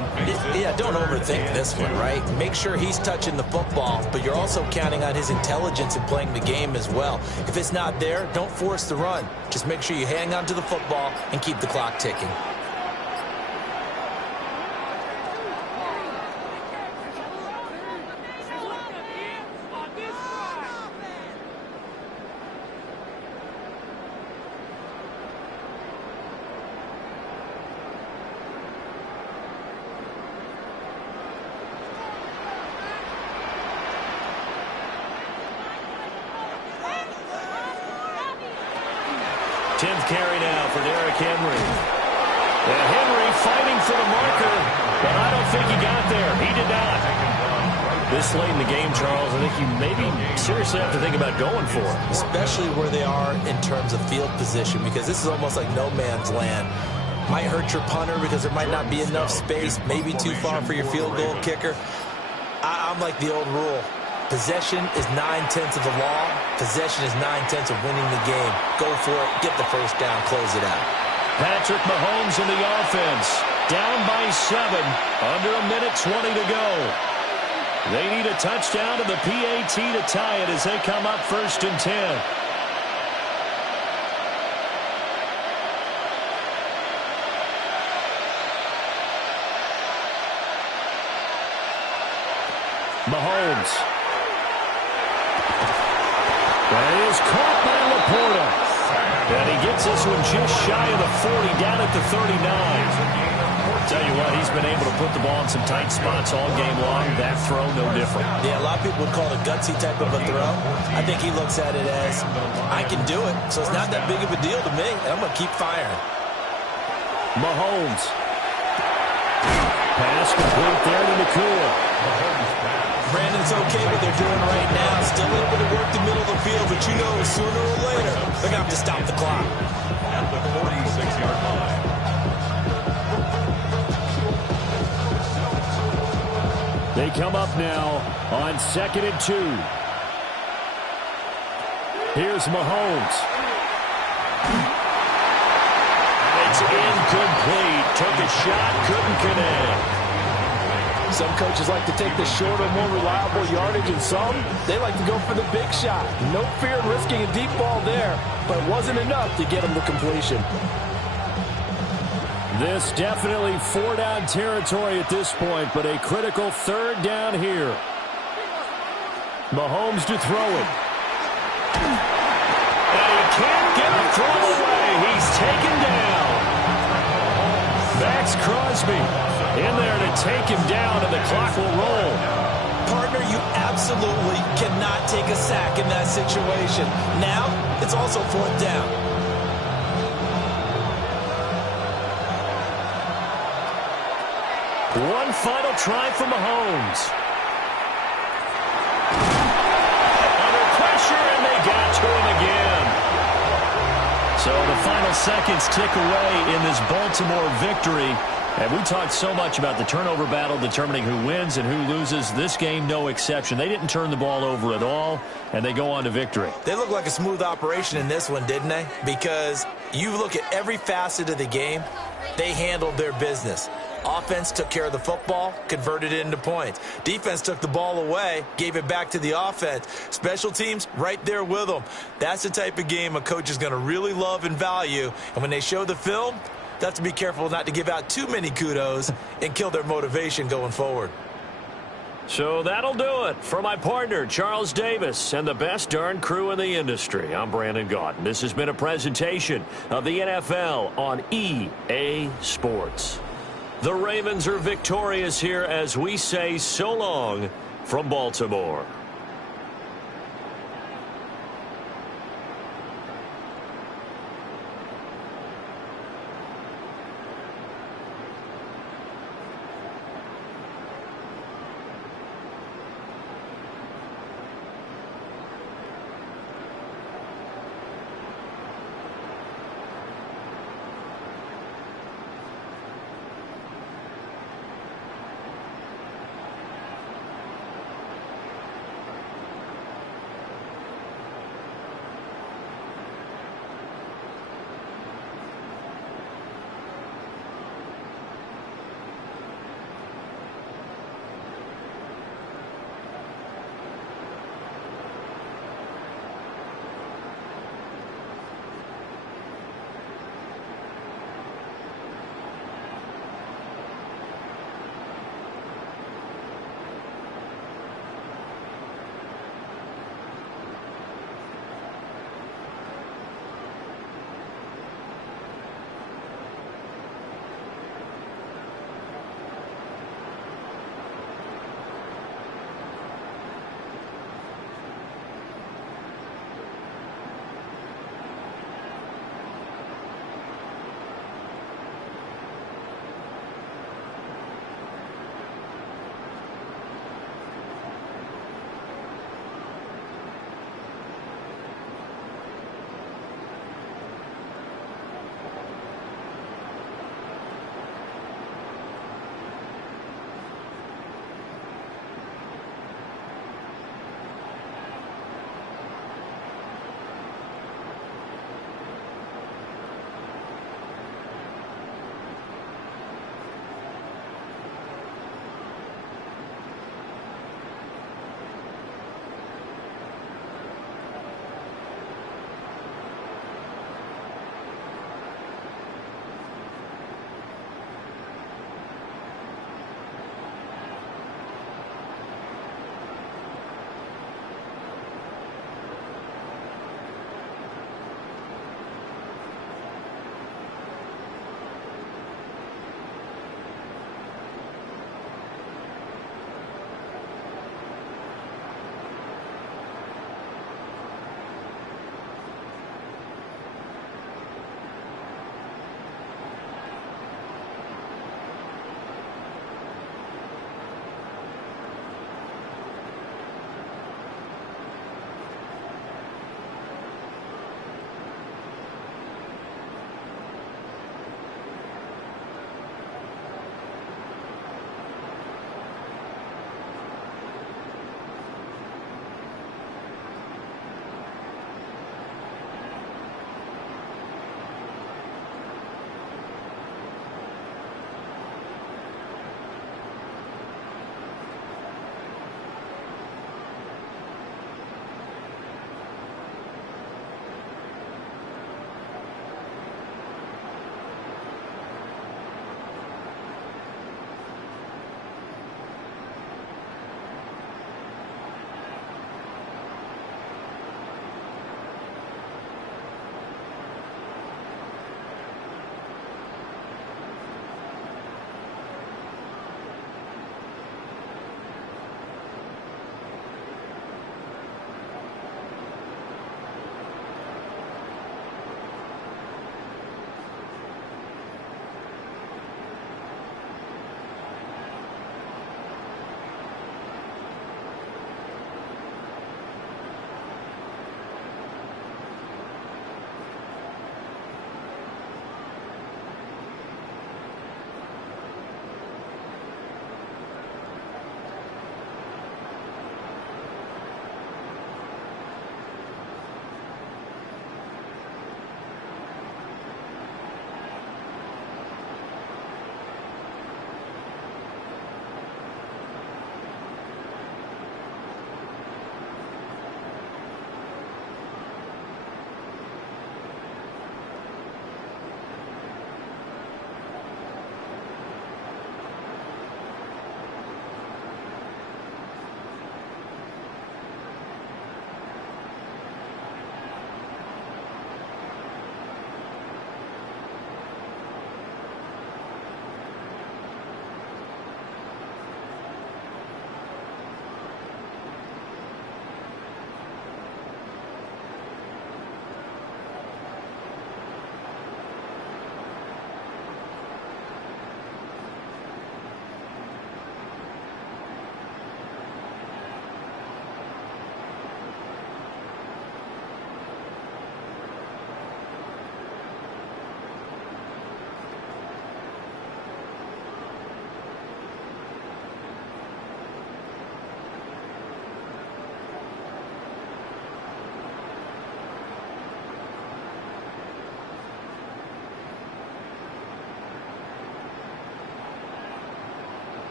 Yeah, don't overthink this one, right? Make sure he's touching the football, but you're also counting on his intelligence in playing the game as well. If it's not there, don't force the run. Just make sure you hang on to the football and keep the clock ticking. Carry now for Derrick Henry. And Henry fighting for the marker, but I don't think he got there. He did not. This late in the game, Charles, I think you maybe seriously have to think about going for it. Especially where they are in terms of field position, because this is almost like no man's land. Might hurt your punter because there might not be enough space, maybe too far for your field goal kicker. I'm like the old rule. Possession is 9/10 of the law. Possession is 9/10 of winning the game. Go for it. Get the first down. Close it out. Patrick Mahomes in the offense. Down by 7. Under a minute 20 to go. They need a touchdown to the PAT to tie it as they come up 1st and 10. Mahomes. That is caught by Laporta. And he gets this one just shy of the 40, down at the 39. Tell you what, he's been able to put the ball in some tight spots all game long. That throw, no different. Yeah, a lot of people would call it a gutsy type of a throw. I think he looks at it as, I can do it, so it's not that big of a deal to me, and I'm going to keep firing. Mahomes. Pass complete there to Nakua. Brandon's okay what they're doing right now. Still able to work the middle of the field, but you know sooner or later they're going to have to stop the clock. At the 46-yard line. They come up now on 2nd and 2. Here's Mahomes. It's incomplete. Took a shot, couldn't connect. Some coaches like to take the shorter, more reliable yardage, and some, they like to go for the big shot. No fear in risking a deep ball there, but it wasn't enough to get him the completion. This definitely 4-down territory at this point, but a critical 3rd down here. Mahomes to throw it. And he can't get a throw away. He's taken down. Max Crosby in there to take him down, and the clock will roll. Partner, you absolutely cannot take a sack in that situation. Now, it's also 4th down. One final try for Mahomes. Under pressure, and they got to him again. So the final seconds tick away in this Baltimore victory. And we talked so much about the turnover battle determining who wins and who loses. This game, no exception. They didn't turn the ball over at all, and they go on to victory. They look like a smooth operation in this one, didn't they? Because you look at every facet of the game, They handled their business. Offense took care of the football, converted it into points. Defense took the ball away, gave it back to the offense. Special teams, right there with them. That's the type of game a coach is going to really love and value. And when they show the film, they have to be careful not to give out too many kudos and kill their motivation going forward. So that'll do it for my partner, Charles Davis, and the best darn crew in the industry. I'm Brandon Gaudin. This has been a presentation of the NFL on EA Sports. The Ravens are victorious here as we say so long from Baltimore.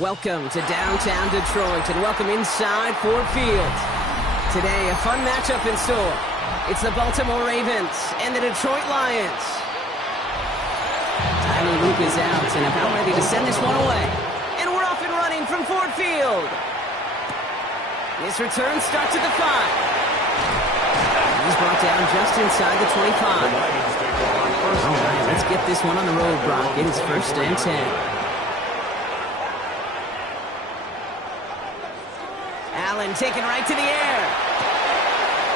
Welcome to downtown Detroit and welcome inside Ford Field. Today, a fun matchup in store. It's the Baltimore Ravens and the Detroit Lions. Tyler Luke is out and about ready to send this one away. And we're off and running from Ford Field. This return starts at the 5. He's brought down just inside the 25. All right, let's get this one on the road, Brock. It is 1st and 10. Allen taken right to the air.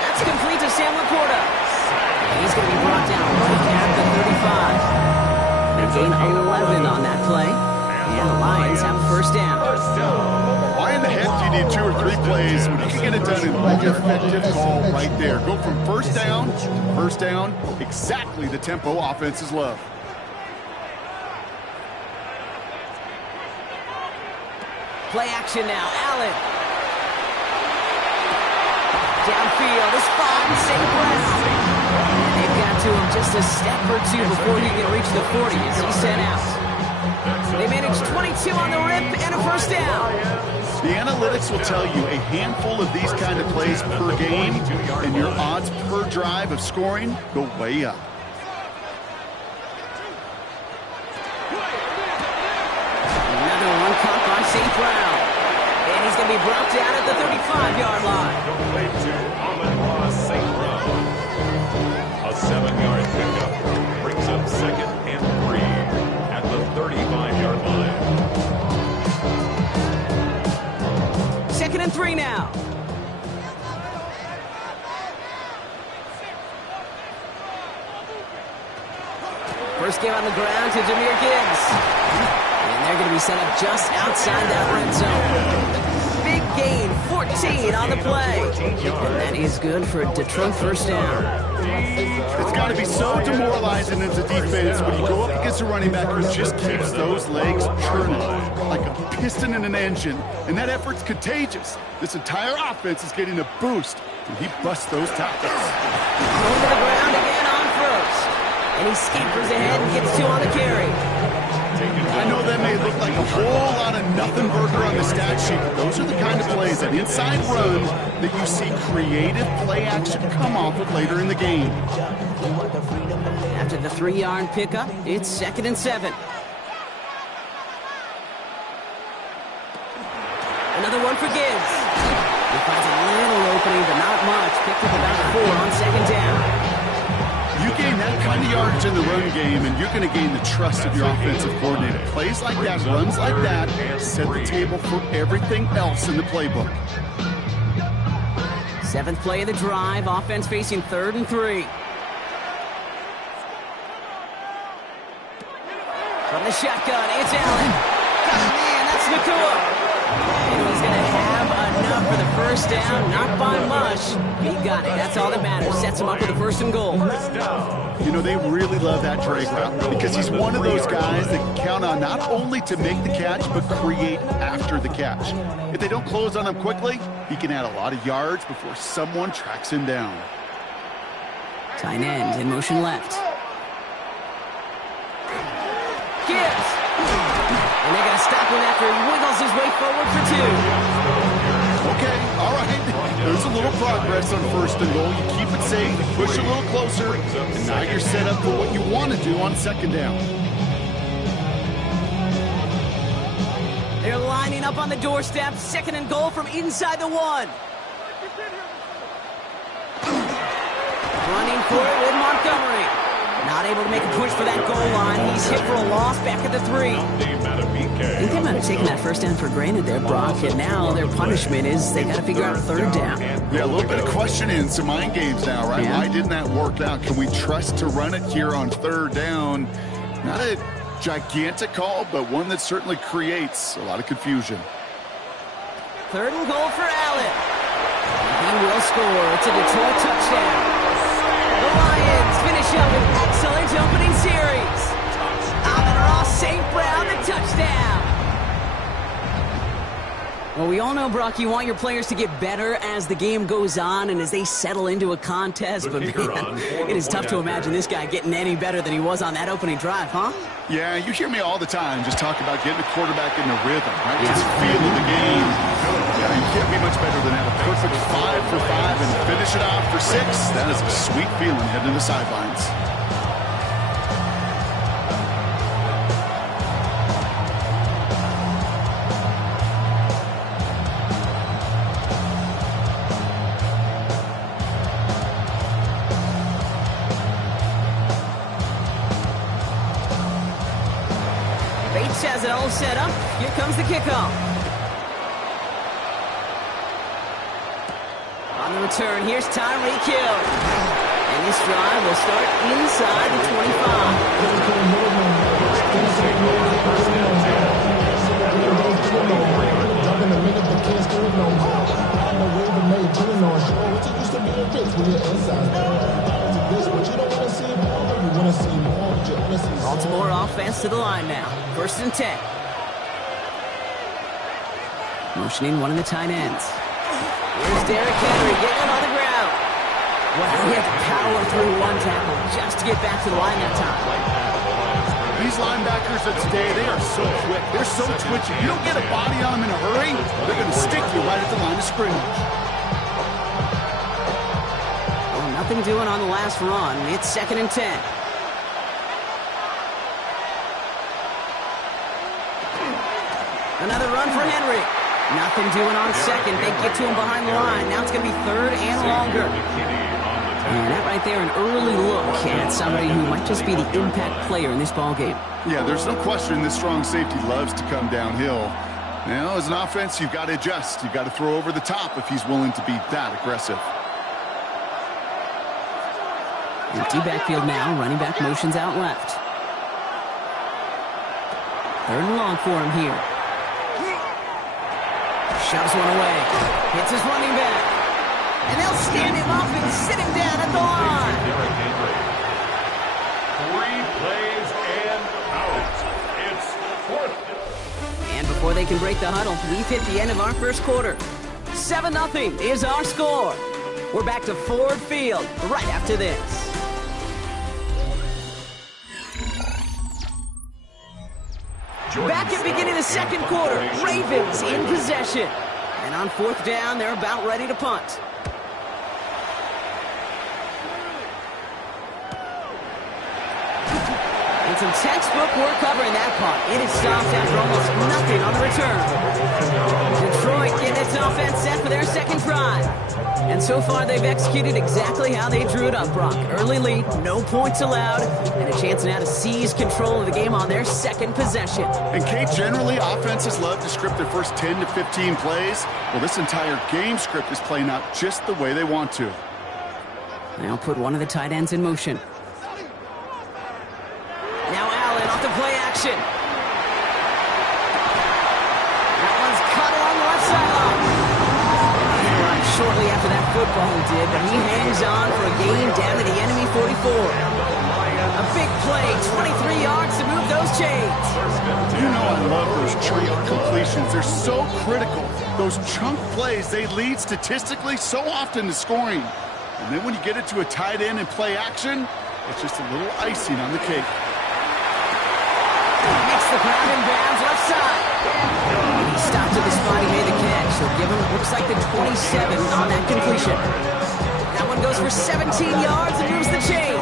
That's complete to Sam Laporta. He's going to be brought down right at the 35. They gain 11 on that play. And the Lions have a 1st down. Why in the heck do you need 2 or 3 plays when you can get it done in one effective call right there? Go from 1st down to 1st down, exactly the tempo offenses love. Play action now, Allen. Downfield, is fine, St. Brown. They've got to him just a step or 2 before he can reach the 40 as he's sent out. They managed 22 on the rip and a 1st down. The analytics will tell you a handful of these kind of plays per game, and your odds per drive of scoring go way up. Another one caught by St. Brown. And he's going to be brought down at the 35-yard line. St. Brown. A 7-yard pickup brings up 2nd and 3 at the 35-yard line. 2nd and 3 now. First game on the ground to Jahmyr Gibbs. And they're going to be set up just outside that red zone. Big gain, 14 on the play. And that is good for a Detroit 1st down. It's got to be so demoralizing as a defense when you go up against a running back who just keeps those legs churning like a piston in an engine. And that effort's contagious. This entire offense is getting a boost when he busts those tackles. Going to the ground again on 1st. And he scampers ahead and gets 2 on the carry. I know that may look like a whole lot of nothing burger on the stat sheet, but those are the kind of plays, an inside run, that you see creative play action come off of later in the game. After the 3-yard pickup, it's 2nd and 7. Another one for Gibbs. He finds a little opening, but not much. Picked up about 4 on 2nd down. You gain that kind of yardage in the run game, and you're going to gain the trust of your offensive coordinator. Plays like that, runs like that, set the table for everything else in the playbook. 7th play of the drive, offense facing 3rd and 3. From the shotgun, it's Allen. Man, that's Nacua. And he's going to have enough for the 1st down, not by much. He got it. That's all that matters. Sets him up with a 1st and goal. You know, they really love that drag route because he's one of those guys that can count on not only to make the catch, but create after the catch. If they don't close on him quickly, he can add a lot of yards before someone tracks him down. Tight end in motion left. Gibbs. And they got to stop him after he wiggles his way forward for 2. Okay, all right. There's a little progress on 1st and goal. You keep it safe, you push a little closer, and now you're set up for what you want to do on 2nd down. They're lining up on the doorstep. 2nd and goal from inside the 1. Running for it with Montgomery. Not able to make a push for that goal line. He's hit for a loss back at the 3. I think they might have taken that 1st down for granted there, Brock, and now their punishment is they got to figure out 3rd down. Yeah, a little bit of questioning, some mind games now, right? Yeah. Why didn't that work out? Can we trust to run it here on 3rd down? Not a gigantic call, but one that certainly creates a lot of confusion. 3rd and goal for Allen. He will score. It's a Detroit touchdown. The Lions finish up an excellent opening series. Amon-Ra St. Brown, the touchdown. Well, we all know, Brock, you want your players to get better as the game goes on and as they settle into a contest. But, man, it is tough to imagine this guy getting any better than he was on that opening drive, huh? Yeah, you hear me all the time just talk about getting the quarterback in the rhythm, right? Just feeling the game. Yeah, you can't be much better than that. A perfect 5 for 5 and finish it off for 6. That is a sweet feeling heading to the sidelines. Bates has it all set up. Here comes the kickoff. On the return, here's Tyreek Hill. And this drive will start inside the 25. Baltimore offense to the line now. 1st and 10. Motioning one of the tight ends. Here's Derrick Henry getting on the ground. Wow, he had to power through one tackle just to get back to the line that time. These linebackers of today, they are so quick. They're so twitchy. You don't get a body on them in a hurry, they're going to stick you right at the line of scrimmage. Well, nothing doing on the last run. It's 2nd and 10. Another run for Henry. Nothing doing on 2nd. They get to him behind the line. Now it's going to be 3rd and longer. And that right there, an early look at somebody who might just be the impact player in this ballgame. Yeah, there's no question this strong safety loves to come downhill. Now, as an offense, you've got to adjust. You've got to throw over the top if he's willing to be that aggressive. Empty backfield now. Running back motions out left. 3rd and long for him here. Shoves one away. Hits his running back. And they'll stand him up and sit him down at the line. 3 plays and out. It's 4th. And before they can break the huddle, we've hit the end of our first quarter. 7-0 is our score. We're back to Ford Field right after this. Back at the beginning of the 2nd quarter, Ravens in possession. And on 4th down, they're about ready to punt. And some textbook work covering that punt. It is stopped after almost nothing on the return. Detroit getting its offense set for their 2nd drive. And so far, they've executed exactly how they drew it up, Brock. Early lead, no points allowed, and a chance now to seize control of the game on their 2nd possession. And, Kate, generally, offenses love to script their first 10 to 15 plays. Well, this entire game script is playing out just the way they want to. Now put one of the tight ends in motion. Now Allen off the play action. That one's cut along the left sideline. Shortly after that football he did, but he hangs on for a gain down to the enemy 44. A big play, 23 yards to move those chains. You know I love those chunk completions. They're so critical. Those chunk plays, they lead statistically so often to scoring. And then when you get it to a tight end and play action, it's just a little icing on the cake. Makes the ground in bounds left side. And he stopped at the spot he made the catch. So give him, looks like the 27 on that completion. That one goes for 17 yards and moves the chains.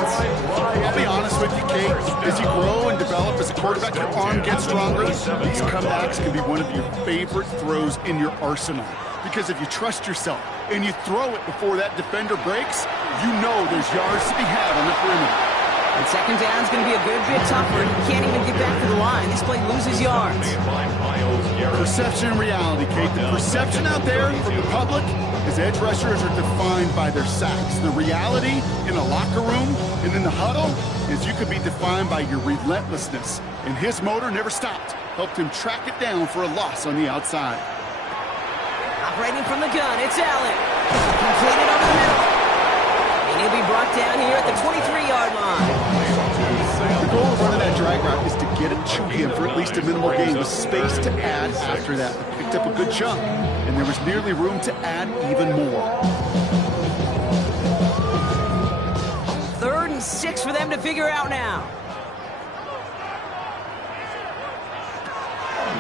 I'll be honest with you, Kate. As you grow and develop as a quarterback, your arm gets stronger. These comebacks can be one of your favorite throws in your arsenal. Because if you trust yourself and you throw it before that defender breaks, you know there's yards to be had on the perimeter. And 2nd down is going to be a good bit tougher. He can't even get back to the line. This play loses yards. Perception and reality, Kate. The perception out there from the public is edge rushers are defined by their sacks. The reality in a locker room and in the huddle is you could be defined by your relentlessness. And his motor never stopped. Helped him track it down for a loss on the outside. Operating from the gun, it's Allen. Completed over the middle. And he'll be brought down here at the 23-yard line. The goal of running that drag route is to get it choke him for at least a minimal gain with space to add after that. They picked up a good chunk, and there was nearly room to add even more. 3rd and 6 for them to figure out now.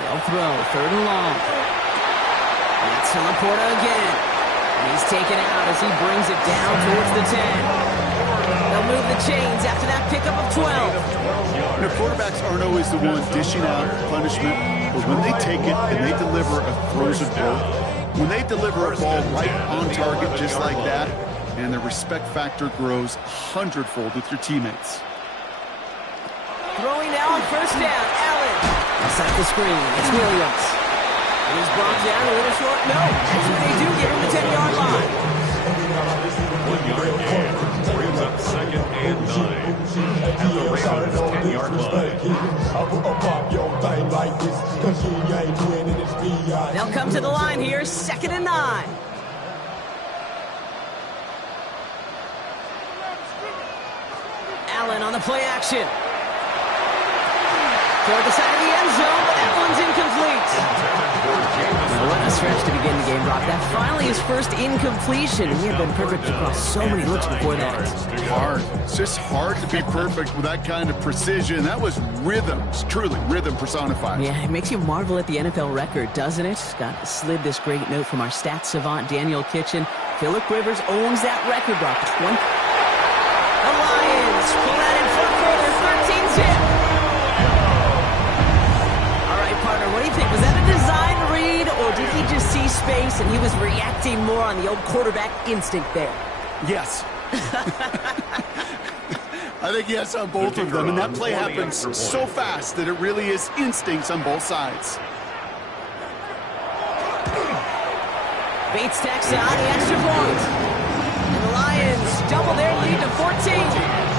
They'll throw, 3rd and long. That's Laporta again. And he's taken out as he brings it down towards the 10. They'll move the chains after that pickup of 12. You know, quarterbacks aren't always the one dishing out punishment, but when they take it and they deliver a frozen ball, when they deliver a ball right on target just like that, and the respect factor grows 100-fold with your teammates. Throwing now on 1st down, Allen. Inside the screen, it's Williams. And he's brought down a little short. No, actually they do get him the 10-yard line. 1-yard gain. Brings up 2nd and 9. At the Ravens 10-yard line. They'll come to the line here, 2nd and 9. Allen on the play action. Toward the side of the end zone, but that one's incomplete. Now, what a stretch to begin the game, Brock. That finally his first incompletion. He had been perfect across so many looks before that. Hard. It's just hard to be perfect with that kind of precision. That was rhythm. It's truly rhythm personified. Yeah, it makes you marvel at the NFL record, doesn't it? Got slid this great note from our stats savant, Daniel Kitchen. Phillip Rivers owns that record, Brock. The Lions pull that in front for their 13-10. Partner, what do you think? Was that a design read, or did he just see space and he was reacting more on the old quarterback instinct there? Yes. I think yes on both of them, and that play happens so fast that it really is instincts on both sides. Bates tacks on the extra point. And the Lions double their lead to 14.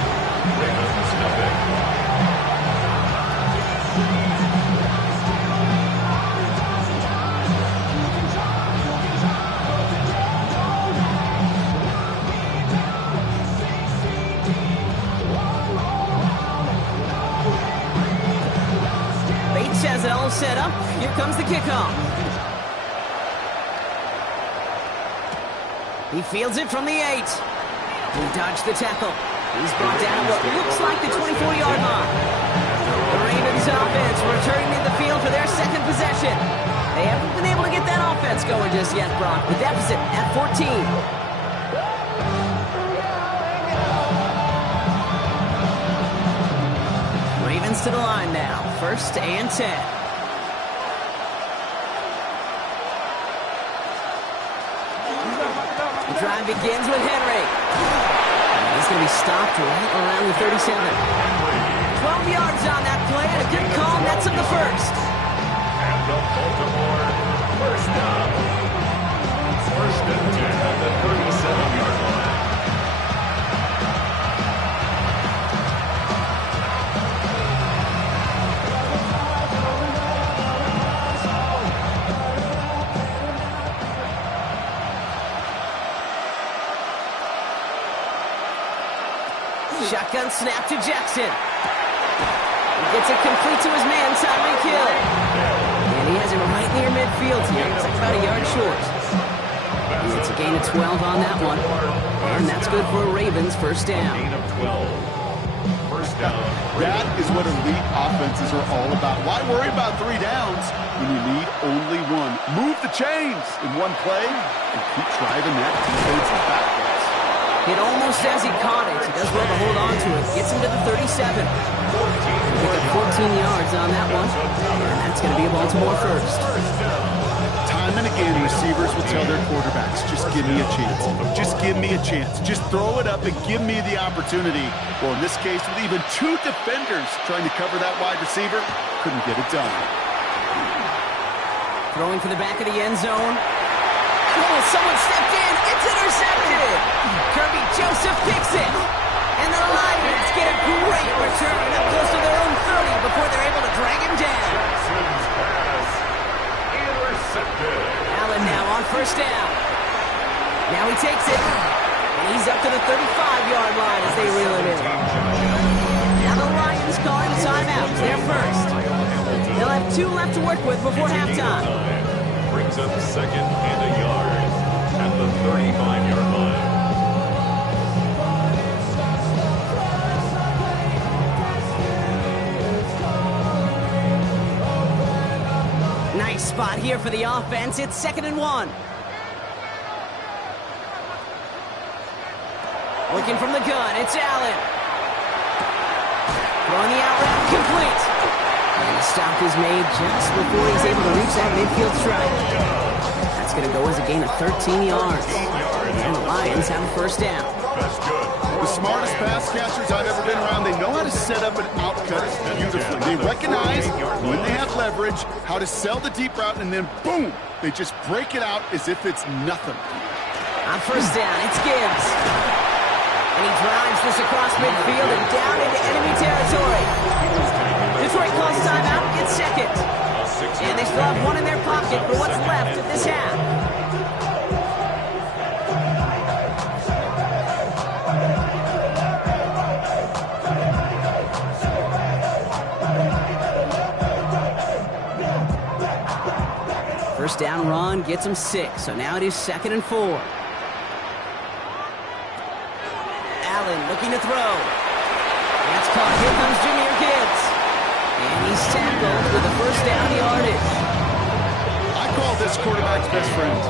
Has it all set up. Here comes the kickoff. He fields it from the 8. He dodged the tackle. He's brought down what looks like the 24-yard line. The Ravens offense returning to the field for their 2nd possession. They haven't been able to get that offense going just yet, Brock. The deficit at 14. To the line now, 1st and 10. The drive begins with Henry. He's going to be stopped right around the 37. 12 yards on that play, and a good call nets him the 1st. And the Baltimore 1st down. 1st and 10 at the 37-yard line. Shotgun snap to Jackson. He gets it complete to his man, Tyreek Hill. And he has him right near midfield here. It's like about a yard short. It's a gain of 12 on that one. And that's good for a Ravens 1st down. Gain of 12. 1st down. That is what elite offenses are all about. Why worry about 3 downs when you need only 1? Move the chains in one play and keep driving that defense backwards. Hit almost as he caught it. He does well to hold on to it. Gets him to the 37. Pick up 14 yards on that one. And that's going to be a Baltimore 1st. Time and again, receivers will tell their quarterbacks, just give me a chance. Just give me a chance. Just throw it up and give me the opportunity. Well, in this case, with even 2 defenders trying to cover that wide receiver, couldn't get it done. Throwing for the back of the end zone. Oh, someone stepped in. It's intercepted. Kirby Joseph picks it. And the Lions get a great return up close to their own 30 before they're able to drag him down. Jackson's pass intercepted. Allen now on 1st down. Now he takes it. And he's up to the 35-yard line as they reel it in. Now the Lions calling timeout. They're 1st. 2 left to work with before halftime. Brings up 2nd and a yard at the 35-yard line. Nice spot here for the offense. It's 2nd and 1. Looking from the gun, it's Allen. Throwing the out route, complete. And the stop is made just before he's able to reach that midfield strike. That's going to go as a gain of 13 yards. And the Lions have a first down. The smartest pass catchers I've ever been around, they know how to set up an outcut beautifully. They recognize when they have leverage, how to sell the deep route, and then boom, they just break it out as if it's nothing. On first down, it's Gibbs. And he drives this across midfield and down into enemy territory. Detroit calls timeout, it's 2nd. And they still have 1 in their pocket for what's left of this half. First down run gets him 6, so now it is 2nd and 4. Allen looking to throw. That's caught. Here comes Jahmyr Gibbs. And he's tackled with a first down yardage. I call this quarterback's best friend.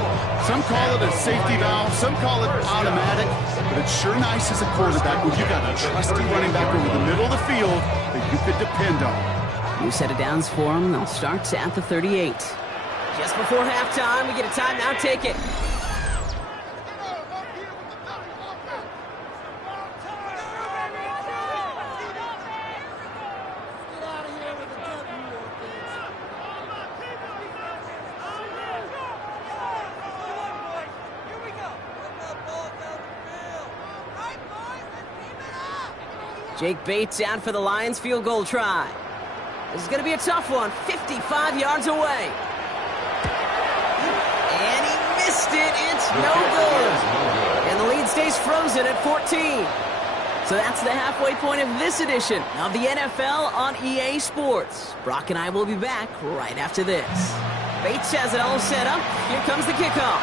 Some call it a safety valve, some call it automatic, but it's sure nice as a quarterback when you got a trusty running back over the middle of the field that you could depend on. New set of downs for him. They'll start at the 38. Just before halftime, we get a timeout. Take it. Jake Bates out for the Lions field goal try. This is going to be a tough one. 55 yards away. And he missed it. It's no good. And the lead stays frozen at 14. So that's the halfway point of this edition of the NFL on EA Sports. Brock and I will be back right after this. Bates has it all set up. Here comes the kickoff.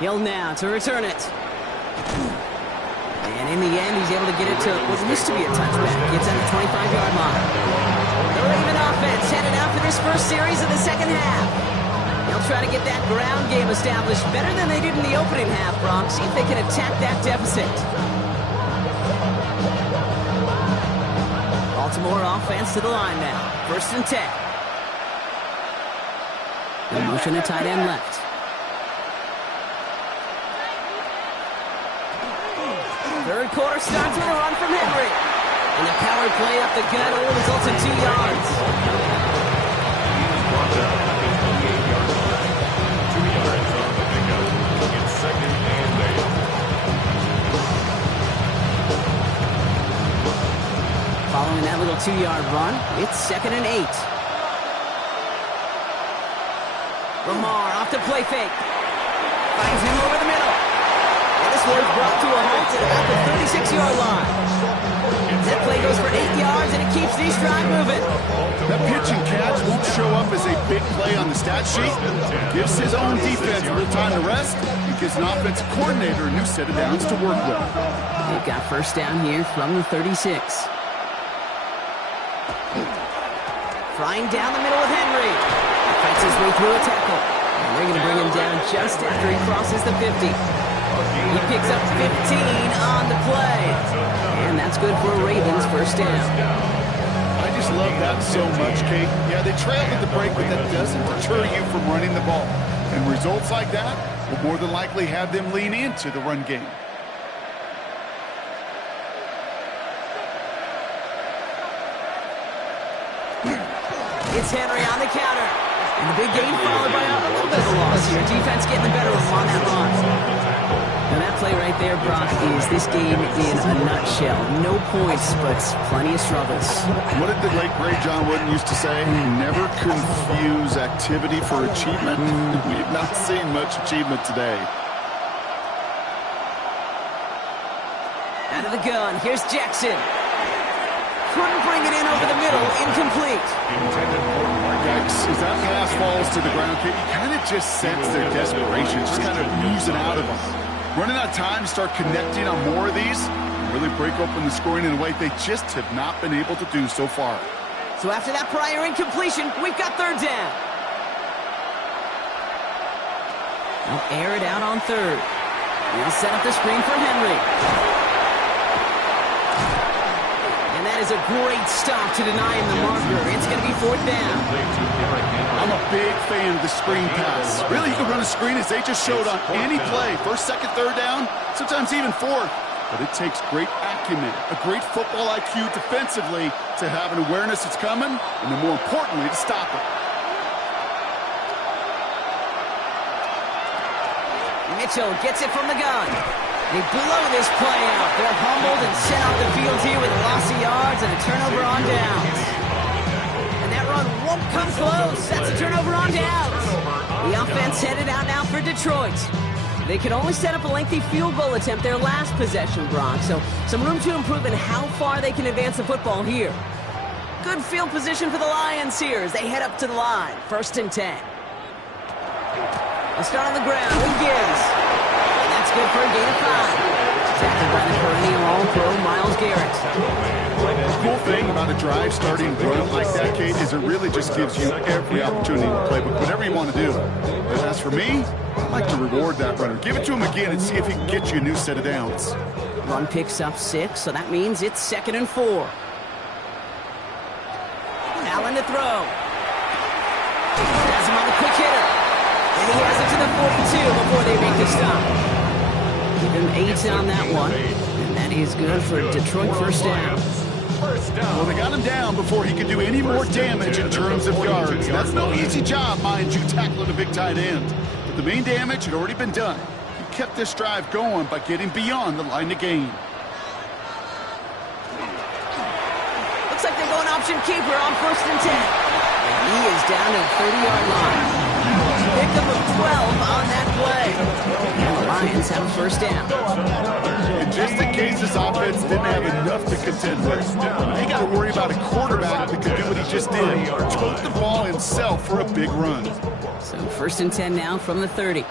Hill now to return it. And in the end, he's able to get it to what used to be a touchback. Gets at the 25-yard line. The Raven offense headed out for this first series of the second half. They'll try to get that ground game established better than they did in the opening half, Brock. See if they can attack that deficit. Baltimore offense to the line now. 1st and 10. The motion to tight end left. Third quarter starts with a run from Henry. And the power play up the gut only results in 2 yards. Following that little 2-yard run, it's 2nd and 8. Lamar off the play fake. Finds him over the middle. And this one's brought to a halt at about the 36-yard line. That play goes for 8 yards, and it keeps these drive moving. That pitch and catch won't show up as a big play on the stat sheet. Gives his own defense a little time to rest. It gives an offensive coordinator a new set of downs to work with. They've got first down here from the 36. Flying down the middle with Henry. He fights his way through a tackle. And they're going to bring him down just after he crosses the 50. He picks up 15 on the play. And that's good for a Ravens first down. I just love that so much, Kate. Yeah, they trailed at the break, but that doesn't deter you from running the ball. And results like that will more than likely have them lean into the run game. It's Henry on the counter. And the big gain followed by a little bit of a loss here. Defense getting the better of him on that run. Now that play right there, Brock, is this game in a nutshell. No points, but plenty of struggles. What did the late, great John Wooden used to say? Never confuse activity for achievement. We've not seen much achievement today. Out of the gun, here's Jackson. couldn't bring it in over the middle. Incomplete. Yikes, as that pass falls to the ground, you kind of just sense their desperation, just kind of oozing out of them. Running out of time to start connecting on more of these, and really break open the scoring in a way they just have not been able to do so far. So after that prior incompletion, we've got third down. They'll air it out on third. They'll set up the screen for Henry. And that is a great stop to deny him the marker. It's going to be fourth down. I'm a big fan of the screen pass. Really, you can run a screen as they just showed on any play. First, second, third down, sometimes even fourth. But it takes great acumen, a great football IQ defensively to have an awareness it's coming, and then more importantly, to stop it. Mitchell gets it from the gun. They blow this play out. They're humbled and sent off the field here with a loss of yards and a turnover on downs. And that run won't come close. That's a turnover on downs. The offense headed out now for Detroit. They could only set up a lengthy field goal attempt their last possession, Brock. So some room to improve in how far they can advance the football here. Good field position for the Lions here as they head up to the line. 1st and 10. They'll start on the ground with Gibbs. And that's good for a gain of 5. Tackled by the perennial All-Pro Myles Garrett. The cool thing about a drive starting run like that, Kate, is it really just gives you every opportunity to play with whatever you want to do. But as for me, I like to reward that runner. Give it to him again and see if he can get you a new set of downs. Run picks up 6, so that means it's 2nd and 4. Allen to throw. Has him on the quick hitter. And he has it to the 42 before they make the stop. Give him 8 on that one. And that is good for Detroit first down. Well, they got him down before he could do any more damage in terms of yards. That's no easy job, mind you, tackling a big tight end. But the main damage had already been done. He kept this drive going by getting beyond the line of gain. Looks like they're going option keeper on 1st and 10. And he is down to the 30-yard line. Pickup of 12 on that play. And the Lions have a first down. And just in case this offense didn't have enough to contend with, they got to worry about a quarterback that could do what he just did. Tote the ball himself for a big run. So 1st and 10 now from the 30.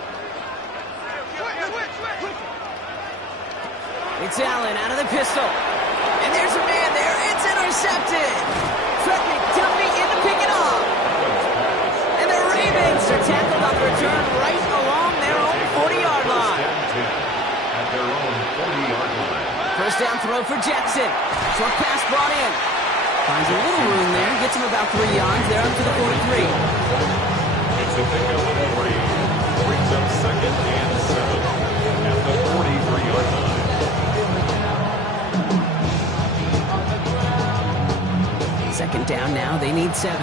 It's Allen out of the pistol. And there's a man there. It's intercepted. Fred McDuffie in to pick it off. And the Ravens are tackled on the return right along their own 40-yard line. At their own 40-yard line. First down throw for Jackson. Short pass brought in. Finds a little room there. Gets him about 3 yards. They're up to the 43. It's a pickup of 3. Brings up 2nd and 7 at the 43-yard line. Second down now. They need 7.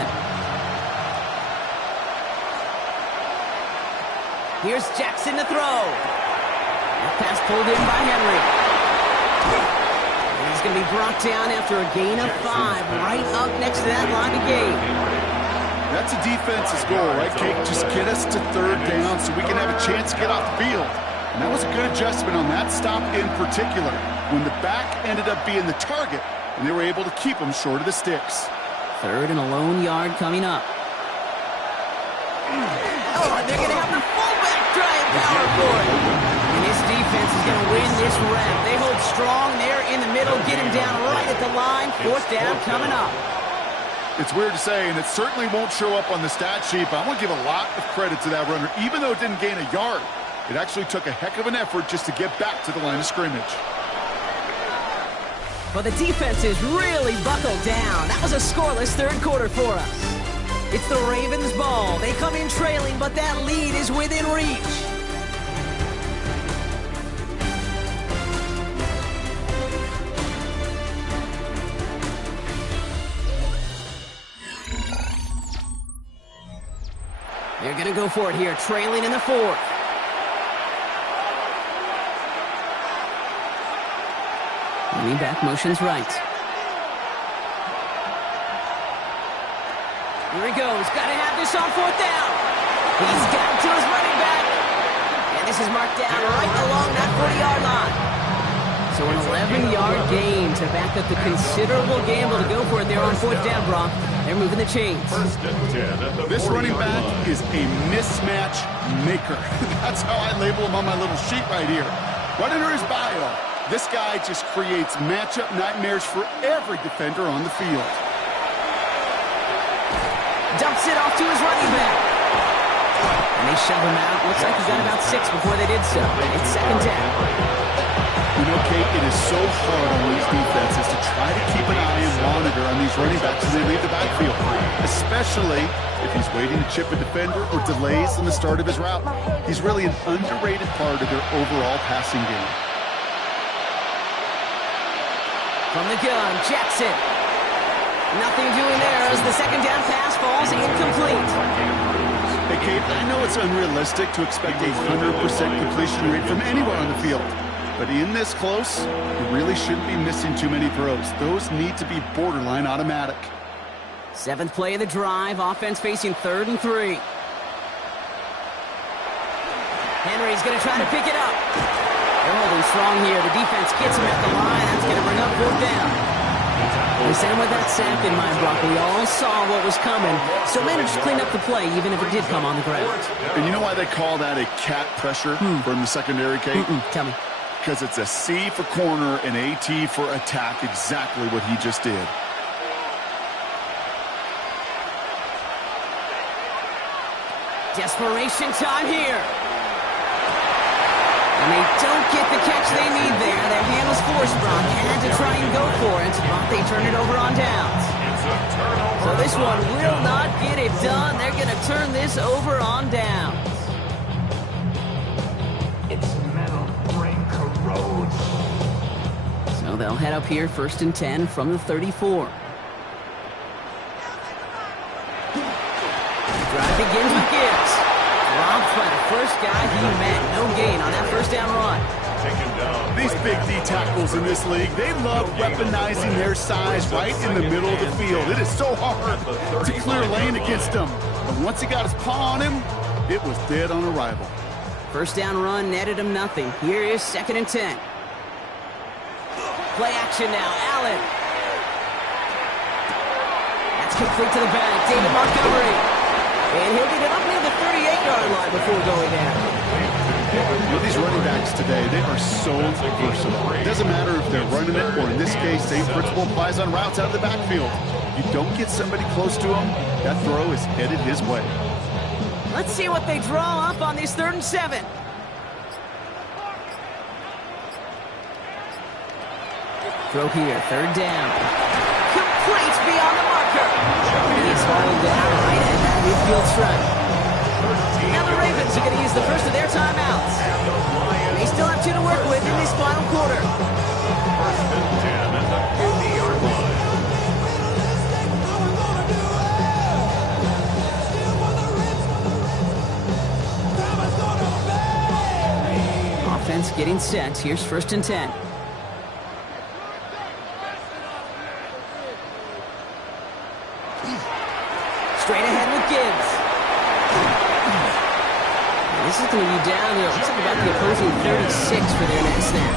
Here's Jackson to throw. That pass pulled in by Henry. And he's going to be brought down after a gain of 5 right up next to that line of gain. That's a defense's goal, right, Kate? Just get us to 3rd down so we can have a chance to get off the field. And that was a good adjustment on that stop in particular, when the back ended up being the target, and they were able to keep him short of the sticks. 3rd and a lone yard coming up. Oh, and they're going to have the fullback trying power for it. And this defense is going to win this round. They hold strong there in the middle, get him down right at the line. 4th down coming up. It's weird to say, and it certainly won't show up on the stat sheet, but I want to give a lot of credit to that runner. Even though it didn't gain a yard, it actually took a heck of an effort just to get back to the line of scrimmage. But the defense is really buckled down. That was a scoreless 3rd quarter for us. It's the Ravens' ball. They come in trailing, but that lead is within reach. They're going to go for it here, trailing in the 4th. Running back motions right. Here he goes. Got to have this on 4th down. He's got it to his running back. And this is marked down right along that 40-yard line. So an 11-yard gain to back up the considerable gamble to go for it there on 4th down, Brock. They're moving the chains. This running back is a mismatch maker. That's how I label him on my little sheet right here. Right under his bio, this guy just creates matchup nightmares for every defender on the field. Dumps it off to his running back. And they shove him out. Looks like he got about 6 before they did so. It's 2nd down. You know, Kate, it is so hard on these defenses to try to keep an eye and monitor on these running backs as they leave the backfield, especially if he's waiting to chip a defender or delays in the start of his route. He's really an underrated part of their overall passing game. From the gun, Jackson. Nothing doing there as the 2nd down pass falls incomplete. Hey, Kate, I know it's unrealistic to expect a 100% completion rate from anywhere on the field. But in this close, you really shouldn't be missing too many throws. Those need to be borderline automatic. 7th play of the drive. Offense facing 3rd and 3. Henry's going to try to pick it up. They're holding strong here. The defense gets him at the line. That's going to bring up 4th down. And Sam, with that sack in mind, Brock, we all saw what was coming, so managed to clean up the play, even if it did come on the ground. And you know why they call that a cat pressure from the secondary, Kate? Tell me. Because it's a C for corner and AT for attack, exactly what he just did. Desperation time here. And they don't get the catch they need there. Their hand was forced, Brock. Had to try and go for it, but they turn it over on downs. So this one will not get it done. They're going to turn this over on downs. Its metal brain corrodes. So they'll head up here 1st and 10 from the 34. Drive begins with Gibbs. Robbed by the first guy he met. No gain on that 1st down run. These big D tackles in this league, they love weaponizing their size right in the middle of the field. It is so hard to clear lane against them. But once he got his paw on him, it was dead on arrival. 1st down run netted him nothing. Here is 2nd and 10. Play action now. Allen. That's complete to the back. David Montgomery. And he'll get it up near the 38-yard line before going down. With these running backs today, they are so versatile. It doesn't matter if they're running it, or in this case, same principle applies on routes out of the backfield. You don't get somebody close to him, that throw is headed his way. Let's see what they draw up on this 3rd and 7. Throw here, 3rd down. Complete beyond the marker. He's hauled down right at that midfield stripe. Now the Ravens are going to use the first of their timeouts. They still have 2 to work with in this final quarter. 1st and 10 at the 50-yard line. Offense getting set. Here's 1st and 10. Straight ahead with Gibbs. This is going to be down here. Looks like about the opposing 36 for their next snap.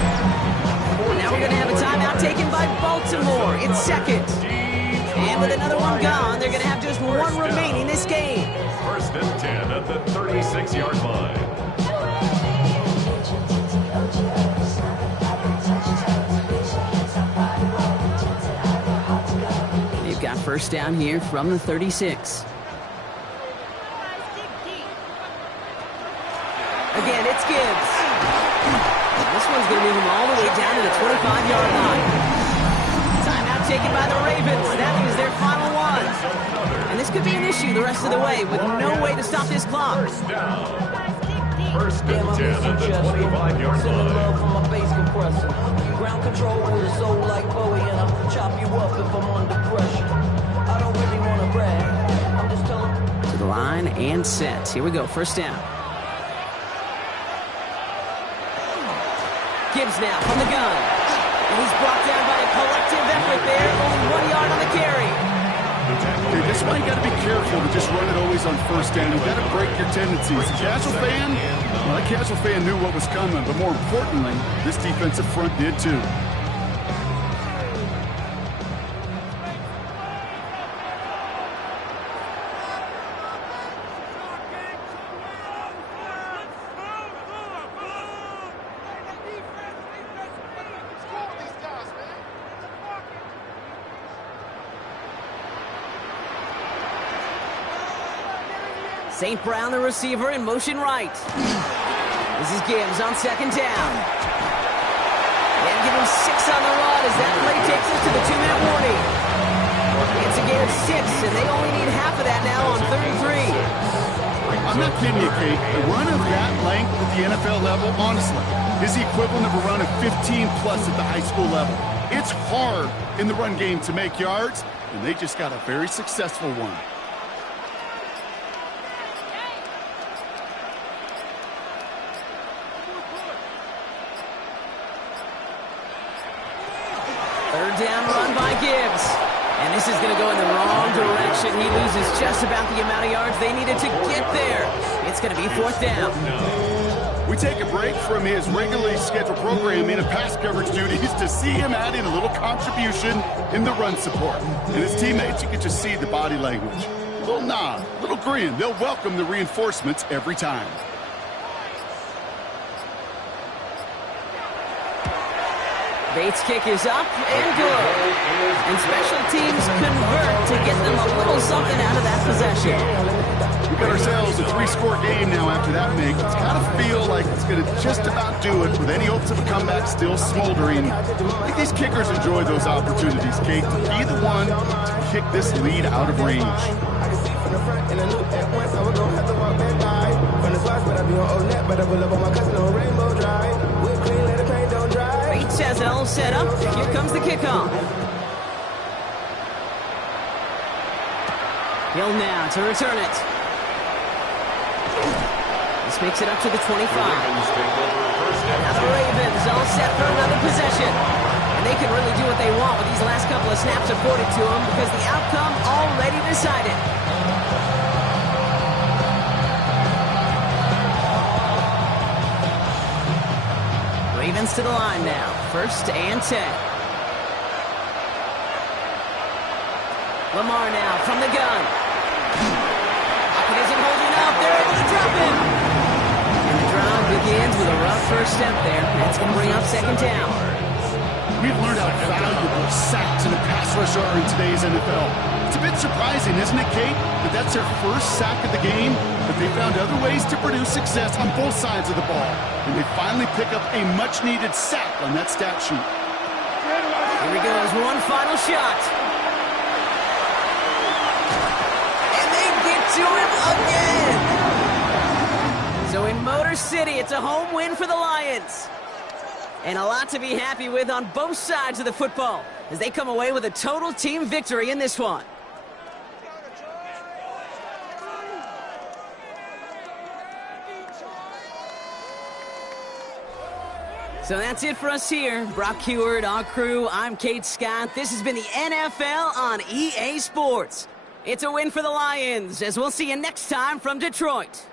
Now we're going to have a timeout taken by Baltimore. It's 2nd. And with another one gone, they're going to have just 1 remaining this game. 1st and 10 at the 36-yard line. They've got 1st down here from the 36. Again, it's Gibbs. This one's going to move him all the way down to the 25-yard line. Timeout taken by the Ravens. That is their final one. And this could be an issue the rest of the way with no way to stop this clock. 1st down. 1st and 10 at the 25-yard Sending love line. from my bass compressor. Ground control with a soul like Bowie, and I'll chop you up if I'm under pressure. I don't really want to brag. I'm just telling. To the line and set. Here we go. 1st down. Gibbs now from the gun. And he's brought down by a collective effort there. Only 1 yard on the carry. Dude, this That's why you got to be careful to just run it always on first down. You got to break your tendencies. The casual fan, well, that casual fan knew what was coming, but more importantly, this defensive front did too. St. Brown, the receiver, in motion right. This is Gibbs on second down. And give him 6 on the run as that play takes us to the 2-minute warning. It's a gain of 6, and they only need half of that now on 3rd and 3. I'm not kidding you, Kate. A run of that length at the NFL level, honestly, is the equivalent of a run of 15-plus at the high school level. It's hard in the run game to make yards, and they just got a very successful one. Third down run by Gibbs. And this is going to go in the wrong direction. He loses just about the amount of yards they needed to get there. It's going to be 4th down. We take a break from his regularly scheduled programming of pass coverage duties to see him add in a little contribution in the run support. And his teammates, you can just see the body language. A little nod, a little grin. They'll welcome the reinforcements every time. Bates' kick is up and good. And special teams convert to get them a little something out of that possession. We've got ourselves a 3-score game now after that make. It's got to feel like it's going to just about do it with any hopes of a comeback still smoldering. I think these kickers enjoy those opportunities, Kate, to be the one to kick this lead out of range. Bates has it all set up. Here comes the kickoff. Hill now to return it. This makes it up to the 25. Now the Ravens all set for another possession. And they can really do what they want with these last couple of snaps afforded to them because the outcome already decided. Ravens to the line now. 1st and 10. Lamar now from the gun. Pocket isn't holding up. They're able to drop him. And the drive begins with a rough first step there. That's going to bring up 2nd down. We've learned how valuable sacks in a pass rush are in today's NFL. It's a bit surprising, isn't it, Kate, that that's their first sack of the game, but they found other ways to produce success on both sides of the ball. And they finally pick up a much-needed sack on that stat sheet. Here he goes, one final shot. And they get to him again. So in Motor City, it's a home win for the Lions. And a lot to be happy with on both sides of the football as they come away with a total team victory in this one. So that's it for us here. Brock Huard, our crew, I'm Kate Scott. This has been the NFL on EA Sports. It's a win for the Lions, as we'll see you next time from Detroit.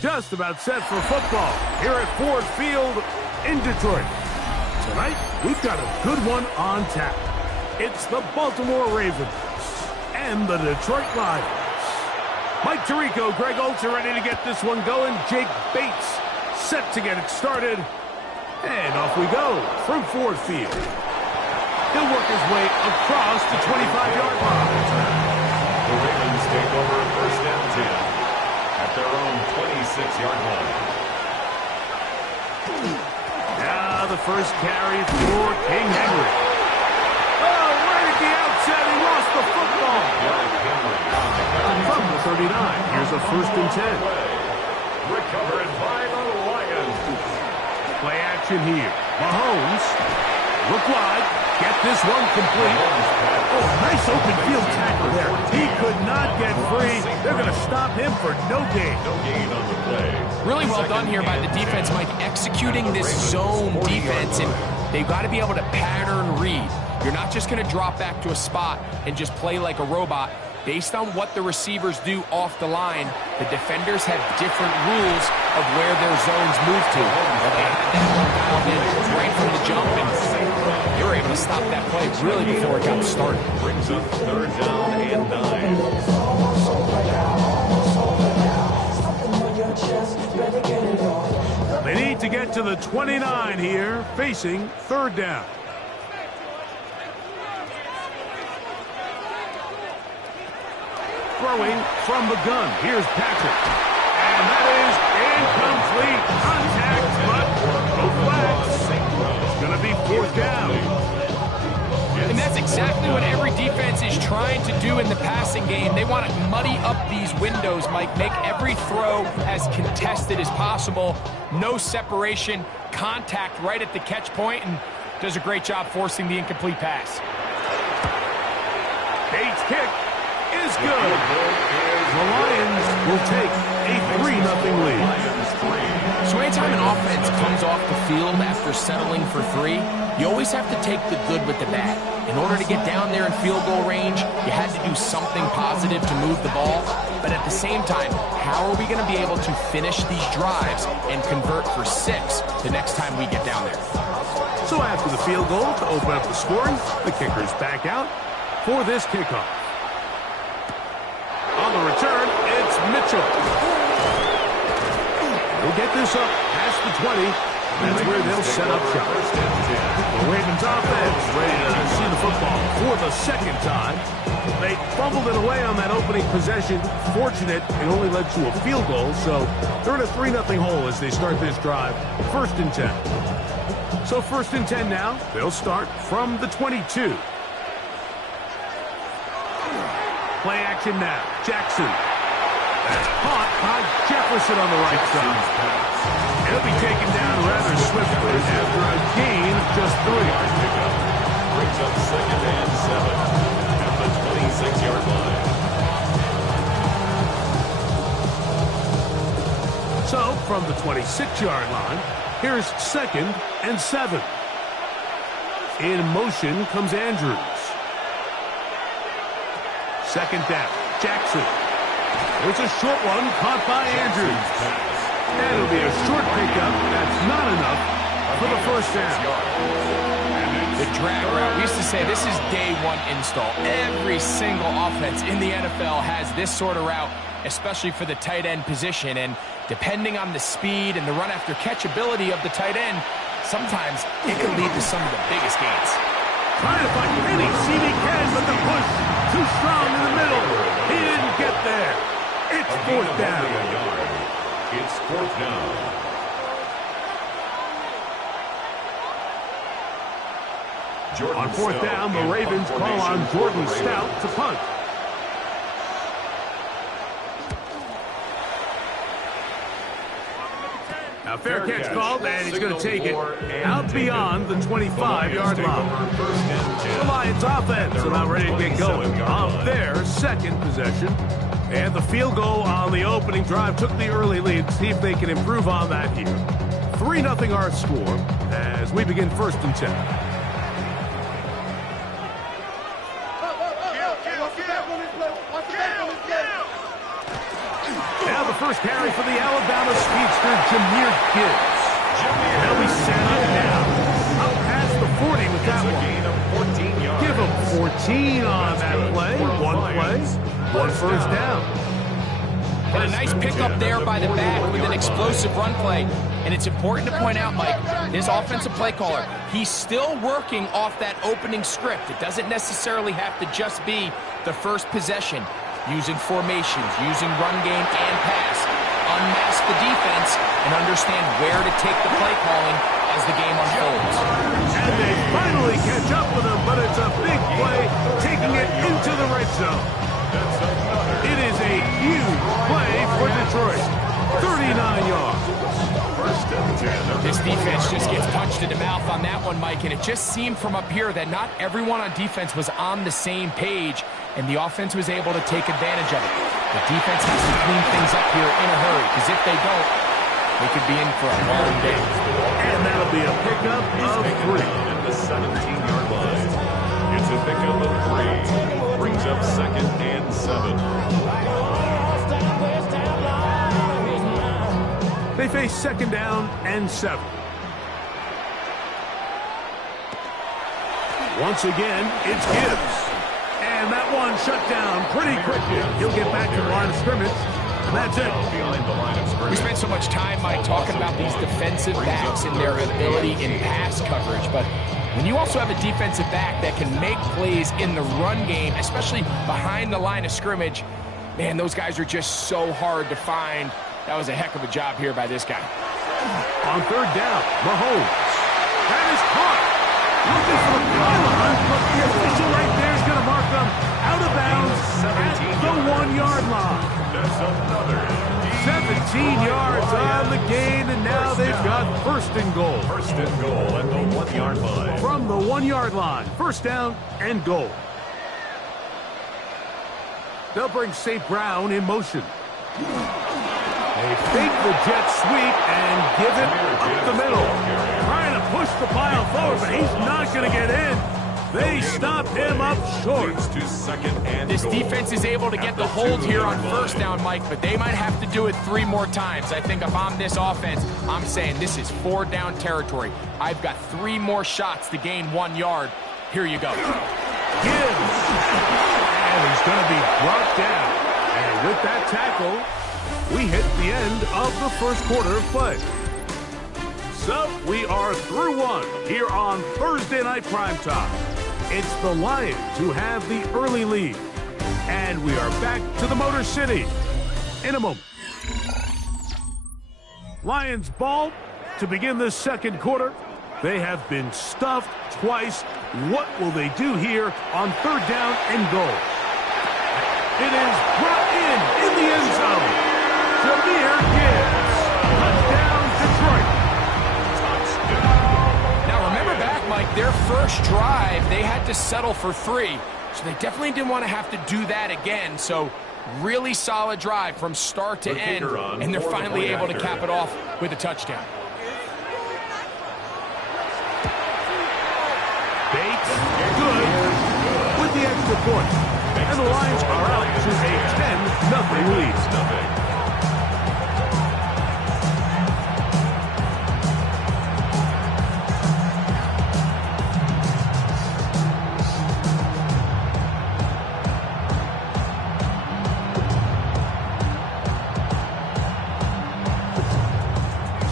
just about set for football here at Ford Field in Detroit. Tonight, we've got a good one on tap. It's the Baltimore Ravens and the Detroit Lions. Mike Tirico, Greg Olsen are ready to get this one going. Jake Bates set to get it started. And off we go from Ford Field. He'll work his way across the 25-yard line. The Ravens take over first and 10 at their own 26-yard line. Now the first carry for King Henry. Oh, right at the outset, he lost the football. From the 39, here's a first and 10. Recovered by the Lions. Play action here. Mahomes, look wide, get this one complete. Oh, nice open field tackle there. He could not get free. They're going to stop him for no gain. No gain on the play. Really well done here by the defense, Mike, executing this zone defense, and they've got to be able to pattern read. You're not just going to drop back to a spot and just play like a robot. Based on what the receivers do off the line, the defenders have different rules of where their zones move to. But they had that one dialed in right from the jump, and they were able to stop that play really before it got started. Brings up third down and 9. They need to get to the 29 here, facing third down. Throwing from the gun. Here's Patrick. And that is incomplete. Contact, but no flags. It's going to be fourth down. And that's exactly what every defense is trying to do in the passing game. They want to muddy up these windows, Mike, make every throw as contested as possible. No separation, contact right at the catch point, and does a great job forcing the incomplete pass. Bates' kick is good. The Lions will take a 3-0 lead. So anytime an offense comes off the field after settling for 3, you always have to take the good with the bad. In order to get down there in field goal range, you had to do something positive to move the ball. But at the same time, how are we going to be able to finish these drives and convert for 6 the next time we get down there? So after the field goal to open up the scoring, the kicker's back out for this kickoff. On the return, it's Mitchell. We'll get this up past the 20. That's where they'll set up shop. The Ravens offense ready to see the football for the second time. They fumbled it away on that opening possession. Fortunate, it only led to a field goal, so they're in a 3-0 hole as they start this drive. First and 10. So first and 10 now. They'll start from the 22. Play action now. Jackson. That's caught by Jefferson on the right side. He'll be taken down rather swiftly after a gain of just 3. Brings up second and 7 at the 26-yard line. So from the 26-yard line, here's second and 7. In motion comes Andrews. Second down, Jackson. There's a short one caught by Andrews. And it'll be a short pickup. That's not enough for the first down. The drag route. We used to say this is day 1 install. Every single offense in the NFL has this sort of route, especially for the tight end position. And depending on the speed and the run after catch ability of the tight end, sometimes it can lead to some of the biggest gains. Trying to find Penny. CD can, but the push too strong in the middle. He didn't get there. It's fourth down. It's fourth down. On fourth down, the Ravens call on Jordan Stout to punt. Now fair catch called, and he's going to take it out beyond the 25-yard line. The Lions offense about ready to get going on their second possession. And the field goal on the opening drive took the early lead. See if they can improve on that here. 3-0 our score as we begin first and 10. Now the first carry for the Alabama speedster, Jahmyr Gibbs. He'll be set up now. Up past the 40 with that one. Give him 14 on that play. One first down. And a nice pickup there by the back with an explosive run play. And it's important to point out, Mike, his offensive play caller, he's still working off that opening script. It doesn't necessarily have to just be the first possession. Using formations, using run game and pass. Unmask the defense and understand where to take the play calling as the game unfolds. And they finally catch up with him, but it's a big play, taking it into the red zone. It is a huge play for Detroit. 39 yards. This defense just gets punched in the mouth on that one, Mike, and it just seemed from up here that not everyone on defense was on the same page, and the offense was able to take advantage of it. The defense has to clean things up here in a hurry, because if they don't, they could be in for a long day. And that'll be a pickup of 3. At the 17-yard line. It's a pickup of 3. Brings up 2nd and 7. They face 2nd down and 7. Once again, it's Gibbs. And that one shut down pretty quickly. He'll get back to the line of scrimmage. And that's it. We spent so much time, Mike, talking about these defensive backs and their ability in pass coverage. But when you also have a defensive back that can make plays in the run game, especially behind the line of scrimmage, man, those guys are just so hard to find. That was a heck of a job here by this guy. On 3rd down, Mahomes. That is caught. Looking for the pylon, but the official right there is going to mark them out of bounds at the 1-yard line. 17 yards on the gain, and now they've got 1st and goal. 1st and goal at the 1-yard line. From the 1-yard line, 1st down and goal. They'll bring St. Brown in motion. They fake the jet sweep and give it up the middle. Trying to push the pile forward, but he's not going to get in. They stop him up short. This defense is able to get the hold here on 1st down, Mike, but they might have to do it 3 more times. I think if I'm this offense, I'm saying this is 4 down territory. I've got 3 more shots to gain 1 yard. Here you go. Gibbs. And he's going to be brought down. And with that tackle, we hit the end of the 1st quarter of play. So we are through 1 here on Thursday Night Primetime. It's the Lions who have the early lead. And we are back to the Motor City in a moment. Lions ball to begin the 2nd quarter. They have been stuffed twice. What will they do here on 3rd down and goal? It is brought in the end zone. Jahmyr Gibbs. Touchdown, Detroit. Now remember back, Mike, their first drive, they had to settle for 3. So they definitely didn't want to have to do that again. So really solid drive from start to end. And they're finally able to cap it off with a touchdown. Bates, good, with the extra point. And the Lions are out to a 10-0 lead.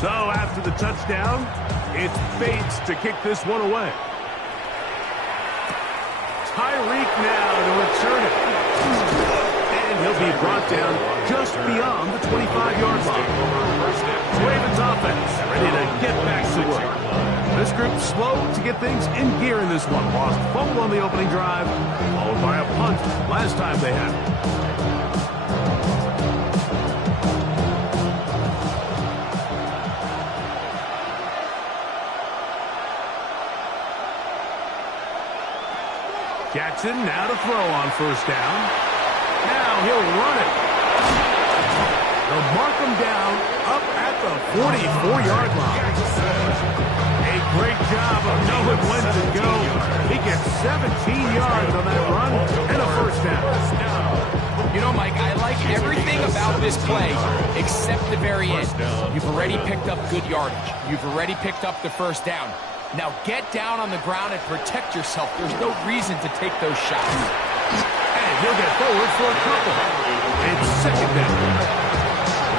So after the touchdown, it's Bates to kick this one away. Tyreek now to return it. And he'll be brought down just beyond the 25-yard line. Ravens offense ready to get back to work. This group slow to get things in gear in this one. Lost fumble on the opening drive, followed by a punt last time they had it. Jackson now to throw on 1st down. Now he'll run it. They'll mark him down up at the 44-yard line. A great job of knowing when to go. He gets 17 yards on that run and a 1st down. You know, Mike, I like everything about this play except the very end. You've already picked up good yardage. You've already picked up the first down. Now get down on the ground and protect yourself. There's no reason to take those shots. And he'll get forward for a couple. It's second down.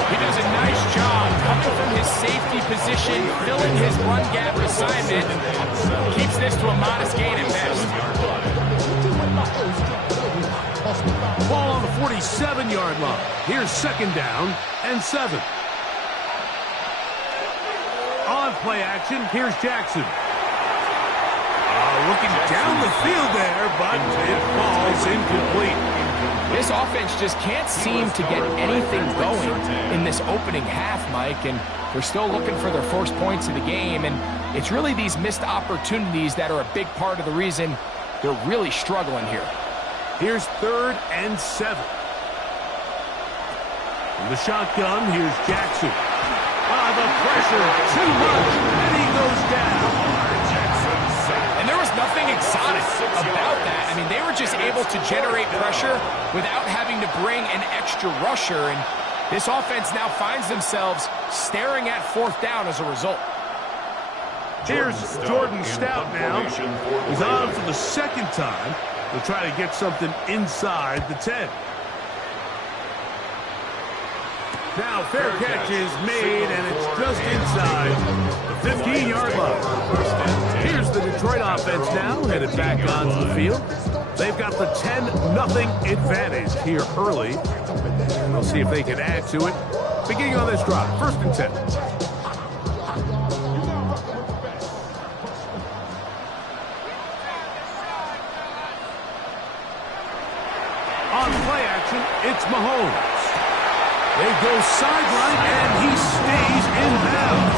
He does a nice job coming from his safety position, filling his run gap assignment. Keeps this to a modest gain at best. Ball on the 47-yard line. Here's second down and 7. On play action, here's Jackson. Looking down the field there, but it falls incomplete. This offense just can't seem to get anything going in this opening half, Mike, and they're still looking for their first points of the game, and it's really these missed opportunities that are a big part of the reason they're really struggling here. Here's third and 7. In the shotgun, here's Jackson. The pressure, too much, and he goes down. And there was nothing exotic about that. I mean, they were just able to generate pressure without having to bring an extra rusher, and this offense now finds themselves staring at fourth down as a result. Here's Jordan Stout now. He's on for the second time to try to get something inside the 10. Now, fair catch is made, and it's just inside the 15-yard line. Here's the Detroit offense now, headed back onto the field. They've got the 10-0 advantage here early. We'll see if they can add to it. Beginning on this drive, first and 10. On play action, it's Mahomes. They go sideline, and he stays in bounds.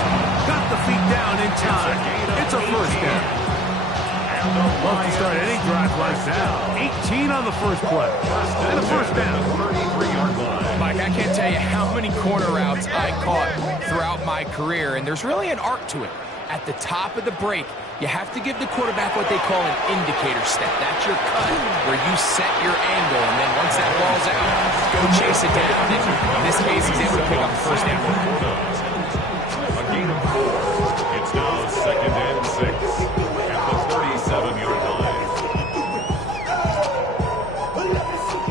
Got the feet down in time. It's a first down. Love to start any drive like that. 18 on the first play. And a first down. Mike, I can't tell you how many corner routes I caught throughout my career, and there's really an art to it. At the top of the break, you have to give the quarterback what they call an indicator step. That's your cut, where you set your angle, and then once that ball's out, go chase it down. And in this case, he's able to pick up the first down. A gain of 4. It's now second and 6 at the 37-yard line.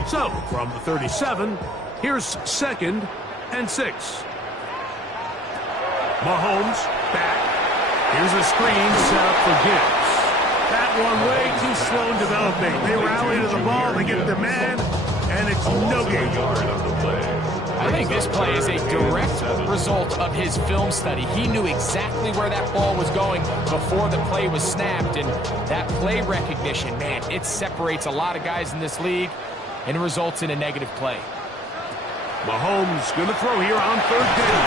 So, from the 37, here's second and 6. Mahomes back. Here's a screen set up for Gibbs. That one way too slow in developing. They rally to the ball, they get the man, and it's no gain. I think this play is a direct result of his film study. He knew exactly where that ball was going before the play was snapped, and that play recognition, man, it separates a lot of guys in this league and results in a negative play. Mahomes going to throw here on third down.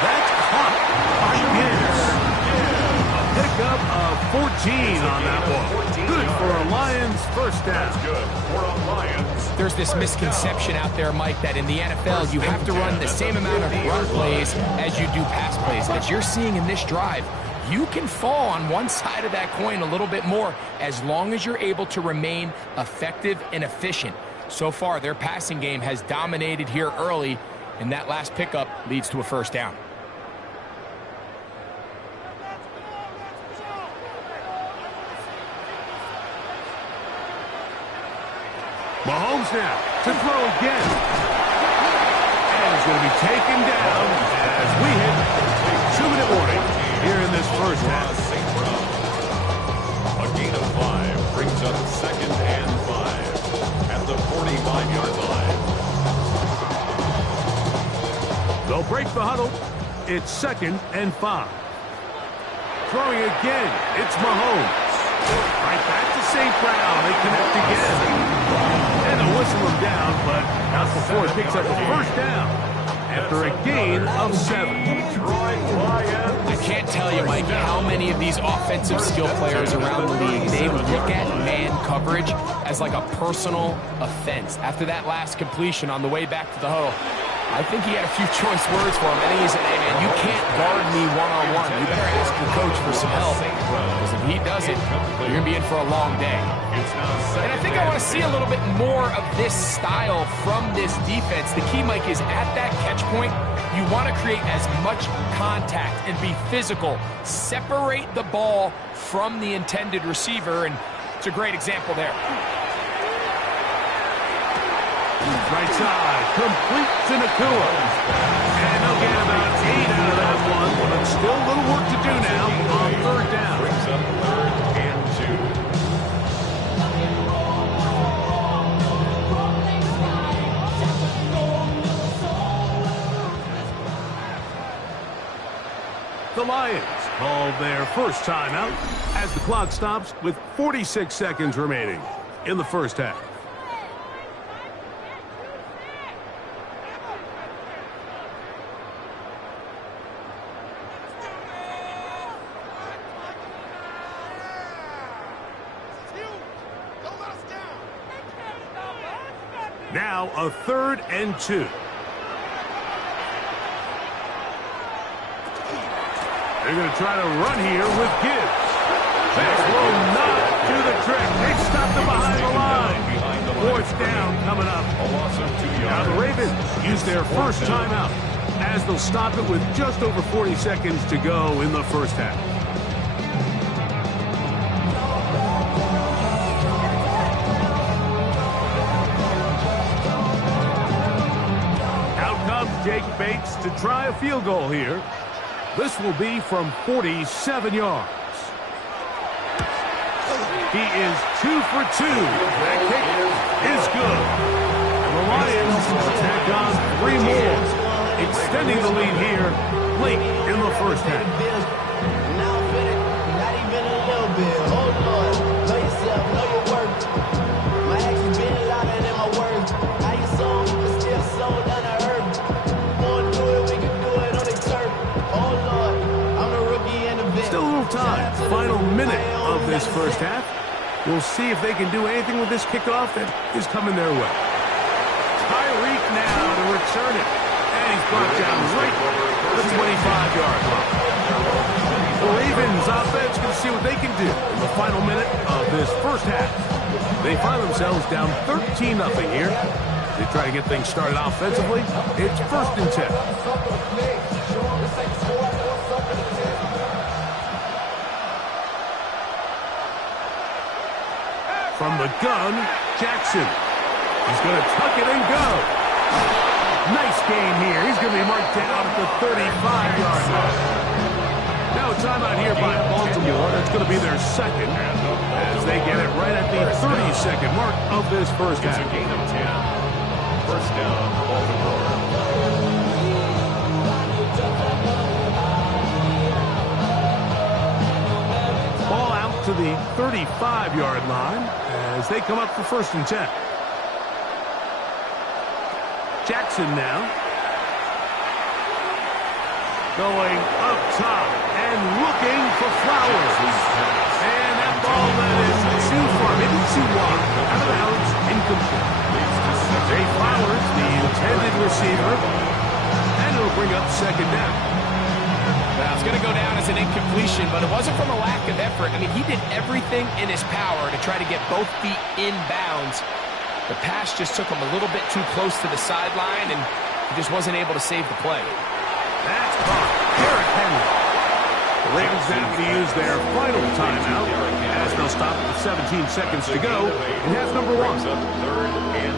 That's caught by Gibbs. Pickup of 14 on that one. Good for a Lions first down. There's this misconception out there, Mike, that in the NFL you have to run the same amount of run plays as you do pass plays. As you're seeing in this drive, you can fall on one side of that coin a little bit more as long as you're able to remain effective and efficient. So far, their passing game has dominated here early, and that last pickup leads to a first down. Mahomes now to throw again. And he's going to be taken down as we hit a 2-minute warning here in this first half. A gain of 5 brings up second and 5 at the 45-yard line. They'll break the huddle. It's second and 5. Throwing again. It's Mahomes. Right back to St. Brown. They connect again. And they'll whistle him down, but not before he picks up a first down after a gain of 7. I can't tell you, Mike, how many of these offensive skill players around the league, they look at man coverage as like a personal offense. After that last completion on the way back to the huddle, I think he had a few choice words for him. I think he said, hey, man, you can't guard me one-on-one. You better ask your coach for some help. Because if he doesn't, you're going to be in for a long day. And I think I want to see a little bit more of this style from this defense. The key, Mike, is at that catch point, you want to create as much contact and be physical. Separate the ball from the intended receiver, and it's a great example there. Right side, complete to Nacua. And they'll get about 8 out of that one, but still a little work to do now on third down. Brings up 3rd and 2. The Lions call their first timeout as the clock stops with 46 seconds remaining in the first half. Now a 3rd and 2. They're going to try to run here with Gibbs. This will not do the trick. They stopped them behind the line. 4th down coming up. Now the Ravens use their first timeout as they'll stop it with just over 40 seconds to go in the first half. Jake Bates to try a field goal here. This will be from 47 yards. He is 2 for 2. That kick is good. And the Lions tack on 3 more, extending the lead here late in the first half. Not even a little bit. Hold on. Know yourself. Know your work. My actions been louder than my words. How you sold, but still sold down to earth. Still a little time. Final minute of this first half. We'll see if they can do anything with this kickoff that is coming their way. Tyreek now to return it. And he's brought down right at the 25-yard line. The Ravens offense going to see what they can do in the final minute of this first half. They find themselves down 13-0 here. They try to get things started offensively. It's 1st and 10. From the gun, Jackson. He's going to tuck it and go. Nice gain here. He's going to be marked down at the 35-yard line. Now a timeout here by Baltimore. It's going to be their second as they get it right at the 30-second mark of this first half. It's a gain of 10. First down, Baltimore. Ball out to the 35-yard line as they come up for 1st and 10. Jackson now. Going up top and looking for Flowers. And that ball that is too far, maybe too wide. Out of bounds, incomplete. Jay Flowers, the intended receiver. And it'll bring up 2nd down. Well, it's going to go down as an incompletion, but it wasn't from a lack of effort. I mean, he did everything in his power to try to get both feet in bounds. The pass just took him a little bit too close to the sideline, and he just wasn't able to save the play. That's caught. Derrick Henry. The Ravens now going to use their final timeout as they'll stop with 17 seconds to go in half number 1. 3rd and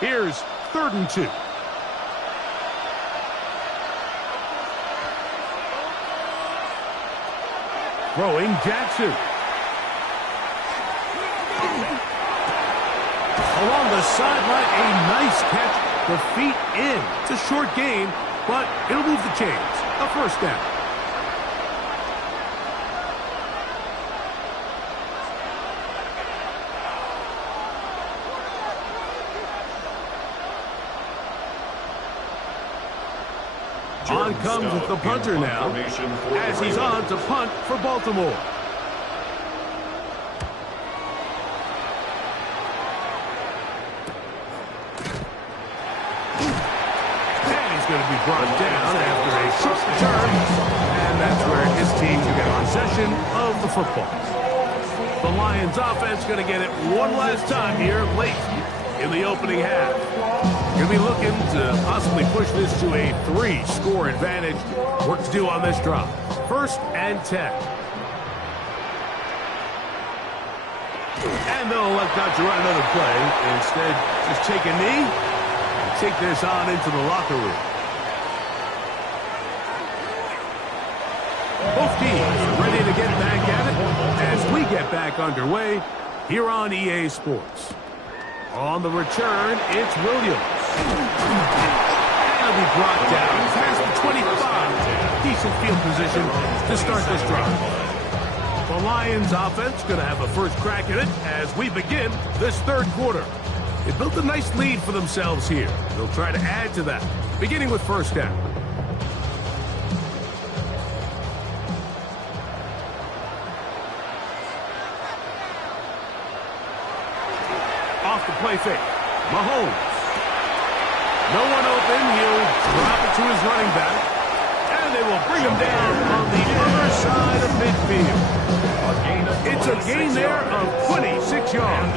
2. Here's 3rd and 2. Throwing Jackson. Along the sideline, a nice catch. The feet in. It's a short gain, but it'll move the chains. A 1st down. On comes the punter now, as he's on to punt for Baltimore. Going to be brought down after a short return, and that's where his team can get possession of the football. The Lions offense going to get it one last time here late in the opening half. Going to be looking to possibly push this to a 3-score advantage. Work to do on this drop. 1st and 10. And they'll elect not to run another play. Instead, just take a knee and take this on into the locker room. Both teams are ready to get back at it as we get back underway here on EA Sports. On the return, it's Williams. And he'll be brought down past the 25. Decent field position to start this drive. The Lions offense going to have a first crack at it as we begin this 3rd quarter. They built a nice lead for themselves here. They'll try to add to that, beginning with 1st down. Off the play fake. Mahomes. No one open. He'll drop it to his running back. And they will bring him down on the other side of midfield. It's a gain there of 26 yards.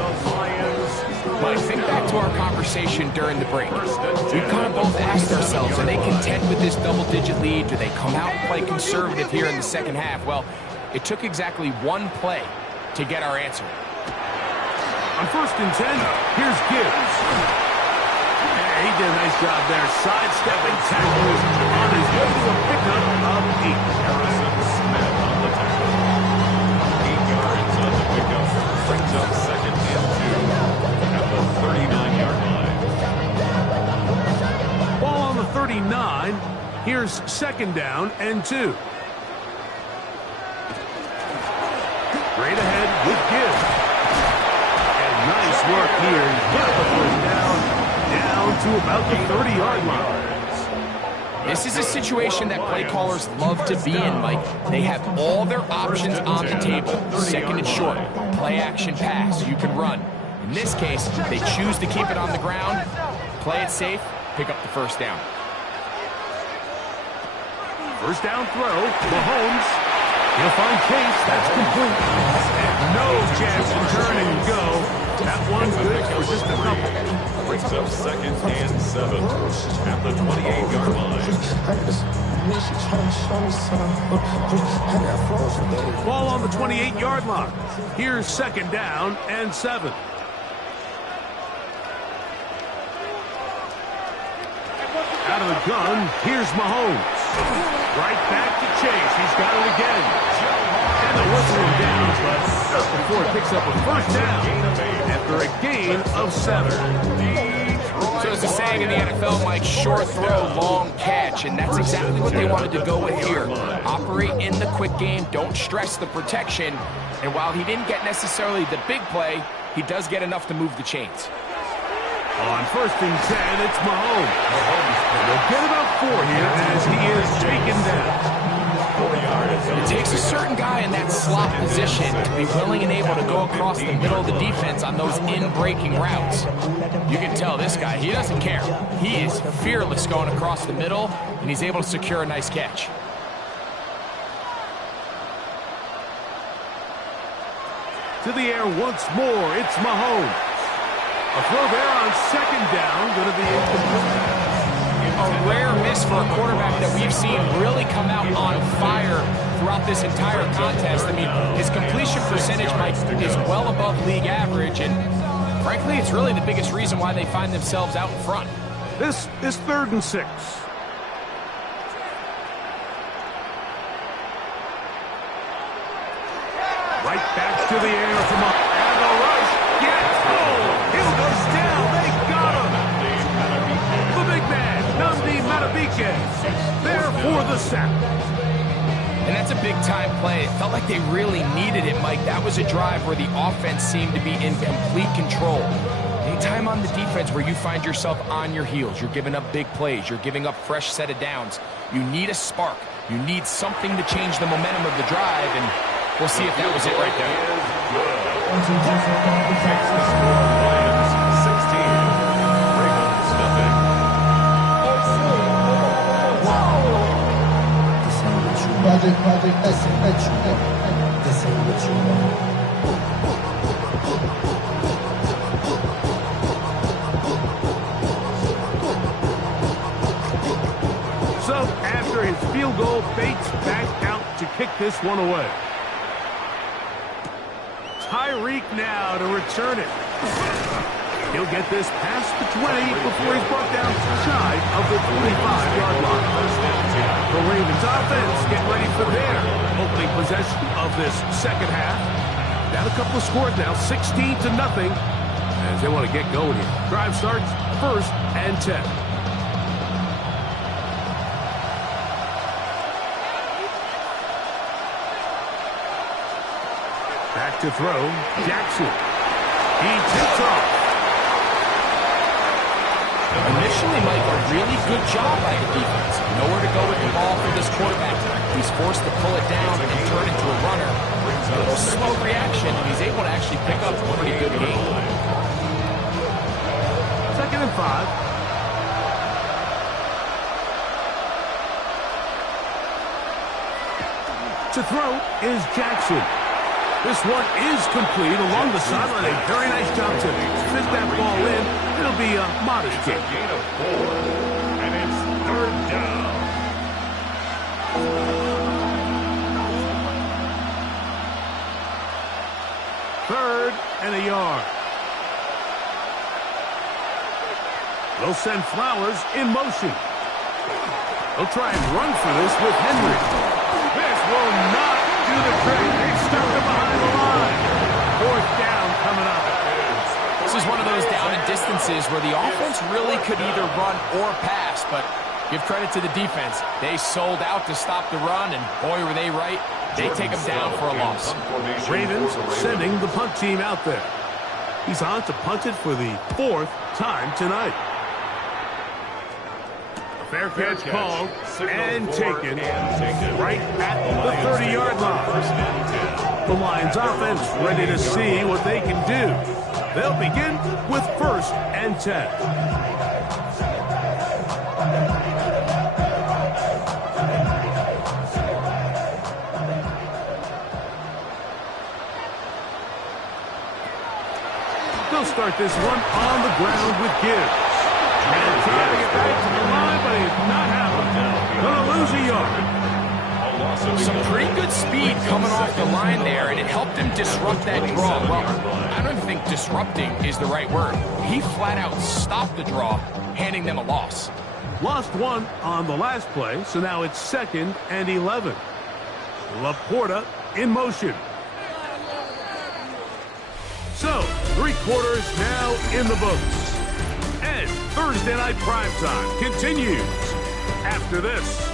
Mike, think back to our conversation during the break. We kind of both asked ourselves, are they content with this double-digit lead? Do they come out and play conservative here in the 2nd half? Well, it took exactly one play to get our answer. On 1st and 10, here's Gibbs. He did a nice job there, sidestepping tackles on his way to a pickup of 8. Harrison Smith on the tackle. 8 yards on the pickup. Brings up 2nd and 2 at the 39-yard line. Ball on the 39. Here's 2nd down and 2. Straight ahead with Gibbs. Nice work here. He's got the 1st down to about the 30-yard line. This is a situation that play callers love to be in, Mike. They have all their options on the table. 2nd and short, play action pass, you can run. In this case, they choose to keep it on the ground, play it safe, pick up the 1st down. 1st down throw, Mahomes. He'll find Case. That's complete. And no chance to turn and go. That one's good for just a couple. Brings up 2nd and 7 at the 28-yard line. Ball on the 28-yard line. Here's 2nd down and 7. Out of the gun, here's Mahomes. Right back to Chase. He's got it again. And they'll whistle him down, but just before it picks up a 1st down after a gain of 7. So there's a saying in the NFL, Mike, short throw, long catch, and that's exactly what they wanted to go with here. Operate in the quick game, don't stress the protection, and while he didn't get necessarily the big play, he does get enough to move the chains. On 1st and 10, it's Mahomes. They'll get about 4 here as he is taken down. It takes a certain guy in that slot position to be willing and able to go across the middle of the defense on those in-breaking routes. You can tell this guy, he doesn't care. He is fearless going across the middle, and he's able to secure a nice catch. To the air once more, it's Mahomes. A throw there on 2nd down, going to be incomplete. A rare miss for a quarterback that we've seen really come out on fire throughout this entire contest. I mean, his completion percentage, Mike, is well above league average, and frankly, it's really the biggest reason why they find themselves out in front. This is 3rd and 6. Right back to the air from up. And the rush gets home. Hill goes down. They got him. The big man, Nnamdi Madubuike, there for the sack. And that's a big-time play. It felt like they really needed it, Mike. That was a drive where the offense seemed to be in complete control. Anytime on the defense where you find yourself on your heels, you're giving up big plays, you're giving up fresh set of downs, You need a spark. You need something to change the momentum of the drive, and we'll see if that was it right there. Takes the score, Lions 16, Ravens nothing. Project, this ain't what you want. So, after his field goal, Bates back out to kick this one away. Tyreek now to return it. He'll get this past the 20 before he's brought down shy of the 45-yard line. The Ravens offense getting ready for their opening possession of this second half. Down a couple of scores now, 16-0, as they want to get going here. Drive starts 1st and 10. Back to throw, Jackson. He tips off. Initially, Mike, a really good job by the defense. Nowhere to go with the ball for this quarterback. He's forced to pull it down and turn into a runner. A little slow reaction, and he's able to actually pick up a pretty good game. 2nd and 5. To throw is Jackson. This one is complete along the sideline. A very nice job to fit that ball in. It'll be a modest gain. Gain of 4, and it's 3rd down. Third and a yard. They'll send Flowers in motion. They'll try and run for this with Henry. This will not do the trick. They've stuck him behind the line. 4th down coming up. This is one of those down and distances where the offense really could either run or pass, but give credit to the defense. They sold out to stop the run, and boy, were they right. They take them down for a loss. Ravens sending the punt team out there. He's on to punt it for the 4th time tonight. Fair catch called and taken right at the 30-yard line. The Lions offense ready to see what they can do. They'll begin with 1st and 10. They'll start this one on the ground with Gibbs. And trying to get back to the line, but he's not happening. Gonna lose a yard. Some pretty good speed coming off the line there, and it helped him disrupt that draw. Well, I don't think disrupting is the right word. He flat out stopped the draw, handing them a loss. Lost one on the last play, so now it's 2nd and 11. Laporta in motion. So, 3 quarters now in the books. And Thursday Night Primetime continues after this.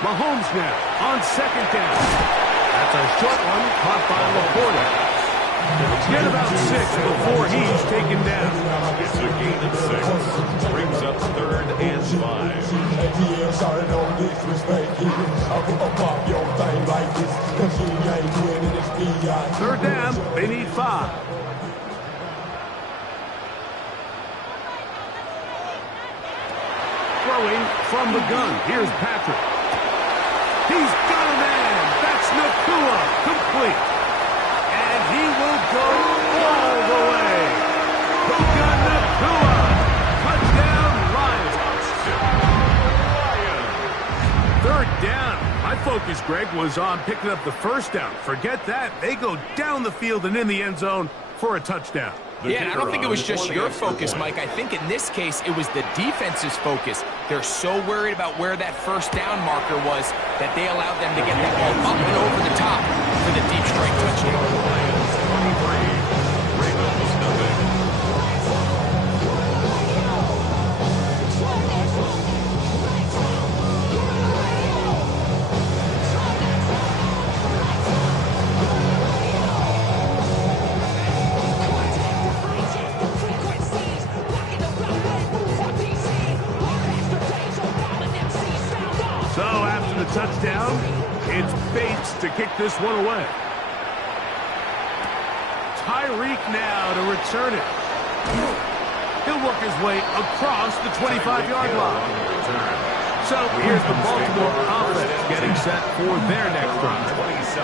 Mahomes now on 2nd down. That's a short one caught by Laporta. Get about 6 before he's taken down. It's a gain of 6. Brings up 3rd and 5. 3rd down, they need 5. Throwing from the gun. Here's Patrick. He's got a man. That's Nacua. Complete. And he will go all the way. Puka Nacua. Touchdown, Lions. 3rd down. I focus, Greg, was on picking up the first down. Forget that. They go down the field and in the end zone for a touchdown. Yeah, and I don't think it was just your focus, Mike. I think in this case, it was the defense's focus. They're so worried about where that first down marker was that they allowed them to get that ball up and over the top for the deep strike touchdown. Touchdown. It's Bates to kick this one away. Tyreek now to return it. He'll work his way across the 25-yard line. So here's the Baltimore offense getting set for their next drive.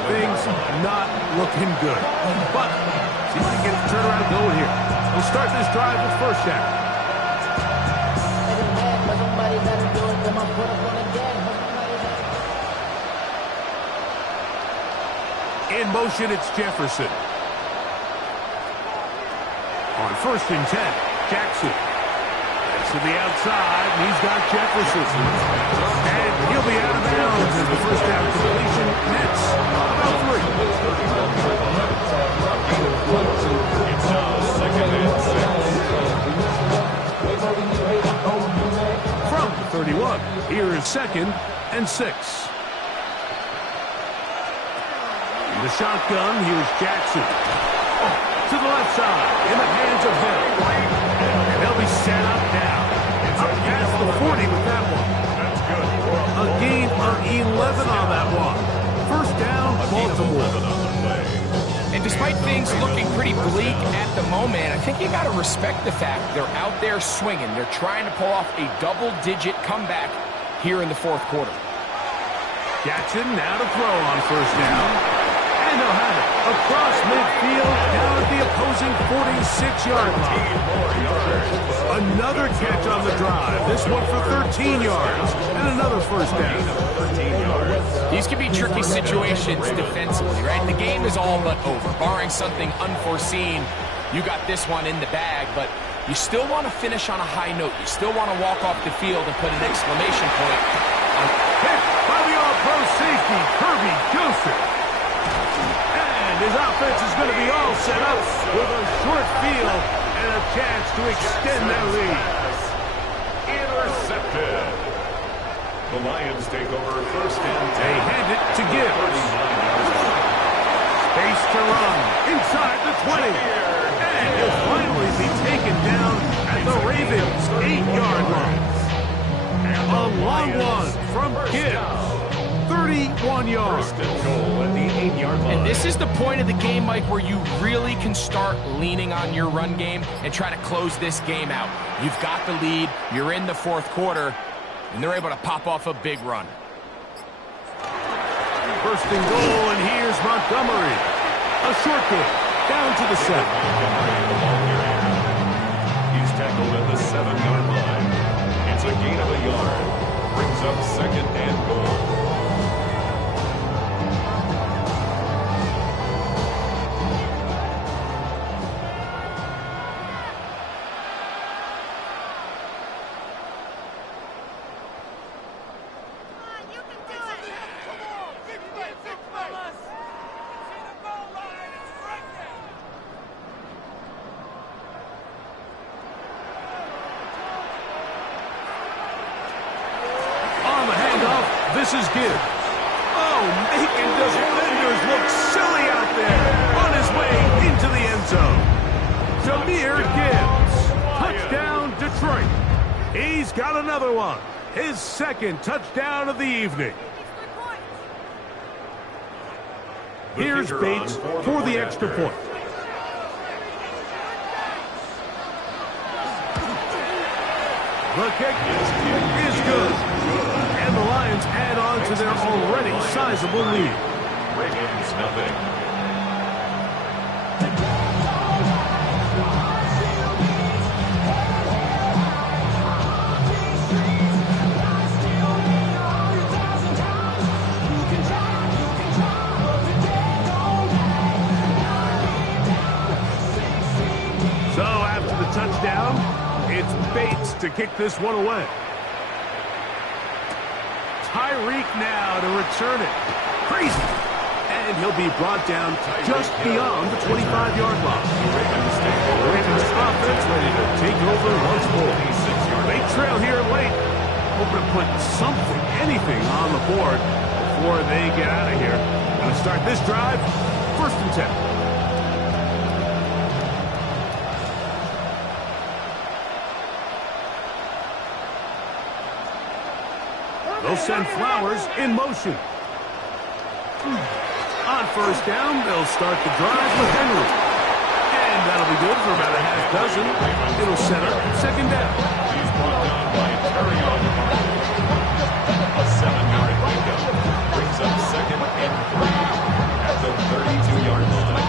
Things not looking good. But see if they can get the turnaround going here. We'll start this drive with first down. In motion, it's Jefferson. On 1st and 10, Jackson. Gets to the outside, and he's got Jefferson. And he'll be out of bounds as the first down completion nets about 3. It's now 2nd and 6. From the 31, here is 2nd and 6. The shotgun, here's Jackson. To the left side, in the hands of Hill. And they'll be set up now. Up past the 40 with that one. That's good. A gain of 11 on that one. First down, Baltimore. And despite things looking pretty bleak at the moment, I think you got to respect the fact they're out there swinging. They're trying to pull off a double-digit comeback here in the fourth quarter. Jackson now to throw on first down. And they'll have it across midfield, down at the opposing 46-yard line. Another catch on the drive. This one for 13 yards. And another first down. These can be tricky situations defensively, right? The game is all but over. Barring something unforeseen, you got this one in the bag, but you still want to finish on a high note. You still want to walk off the field and put an exclamation point on. Hit by the all-pro safety, Kirby Joseph. And his offense is going to be all set up with a short field and a chance to extend that lead. Intercepted. The Lions take over 1st and 10. They hand it to Gibbs. Space to run inside the 20. And he'll finally be taken down at the Ravens' 8-yard line. A long one from Gibbs. 31 yards. And this is the point of the game, Mike, where you really can start leaning on your run game and try to close this game out. You've got the lead, you're in the fourth quarter, and they're able to pop off a big run. 1st and goal, and here's Montgomery. A short kick down to the 7. He's tackled at the 7-yard line. It's a gain of a yard. Brings up 2nd and goal. This is Gibbs. Oh, making defenders look silly out there on his way into the end zone. Jahmyr Gibbs. Touchdown, Detroit. He's got another one. His 2nd touchdown of the evening. Here's Bates for the extra point. The kick is good. And the Lions add on to their already sizable lead. Ravens nothing. touchdown. It's Bates to kick this one away. Tyreek now to return it. Crazy. And he'll be brought down just beyond the 25-yard line. The Ravens offense ready to take over once more. They trail here late. Hoping to put something, anything on the board before they get out of here. Going to start this drive, 1st and 10. They'll send Flowers in motion. On 1st down, they'll start the drive with Henry. And that'll be good for about a half dozen. It'll set up 2nd down. He's brought down by Terry on the mark. A 7-yard pickup brings up 2nd and 3 at the 32-yard line.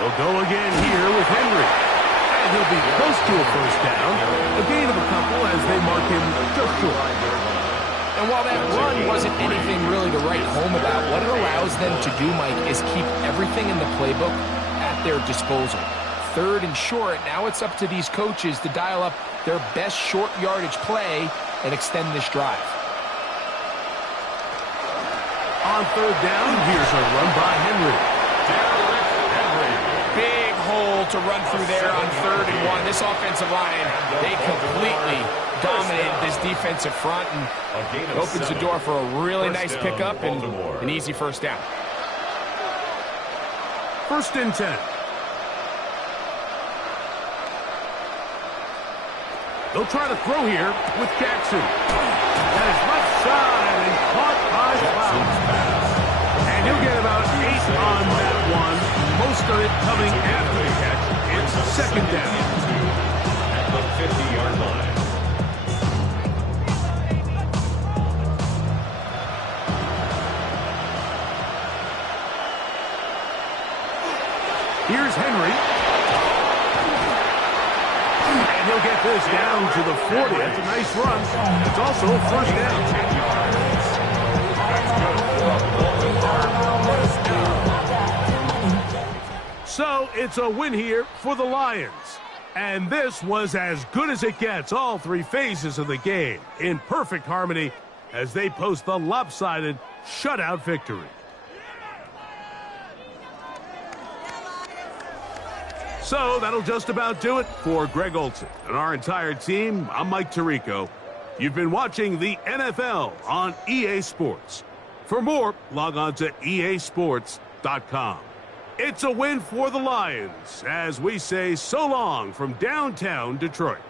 They'll go again here with Henry. And he'll be close to a 1st down. A gain of a couple as they mark him just short. And while that run wasn't anything really to write home about, what it allows them to do, Mike, is keep everything in the playbook at their disposal. 3rd and short, now it's up to these coaches to dial up their best short yardage play and extend this drive. On 3rd down, here's a run by Henry. Big hole to run through there on 3rd and 1. This offensive line, they completely dominated this defensive front, and it opens the door for a really nice pickup and an easy 1st down. 1st and 10. They'll try to throw here with Jackson. And it's left side and caught by Flowers. And he'll get about 8 on that one. Most of it coming after the catch. It's 2nd down. At the 50-yard line. Here's Henry. And he'll get this down to the 40. That's a nice run. It's also a 1st down. So it's a win here for the Lions. And this was as good as it gets, all 3 phases of the game, in perfect harmony as they post the lopsided shutout victory. So that'll just about do it for Greg Olsen and our entire team. I'm Mike Tirico. You've been watching the NFL on EA Sports. For more, log on to easports.com. It's a win for the Lions as we say so long from downtown Detroit.